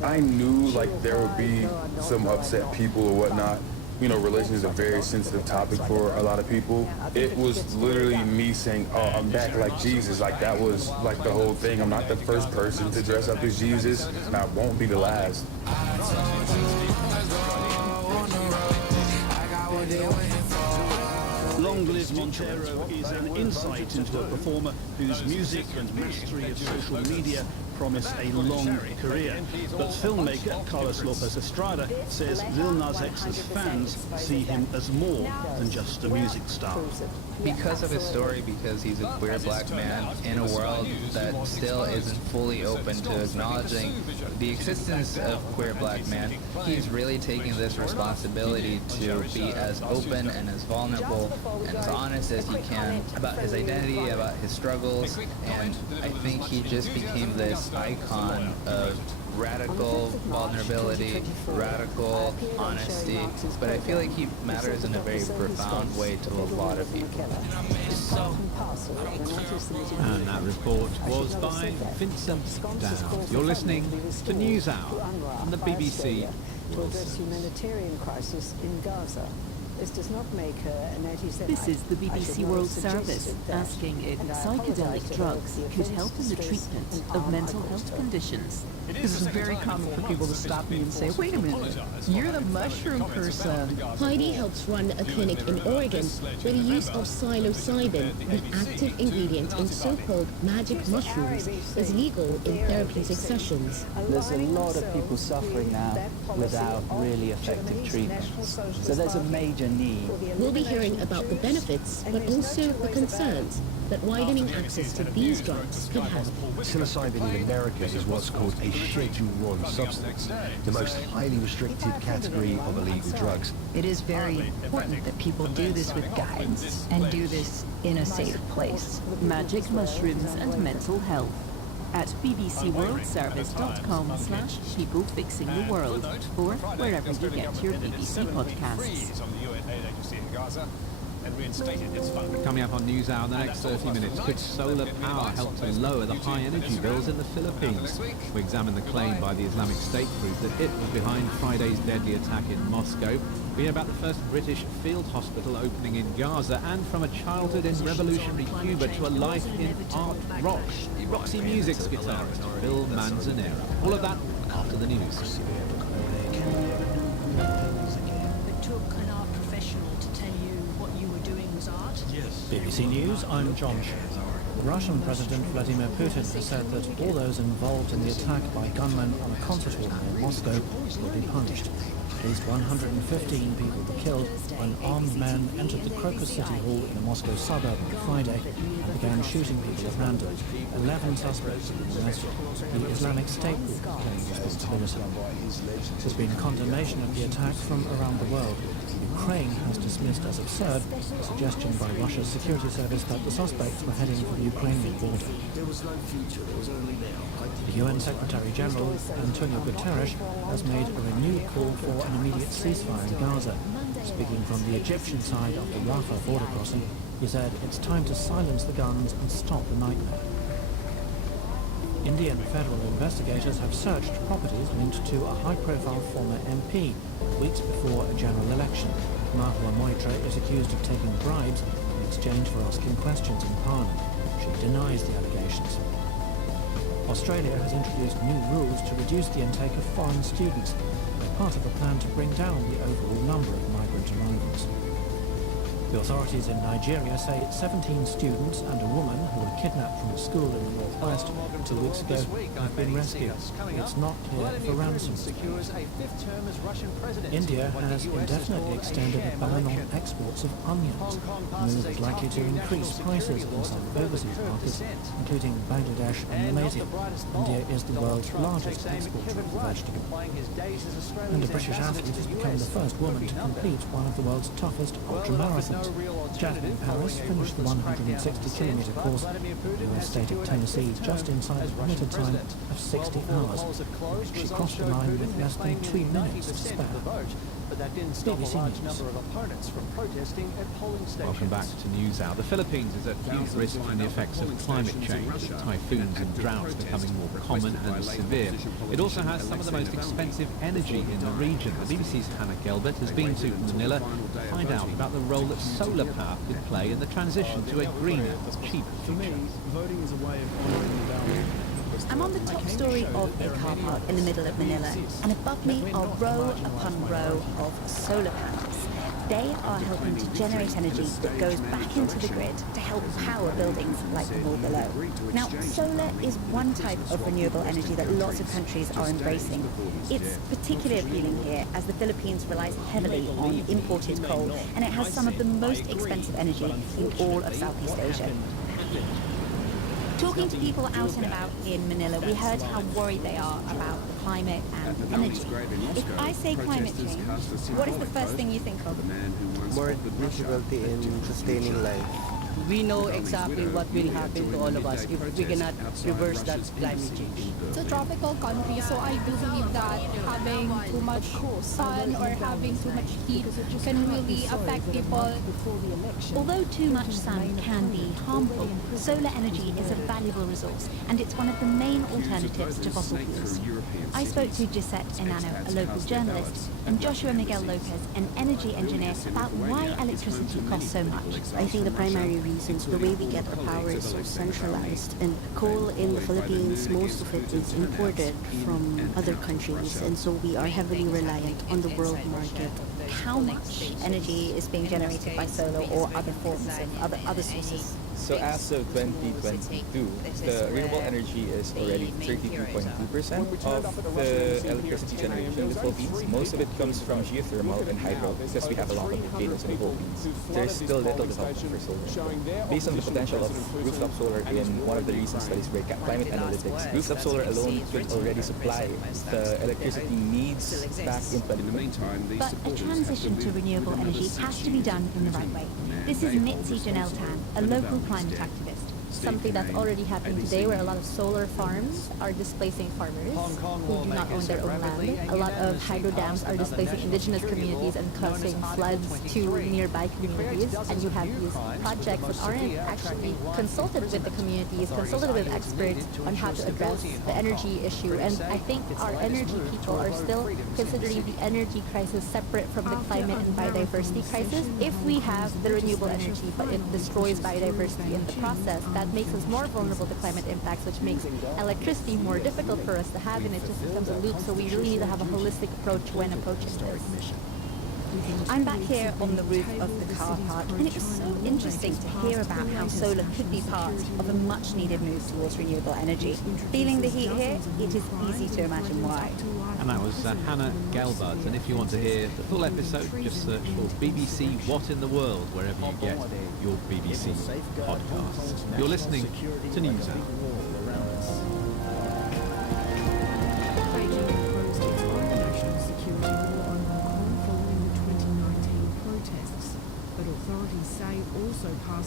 I knew there would be some upset people or whatnot. You know, religion is a very sensitive topic for a lot of people. It was literally me saying, oh, I'm back like Jesus. That was the whole thing. I'm not the first person to dress up as Jesus, and I won't be the last. Long Live Montero is an insight into a performer whose music and mastery of social media promise a long career. But filmmaker Carlos Lopez Estrada says Lil Nas X's fans see him as more than just a music star. Because of his story, because he's a queer black man in a world that still isn't fully open to acknowledging the existence of queer black men, he's really taking this responsibility to be as open and as vulnerable and as honest as he can about his identity, about his struggles, and I think he just became this icon of radical vulnerability, radical honesty, but I feel like he matters in a very profound way to a lot of people. And that report was by Vincent Dowd. You're listening to News Hour on the BBC. Humanitarian crisis in Gaza. This does not make her an anti-Semite. This is the BBC World Service asking if psychedelic drugs could help in the treatment of mental health conditions. This is very common for people to stop me and say, wait a minute, you're the mushroom person. Heidi helps run a clinic in Oregon where the use of psilocybin, the active ingredient in so-called magic mushrooms, is legal in therapeutic sessions. There's a lot of people suffering now without really effective treatments. So there's a major need. We'll be hearing about the benefits, but also the concerns that widening access to these drugs could have. Psilocybin in America is what's called a Schedule 1 substance, the most highly restricted category of illegal drugs. It is very important that people do this with guidance and do this in a safe place. Magic mushrooms and mental health at bbcworldservice.com/people fixing the world or wherever you get your BBC podcasts. Coming up on News Hour in the next 30 minutes, could solar power help to lower the high energy bills in the Philippines? We examine the claim by the Islamic State group that it was behind Friday's deadly attack in Moscow. We hear about the first British field hospital opening in Gaza, and from a childhood in revolutionary Cuba to a life in art rock. Roxy Music's guitarist, Bill Manzanera. All of that after the news. BBC News, I'm John Shaw. Russian President Vladimir Putin has said that all those involved in the attack by gunmen on a concert hall in Moscow will be punished. At least 115 people were killed when armed men entered the Crocus City Hall in a Moscow suburb on Friday and began shooting people at random. 11 suspects were arrested. The Islamic State group claimed responsibility. There's been condemnation of the attack from around the world. Ukraine has dismissed as absurd a suggestion by Russia's security service that the suspects were heading for the Ukrainian border. The UN Secretary-General, Antonio Guterres, has made a renewed call for an immediate ceasefire in Gaza. Speaking from the Egyptian side of the Rafah border crossing, he said it's time to silence the guns and stop the nightmare. Indian federal investigators have searched properties linked to a high-profile former MP weeks before a general election. Mahua Moitra is accused of taking bribes in exchange for asking questions in Parliament. She denies the allegations. Australia has introduced new rules to reduce the intake of foreign students as part of a plan to bring down the overall number of migrant arrivals. The authorities in Nigeria say 17 students and a woman who were kidnapped from a school in the northwest 2 weeks ago have been rescued. It's not clear for ransom. India has indefinitely extended a ban on exports of onions. The move is likely to increase prices in some overseas markets, including Bangladesh and Malaysia. India is the world's largest exporter of vegetables. And a British athlete has become the first woman to complete one of the world's toughest ultramarathons. Jasmine Paris finished the 160-kilometre course in the US state of Tennessee just inside the permitted time of 60 hours. She crossed the line with less than 2 minutes to spare. BBC News. Welcome back to NewsHour. The Philippines is at huge risk from the effects of climate change, typhoons and droughts becoming more common and severe. It also has some of the most expensive energy in the region. The BBC's Hannah Gelbert has been to Manila to find out about the role that solar power could play in the transition to a greener, cheaper future. I'm on the top story of a car park in the middle of Manila, and above me are row upon row of solar panels. They are helping to generate energy that goes back into the grid to help power buildings like the wall below. Now, solar is one type of renewable energy that lots of countries are embracing. It's particularly appealing here as the Philippines relies heavily on imported coal, and it has some of the most expensive energy in all of Southeast Asia. Talking to people out and about in Manila, we heard how worried they are about the climate and energy. If I say climate change, what is the first thing you think of? More difficulty in sustaining life. We know exactly what will happen to all of us if we cannot reverse that climate change. It's a tropical country, so I do believe that having too much sun or having too much heat can really affect people. Although too much sun can be harmful, solar energy is a valuable resource, and it's one of the main alternatives to fossil fuels. I spoke to Gisette Enano, a local journalist, and Joshua Miguel Lopez, an energy engineer, about why electricity costs so much. I think the primary reasons the way we get our power is so centralized, and coal in the Philippines, most of it is imported from other countries, and so we are heavily reliant on the world market. How much energy is being generated by solar or other forms of other sources? So as of 2022, the renewable energy is already 32.2% of the electricity generation in the Philippines. Most of it comes from geothermal and hydro because we have a lot of volcanoes in the Philippines. There's still little development for solar. Based on the potential of rooftop solar in one of the recent studies by Climate Analytics, rooftop solar alone could already supply the electricity needs back in 2020. But a transition to renewable energy has to be done in the right way. This is Mitzi Janelle Tan, a local climate activist. Something that's already happening today where a lot of solar farms are displacing farmers who do not own their own land. A lot of hydro dams are displacing indigenous communities and causing floods to nearby communities. And you have these projects that aren't actually consulted with the communities, consulted with experts on how to address the energy issue. And I think our energy people are still considering the energy crisis separate from the climate and biodiversity crisis. If we have the renewable energy but it destroys biodiversity in the process, that makes us more vulnerable to climate impacts, which makes electricity more difficult for us to have, and it just becomes a loop. So we really need to have a holistic approach when approaching this. I'm back here on the roof of the car park, and it was so interesting to hear about how solar could be part of a much-needed move towards renewable energy. Feeling the heat here, it is easy to imagine why. And that was Hannah Gelbart. And if you want to hear the full episode, just search for BBC What in the World wherever you get your BBC podcasts. You're listening to News Hour.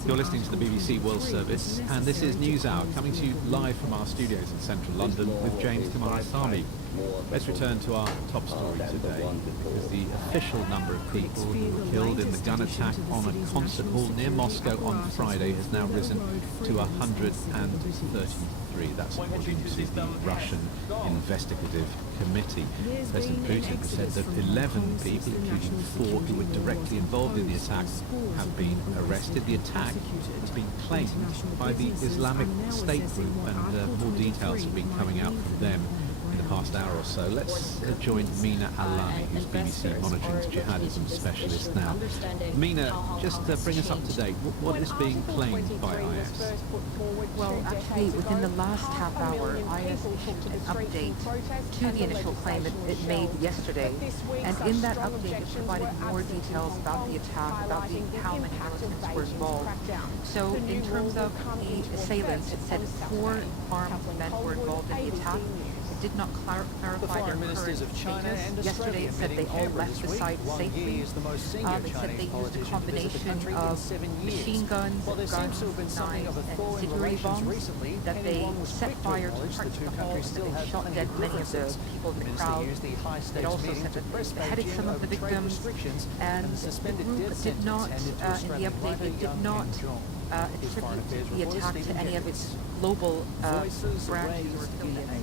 You're listening to the BBC World Service, and this is News Hour, coming to you live from our studios in central London with James Camarazami. Let's return to our top story today, because the official number of people who were killed in the gun attack on a concert hall near Moscow on Friday has now risen to 133. That's according to the Russian Investigative Committee. President Putin has said that 11 people, including 4 who were directly involved in the attack, have been arrested. The attack has been claimed by the Islamic State group, and more details have been coming out from them in the past hour or so. Let's join Mina Alami, who's BBC Monitoring's jihadism specialist now. Mina, just bring us up to date. What is being claimed by IS? Well, actually, within the last half hour, IS issued an update to the initial claim it made yesterday. And in that update, it provided more details about the attack, about how many militants were involved. So in terms of the assailants, it said 4 armed men were involved in the attack. Did not clarify their current status. Yesterday it said they all left the site safely. It said they used a combination of machine guns, knives, and security bombs, that they set fire to parts of the hall, and that they shot dead many of the people in the crowd. It also said that they beheaded some of the victims, and the group did not, in the update, it did not attribute the attack to any of its global branches or affiliates.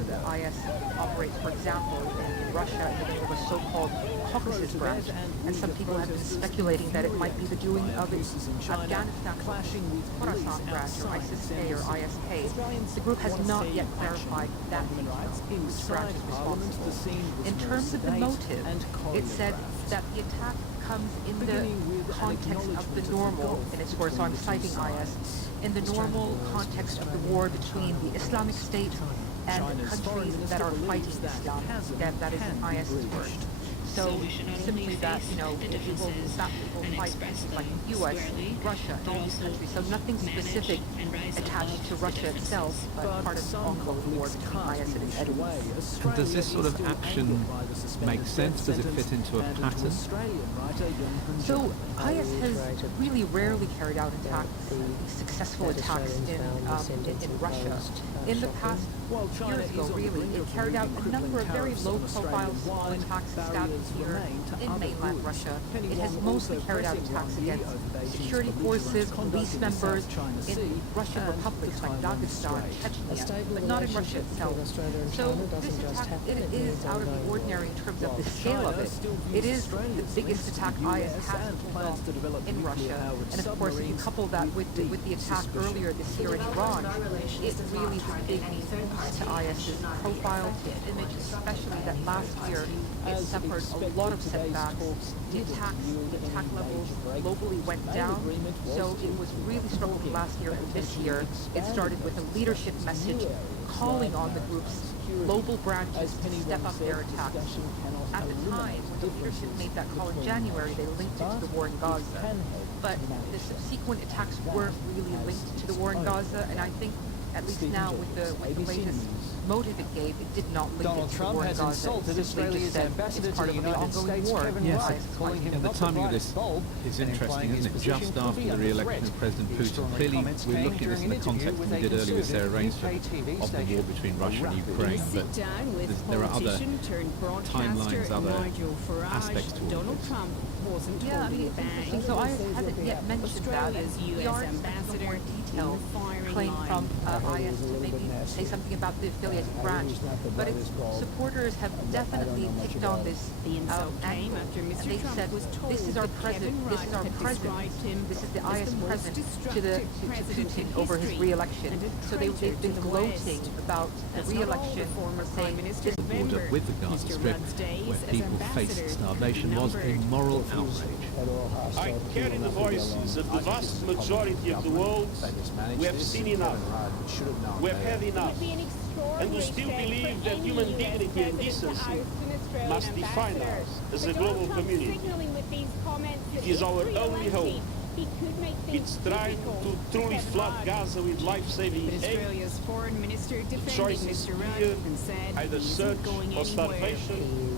The IS operates, for example, in Russia in the name of a so-called Caucasus branch, and some people have been speculating that it might be the doing of its Afghanistan Khorasan branch, or ISIS-K or ISK. The group has not yet clarified that which branch is responsible. In terms of the motive, it said that the attack comes in the context of the normal, in its words, so I'm citing IS, in the normal context of the war between the Islamic State and countries that are fighting Islam. Again, that is in IS's word. So simply that, it will fight like the US, Russia, and all these countries. So nothing specific attached to Russia itself, but part of the ongoing war between IS and its enemies. And does this sort of action make sense? Does it fit into a pattern? So IS has really rarely carried out successful attacks in Russia. In the past years ago, really, it carried out a number of very low-profile small attacks established here in mainland Russia. It has mostly carried out attacks against security forces, police members in Russian republics like Dagestan, Chechnya, but not in Russia itself. So this attack, it is out of the ordinary in terms of the scale of it. It is the biggest attack IS has pulled off in Russia. And of course, if you couple that with the attack earlier this year in Iran, it really is a big boost to IS's profile, to its image, especially that last year it suffered a lot of setbacks. The attack levels globally went down, so it was really struggling last year and this year. It started with a leadership message calling on the group's global branches to step up their attacks. At the time, when the leadership made that call in January, they linked it to the war in Gaza. But the subsequent attacks weren't really linked to the war in Gaza, and I think at least now with the latest motive it gave, it did not link it to the war in Gaza. It simply just said it's part of the ongoing war. Yes, and the timing of this is interesting, isn't it? Just after the re-election of President Putin. Clearly, we're looking at this in the context we did earlier with Sarah Rainsford of the war between Russia and Ukraine, but there are other timelines, other aspects to all this. Yeah, I mean, it's interesting. So I haven't yet mentioned that. We are expecting more detailed claim from IS to maybe say something about the affiliates unaffiliated branch, but its supporters have definitely picked on this angle. And they said, this is our president, this is our president, this is the IS president to Putin over his re-election. So they've been gloating about the re-election, saying this border with the Gaza Strip, where people faced starvation, was a moral outrage. I carry the voices of the vast majority of the world who have seen enough, who have had enough, and who still believe that human dignity and decency must define us as a global community. It is our only hope. It's trying to truly flood Gaza with life-saving aid. The choice is clear, either search or starvation.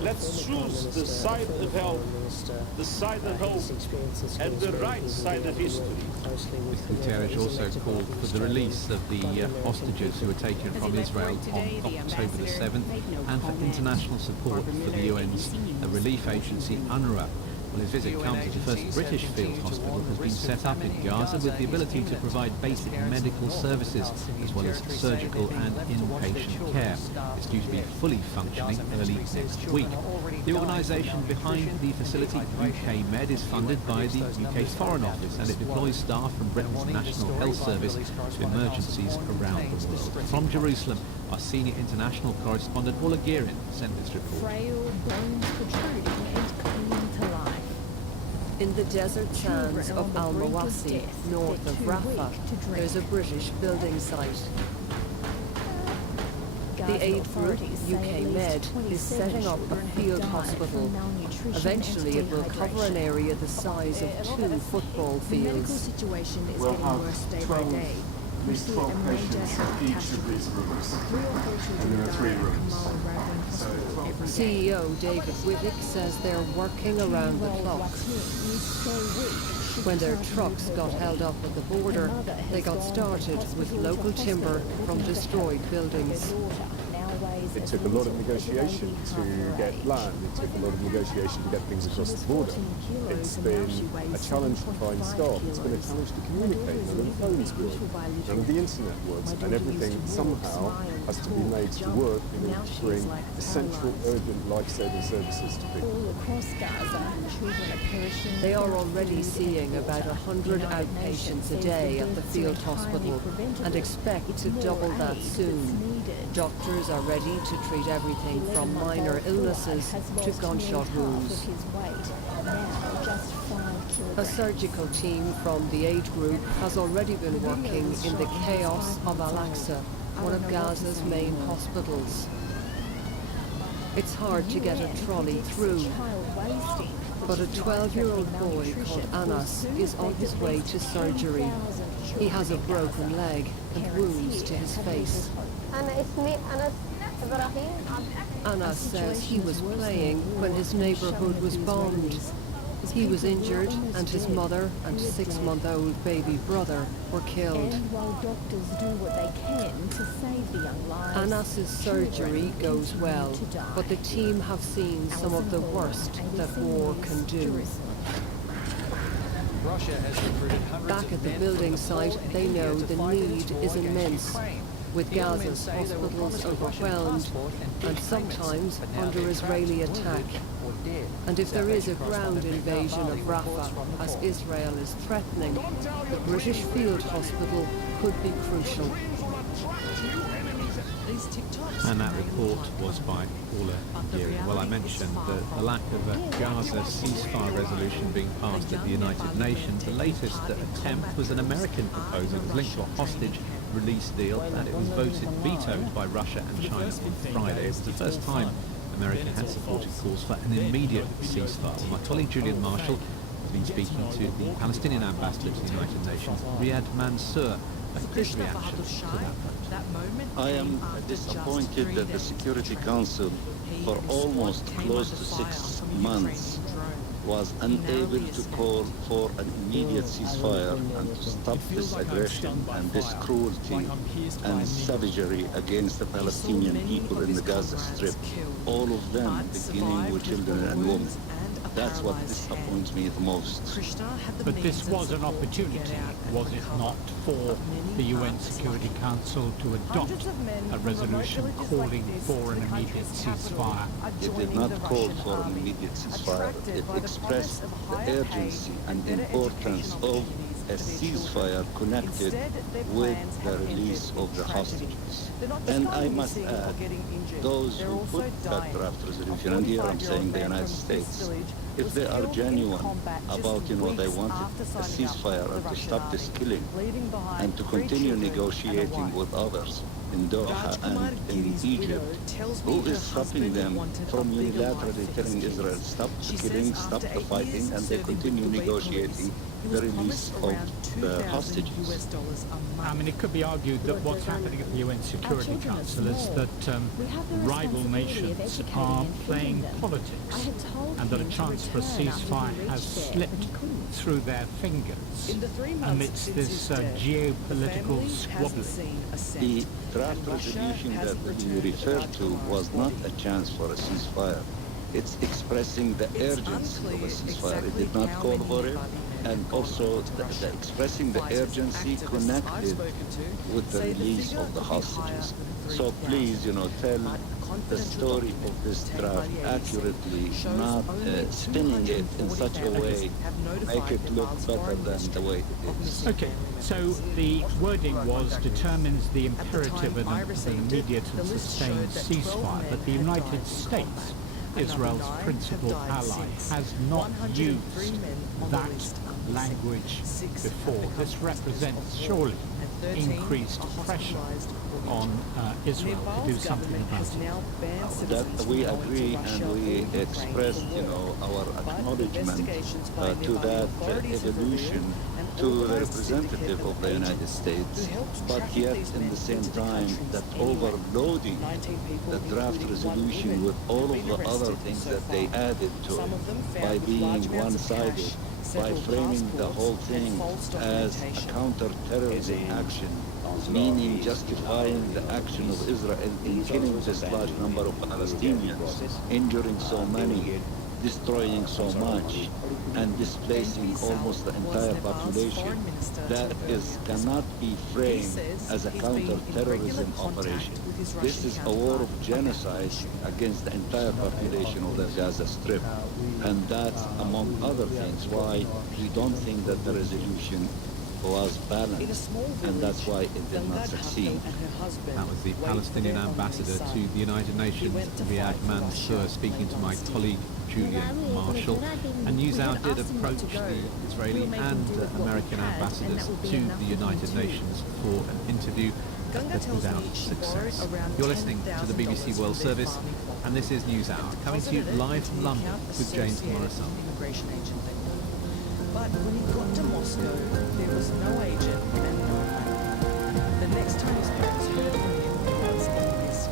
Let's choose the side of help, the side of hope, and the right side of history. Guterres also called for the release of the hostages who were taken from Israel on October the 7th, and for international support for the UN's relief agency UNRWA. Well, his visit comes as the first British field hospital has been set up in Gaza with the ability to provide basic medical services as well as surgical and inpatient care. It's due to be fully functioning early next week. The organisation behind the facility, UK Med, is funded by the UK Foreign Office, and it deploys staff from Britain's National Health Service to emergencies around the world. From Jerusalem, our senior international correspondent Paula Gearin sent this report. Frail, bones protruding and clinging to life. In the desert sands of Al-Mawasi, north of Rafah, there's a British building site. The aid group, UK Med, is setting up a field hospital. Eventually it will cover an area the size of 2 football fields. We'll have 12, at least 12 patients in each of these rooms. And there are 3 rooms. So 12 CEO David Whittick says they're working around the clock. When their trucks got held up at the border, they got started with local timber from destroyed buildings. It took a lot of negotiation to get land. It took a lot of negotiation to get things across the border. It's been a challenge to find staff. It's been a challenge to communicate. None of the phones work. None of the internet works. And everything somehow has to be made to work in order to bring essential, urgent, life-saving services to people. They are already seeing about 100 outpatients a day at the field hospital and expect to double that soon. Doctors are ready to treat everything from minor illnesses to gunshot wounds. A surgical team from the aid group has already been working in the chaos of Al-Aqsa, one of Gaza's main hospitals. It's hard to get a trolley through, but a 12-year-old boy called Anas is on his way to surgery. He has a broken leg and wounds to his face. Anas says he was playing when his neighborhood was bombed. He was injured, and his mother and 6-month-old baby brother were killed. Anas's surgery goes well, but the team have seen some of the worst that war can do. Back at the building site, they know the need is immense, with Gaza's hospitals overwhelmed and sometimes under Israeli attack. And if there is a ground invasion of Rafah, as Israel is threatening, the British field hospital could be crucial. And that report was by Paula Gearin. Well, I mentioned the lack of a Gaza ceasefire resolution being passed at the United Nations. The latest attempt was an American proposal. It was linked to a hostage release deal, and it was vetoed by Russia and China on Friday. It was the first time America had supported calls for an immediate ceasefire. My colleague Julian Marshall has been speaking to the Palestinian ambassador to the United Nations, Riyad Mansour. His reaction to that vote. I am disappointed that the Security Council, for almost close to 6 months, was unable to call for an immediate ceasefire and to stop this aggression and this cruelty and savagery against the Palestinian people in the Gaza Strip, all of them beginning with children and women. That's what disappoints me the most. But this was an opportunity, was it not, for the UN Security Council to adopt a resolution calling for an immediate ceasefire? It did not call for an immediate ceasefire. It expressed the urgency and importance of a ceasefire connected with the release of the hostages. And I must add, those who put that draft resolution, and here I'm saying the United States, if they are genuine about, they wanted a ceasefire and to stop this killing and to continue negotiating with others in Doha and in Egypt, who is stopping them from unilaterally telling Israel, stop the killing, stop the fighting, and they continue negotiating the release of the hostages? I mean, it could be argued that what's happening at the UN Security Council is that rival nations are playing politics, and that a chance for a ceasefire has slipped through their fingers amidst this geopolitical squabbling. The draft resolution that you referred to was not a chance for a ceasefire. It's expressing the urgency of a ceasefire. It did not call for it. And also the expressing the urgency connected with the release of the hostages. So please, tell the story of this draft accurately, not spinning it in such a way, make it look better than the way it is. Okay, so the wording was determines the imperative of an immediate and sustained ceasefire, but the United States, Israel's principal ally, has not used that language before. This represents surely increased pressure on Israel to do something about it. That we agree, and we expressed, our acknowledgement to that evolution to the representative of the United States, but yet in the same time that overloading the draft resolution with all of the other things that they added to it by being one-sided, by framing the whole thing as a counter-terrorism action, meaning justifying the action of Israel in killing this large number of Palestinians, injuring so many, destroying so much, and displacing almost the entire population. That cannot be framed as a counter-terrorism operation. This is a war of genocide against the entire population of the Gaza Strip. And that's, among other things, why we don't think that the resolution was balanced, and that's why it did not succeed. That was the Palestinian ambassador to the United Nations, Riyad Mansour, speaking to my colleague Julian Marshall. And NewsHour did approach the Israeli and American ambassadors to the United Nations for an interview, but without success. You're listening to the BBC World Service, and this is NewsHour, coming to you live from London with James Morrison. But when he got to Moscow, there was no agent and no phone. The next time his parents heard from him was in this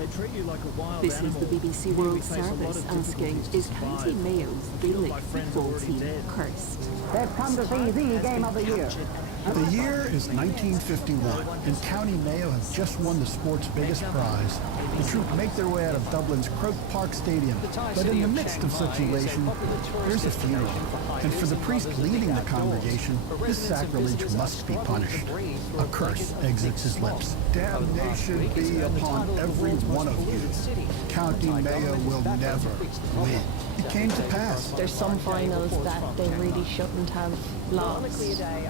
They treat you like a wild This animal. is the BBC World Service asking, is County Mayo's Gaelic football team cursed? They've come to see the game of the year. The year is 1951, and County Mayo have just won the sport's biggest prize. The troop make their way out of Dublin's Croke Park Stadium, but in the midst of such elation, there's a funeral. And for the priest leading the congregation, this sacrilege must be punished. A curse exits his lips. Damnation be upon every one of you. County Mayo will never win. It came to pass. There's some finals that they really shouldn't have lost,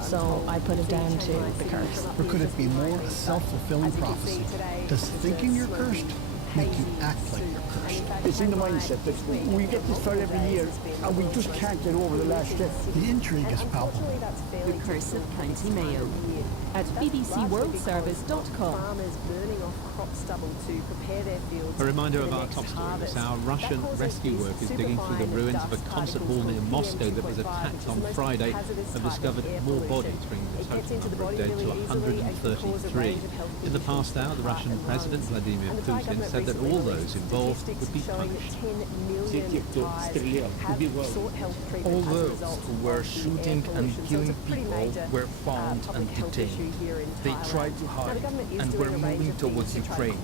so I put it down to the curse. Or could it be more a self-fulfilling prophecy? Does thinking you're cursed make you act like you're cursed? It's in the mindset that we get this far every year and we just can't get over the last step. The intrigue is palpable. The Curse of County Mayo at bbcworldservice.com. A reminder of our top stories. Our Russian rescue workers digging through the ruins of a concert hall near Moscow that was attacked on Friday have discovered more bodies, bringing the total number of dead to 133. In the past hour, the Russian President Vladimir Putin said said that all those involved would be punished. All those who were shooting and killing people were found and detained. They tried to hide and were moving towards Ukraine,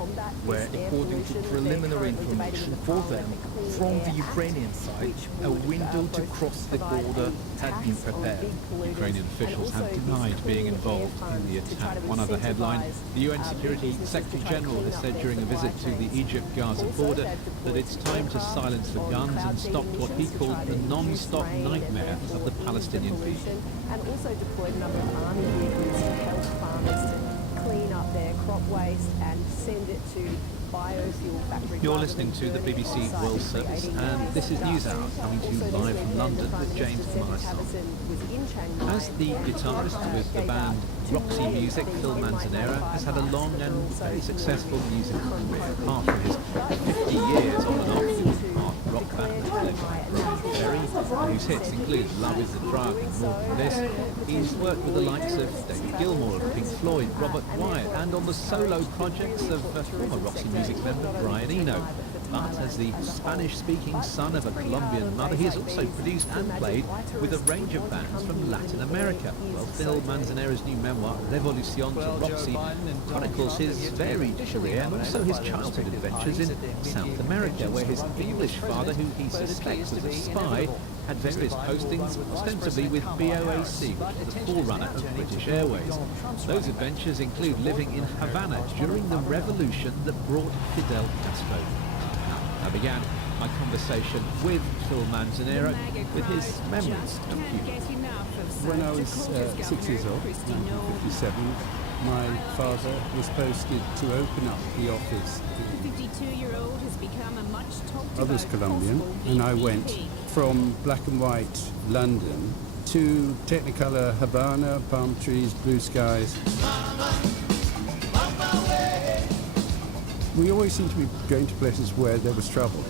where, according to preliminary information for them, from the Ukrainian side, a window to cross the border had been prepared. Ukrainian officials have denied being involved in the attack. One other headline, the UN Security Secretary General has said during a visit to the Egypt-Gaza border that it's time to silence the guns and stop what he called the non-stop nightmare of the Palestinian people. And also deployed a number of army vehicles to help farmers to clean up their crop waste and send it to biofuel factories. You're listening to the BBC World Service, and this is News Hour, coming to you live from London with James Morrison. As the guitarist with the band Roxy Music, Phil Manzanera has had a long and very successful musical career, apart from his 50 years on and off with the art rock band led by Brian Ferry, whose hits include Love is the Drug and more than this. He's worked with the likes of David Gilmour of Pink Floyd, Robert Wyatt, and on the solo projects of former Roxy Music member Brian Eno. But as the Spanish-speaking son of a Colombian mother, he has also produced and played with a range of bands from Latin America. Well, Phil Manzanera's new memoir, Revolución to Roxy, chronicles his varied career and also his childhood adventures in South America, where his English father, who he suspects was a spy, had various postings ostensibly with BOAC, which was the forerunner of British Airways. Those adventures include living in Havana during the revolution that brought Fidel Castro. I began my conversation with Phil Manzanera with his memories of Cuba. When I was 6 years old, 1957, my father was posted to open up the office. I was Colombian, and I went from black and white London to Technicolor Havana, palm trees, blue skies. We always seemed to be going to places where there was trouble.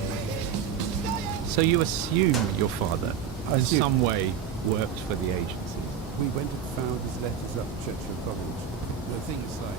So you assume your father in some way worked for the agency? We went and found his letters up Churchill College. The things like